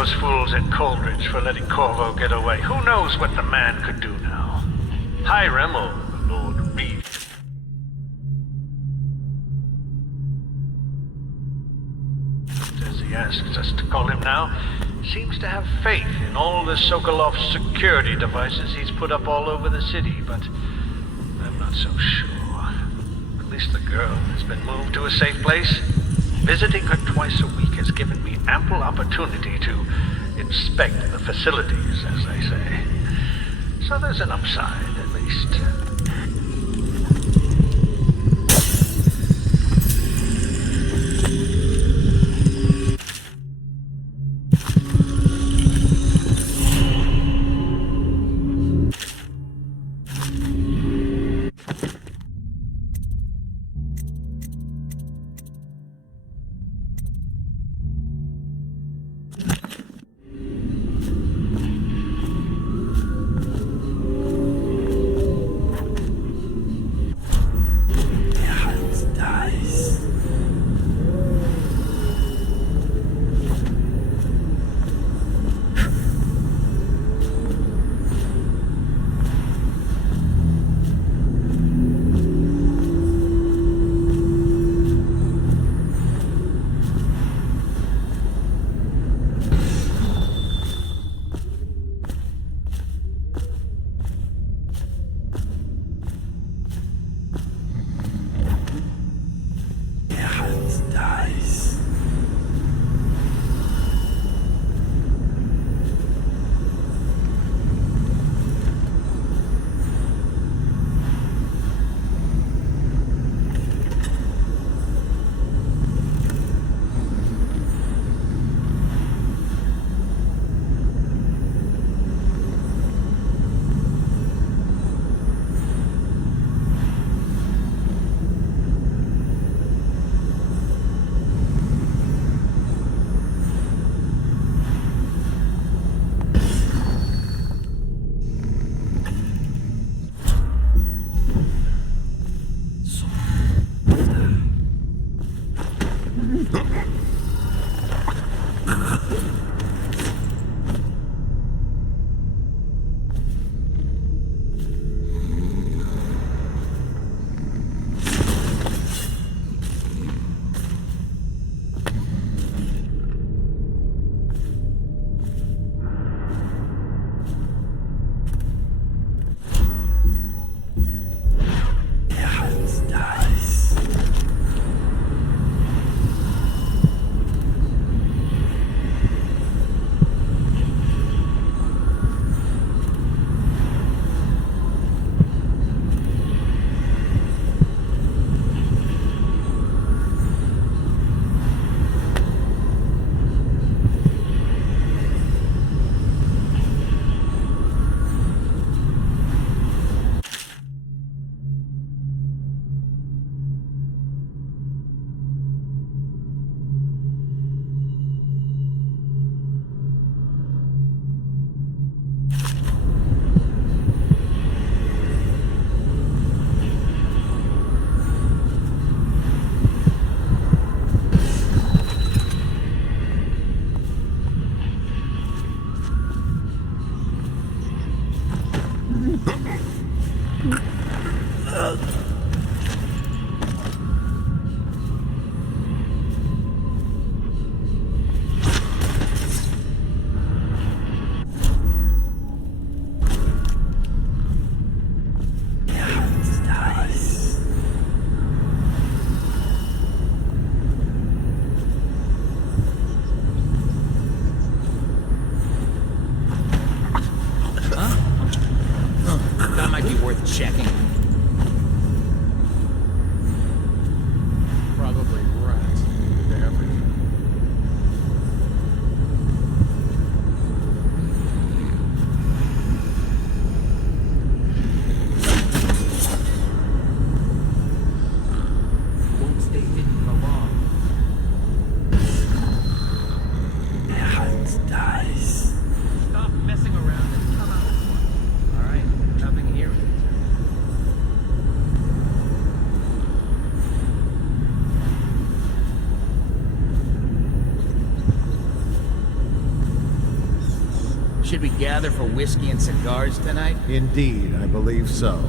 those fools at Coldridge for letting Corvo get away. Who knows what the man could do now? Hiram or the Lord Reed. As he asks us to call him now, seems to have faith in all the Sokolov security devices he's put up all over the city, but I'm not so sure. At least the girl has been moved to a safe place. Visiting her twice a week has given me ample opportunity to inspect the facilities, as they say. So there's an upside, at least. gather for whiskey and cigars tonight? Indeed, I believe so.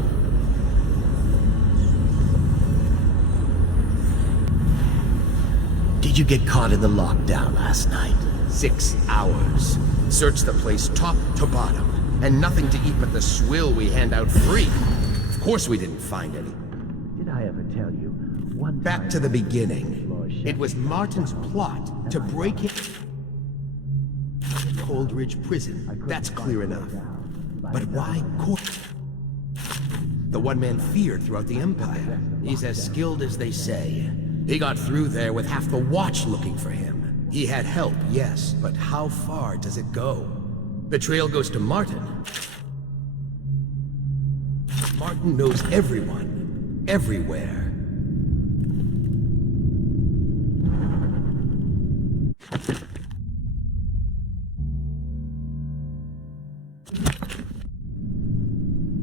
Did you get caught in the lockdown last night? 6 hours. Searched the place top to bottom, and nothing to eat but the swill we hand out free. Of course we didn't find any. Did I ever tell you? Back to the beginning. It was Martin's plot to break in Coldridge prison. That's clear enough. But why the one man feared throughout the Empire? He's as skilled as they say. He got through there with half the Watch looking for him. He had help, yes, but how far does it go? The trail goes to Martin. Martin knows everyone, everywhere.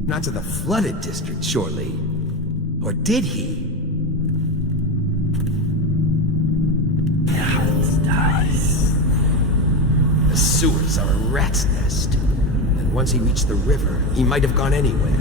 Not to the flooded district, surely. Or did he? The sewers are a rat's nest. And once he reached the river, he might have gone anywhere.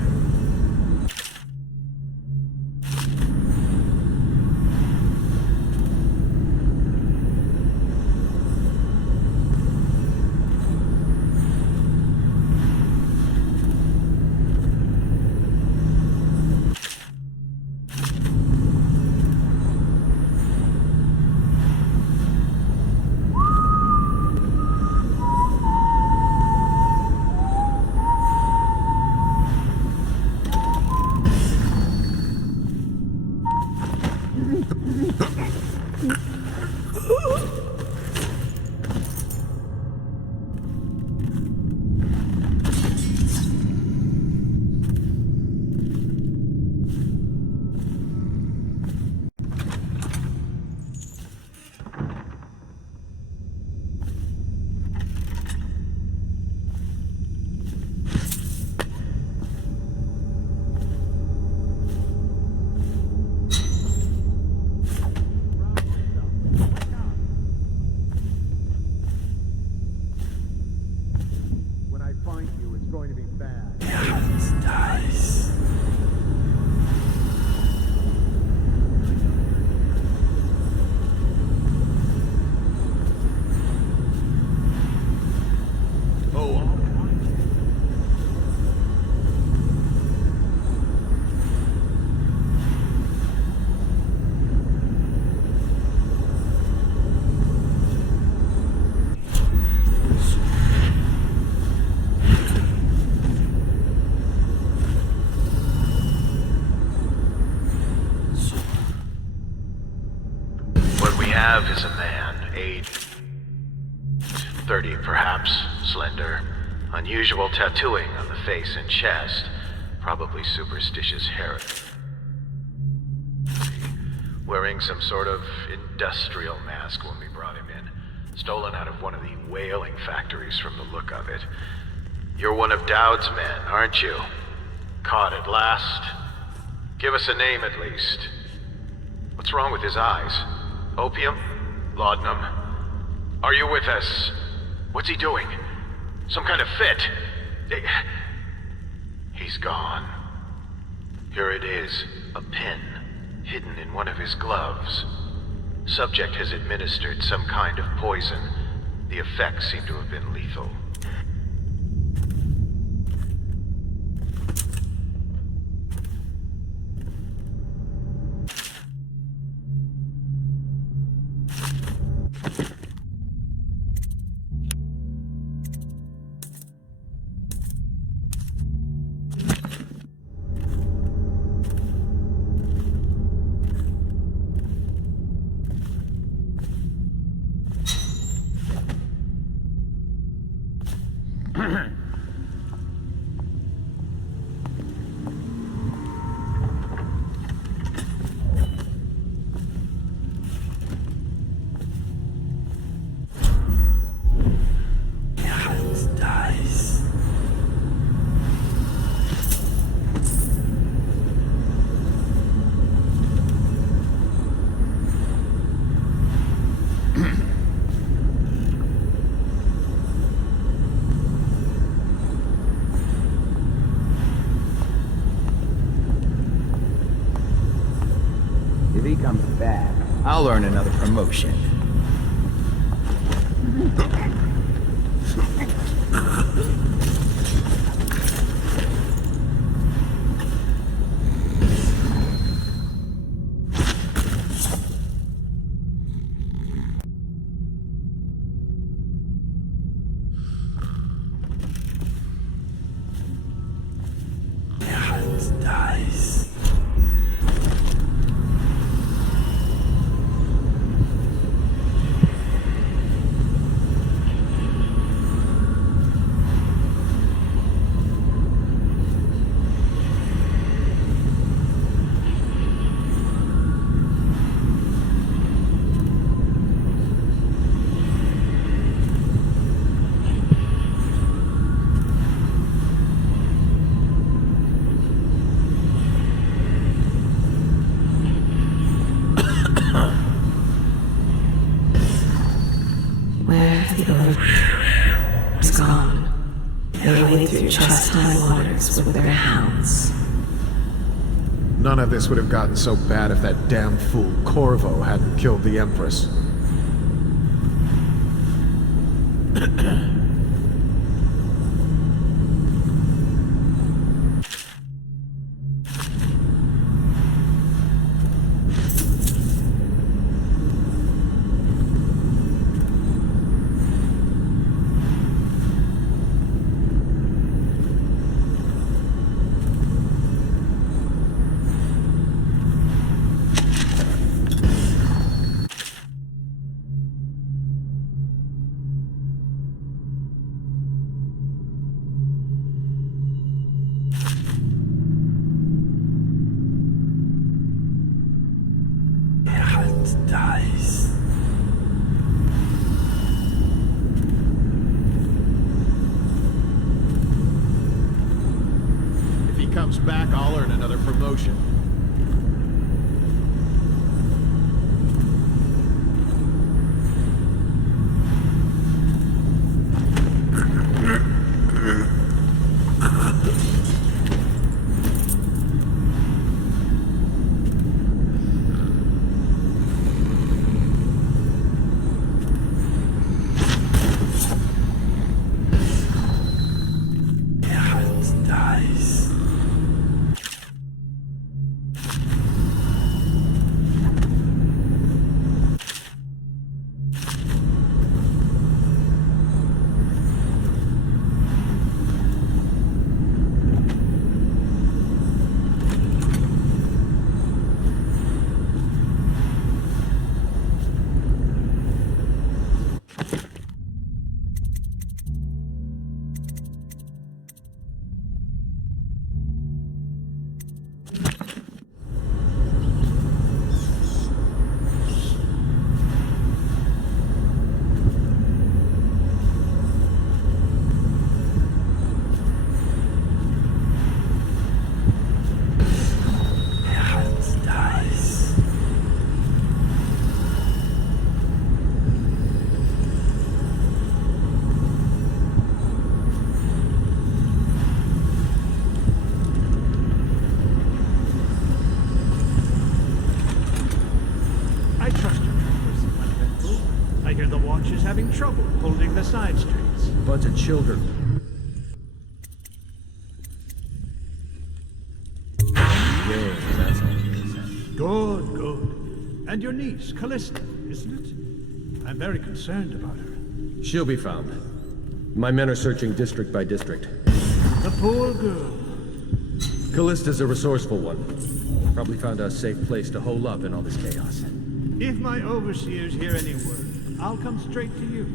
Is a man, aged 30 perhaps, slender, unusual tattooing on the face and chest, probably superstitious heritage. Wearing some sort of industrial mask when we brought him in, stolen out of one of the whaling factories from the look of it. You're one of Dowd's men, aren't you? Caught at last? Give us a name at least. What's wrong with his eyes? Opium? Laudanum? Are you with us? What's he doing? Some kind of fit? He's gone. Here it is, a pin, hidden in one of his gloves. Subject has administered some kind of poison. The effects seem to have been lethal. he comes back, I'll earn another promotion. It's gone. They wade through chest-high waters with their hounds. None of this would have gotten so bad if that damn fool Corvo hadn't killed the Empress. Comes back, I'll earn another promotion. Trouble holding the side streets. Bunch of children. Yes, that's all it is. Good, good. And your niece, Callista, isn't it? I'm very concerned about her. She'll be found. My men are searching district by district. The poor girl. Callista's a resourceful one. Probably found a safe place to hole up in all this chaos. If my overseers hear any word, I'll come straight to you.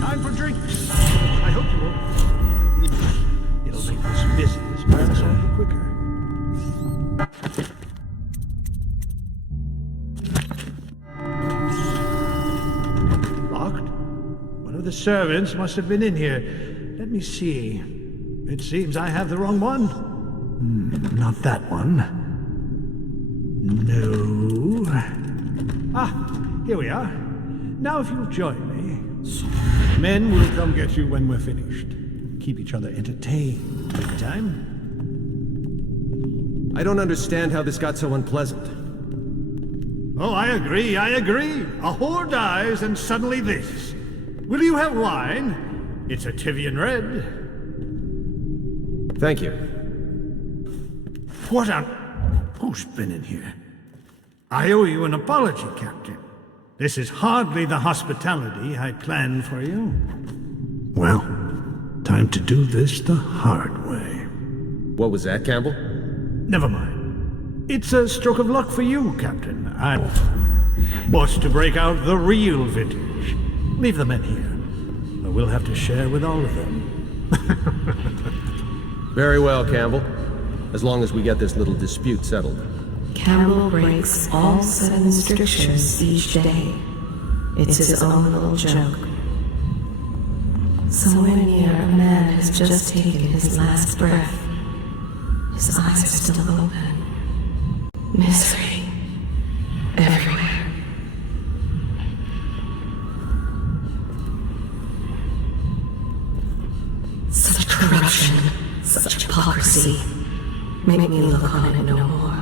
Time for drinks. I hope you won't. It'll make this business pass on quicker. Locked? One of the servants must have been in here. Let me see. It seems I have the wrong one. Not that one. No. Ah, here we are. Now if you'll join me. Men will come get you when we're finished. Keep each other entertained. Big time. I don't understand how this got so unpleasant. Oh, I agree. A whore dies and suddenly this. Will you have wine? It's a Tivian Red. Thank you. What on... Who's been in here? I owe you an apology, Captain. This is hardly the hospitality I planned for you. Well, time to do this the hard way. What was that, Campbell? Never mind. It's a stroke of luck for you, Captain. I was to break out the real vintage. Leave the men here. Or we'll have to share with all of them. Very well, Campbell. As long as we get this little dispute settled. Campbell breaks all 7 strictures each day. It's his own little joke. Somewhere near, a man has just taken his last breath. His eyes are still open. Misery everywhere. Such corruption, such hypocrisy. Make me look on it no more.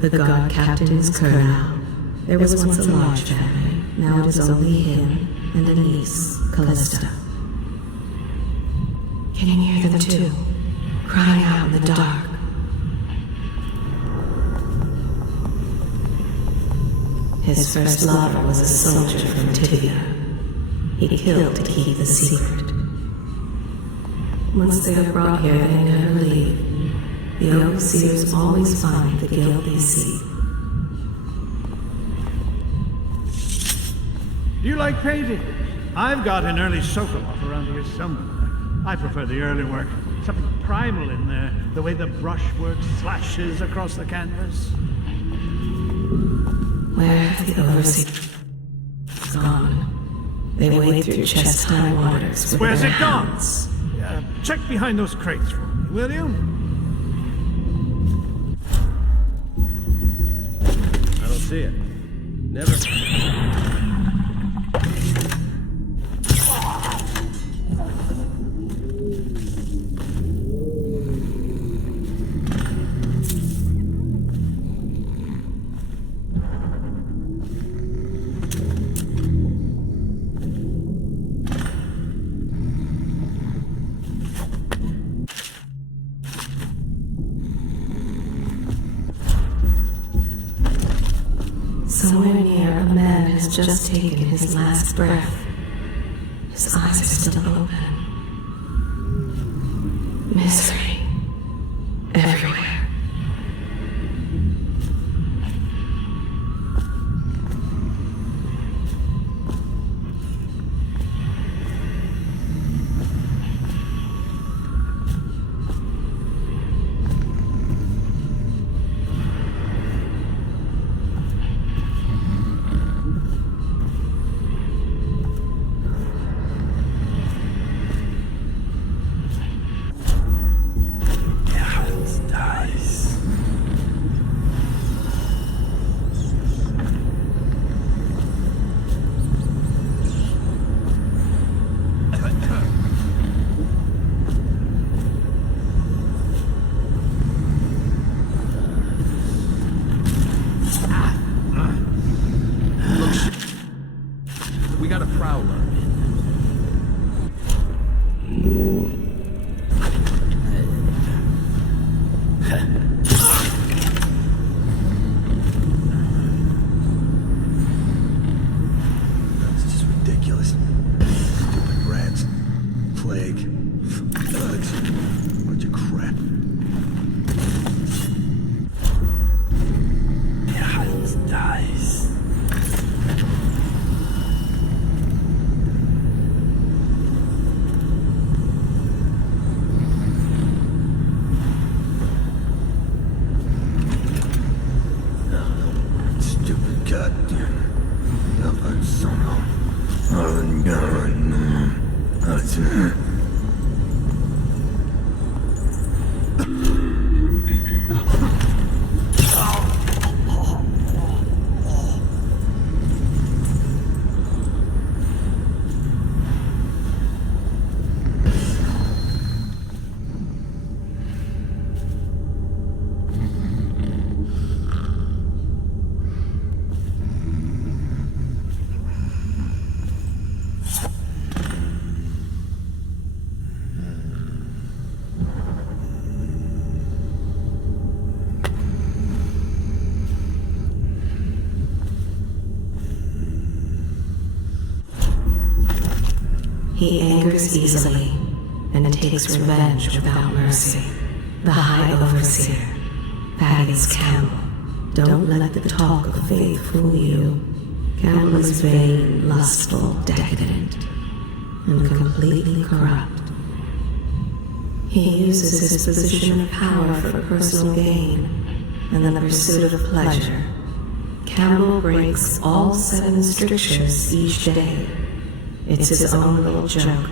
The guard captain is Curnow. There was once a large family. Now it is only him and a niece, Callista. Can you hear them too? Crying out in the dark. His first lover was a soldier from Tivia. He killed to keep the secret. Once they are brought here, they never leave. The Overseers always find the guilt they seek. Do you like painting? I've got an early Sokolov around here somewhere. I prefer the early work. Something primal in there, the way the brushwork slashes across the canvas. Where have the Overseers gone? They wade through chest-high waters with Where's their it gone? hands. Check behind those crates for me, will you? I don't see it. Never... Somewhere near, a man has just taken his last breath. His eyes are still open. Misery everywhere. He angers easily and takes revenge without mercy. The High Overseer, Thaddeus Campbell. Don't let the talk of faith fool you. Campbell is vain, lustful, decadent, and completely corrupt. He uses his position of power for personal gain and the pursuit of pleasure. Campbell breaks all 7 strictures each day. It's his own little joke.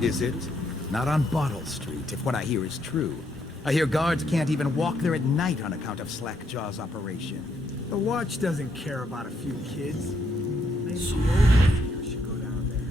Is it? Not on Bottle Street, if what I hear is true. I hear guards can't even walk there at night on account of Slackjaw's operation. The Watch doesn't care about a few kids. Maybe the Overseer should go down there.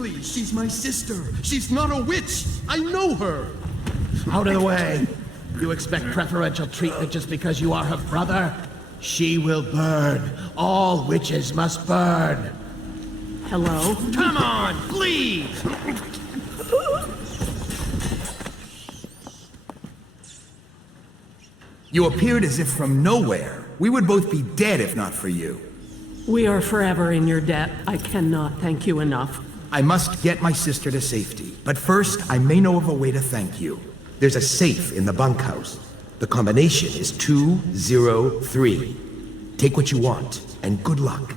Please, she's my sister. She's not a witch. I know her. Out of the way. You expect preferential treatment just because you are her brother? She will burn. All witches must burn. Hello? Come on, please! You appeared as if from nowhere. We would both be dead if not for you. We are forever in your debt. I cannot thank you enough. I must get my sister to safety, but first I may know of a way to thank you. There's a safe in the bunkhouse. The combination is 203. Take what you want, and good luck.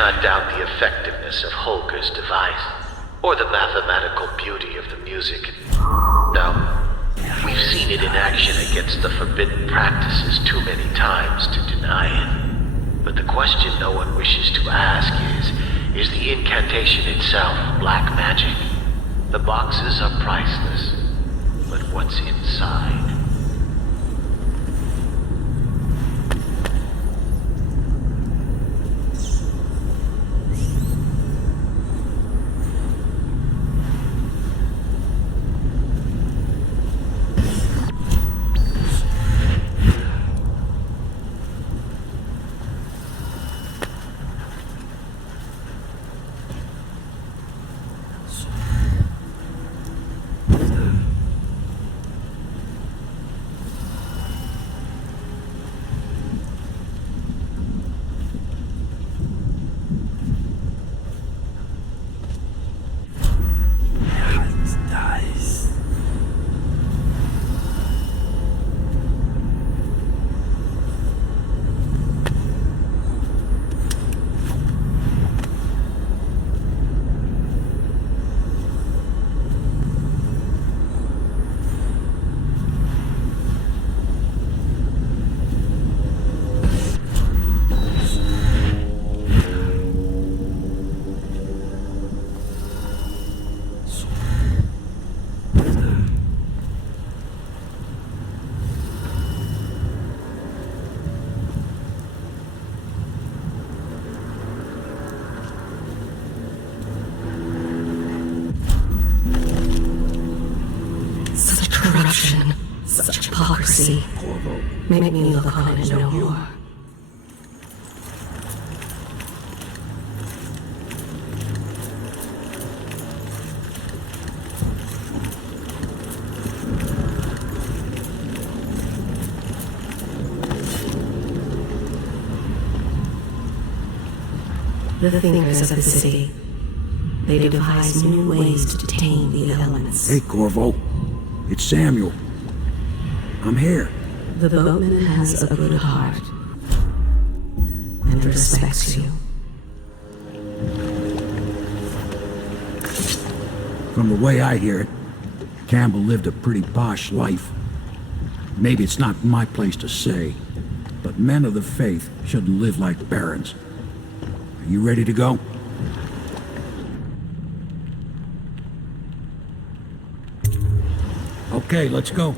cannot doubt the effectiveness of Holger's device, or the mathematical beauty of the music. No, we've seen it in action against the forbidden practices too many times to deny it. But the question no one wishes to ask is the incantation itself black magic? The boxes are priceless, but what's inside? Such hypocrisy. Make me look on it no more. The thinkers of the city. They devise new ways to tame the elements. Hey, Corvo. It's Samuel. I'm here. The boatman has a good heart and respects you. From the way I hear it, Campbell lived a pretty posh life. Maybe it's not my place to say, but men of the faith shouldn't live like barons. Are you ready to go? Okay, let's go.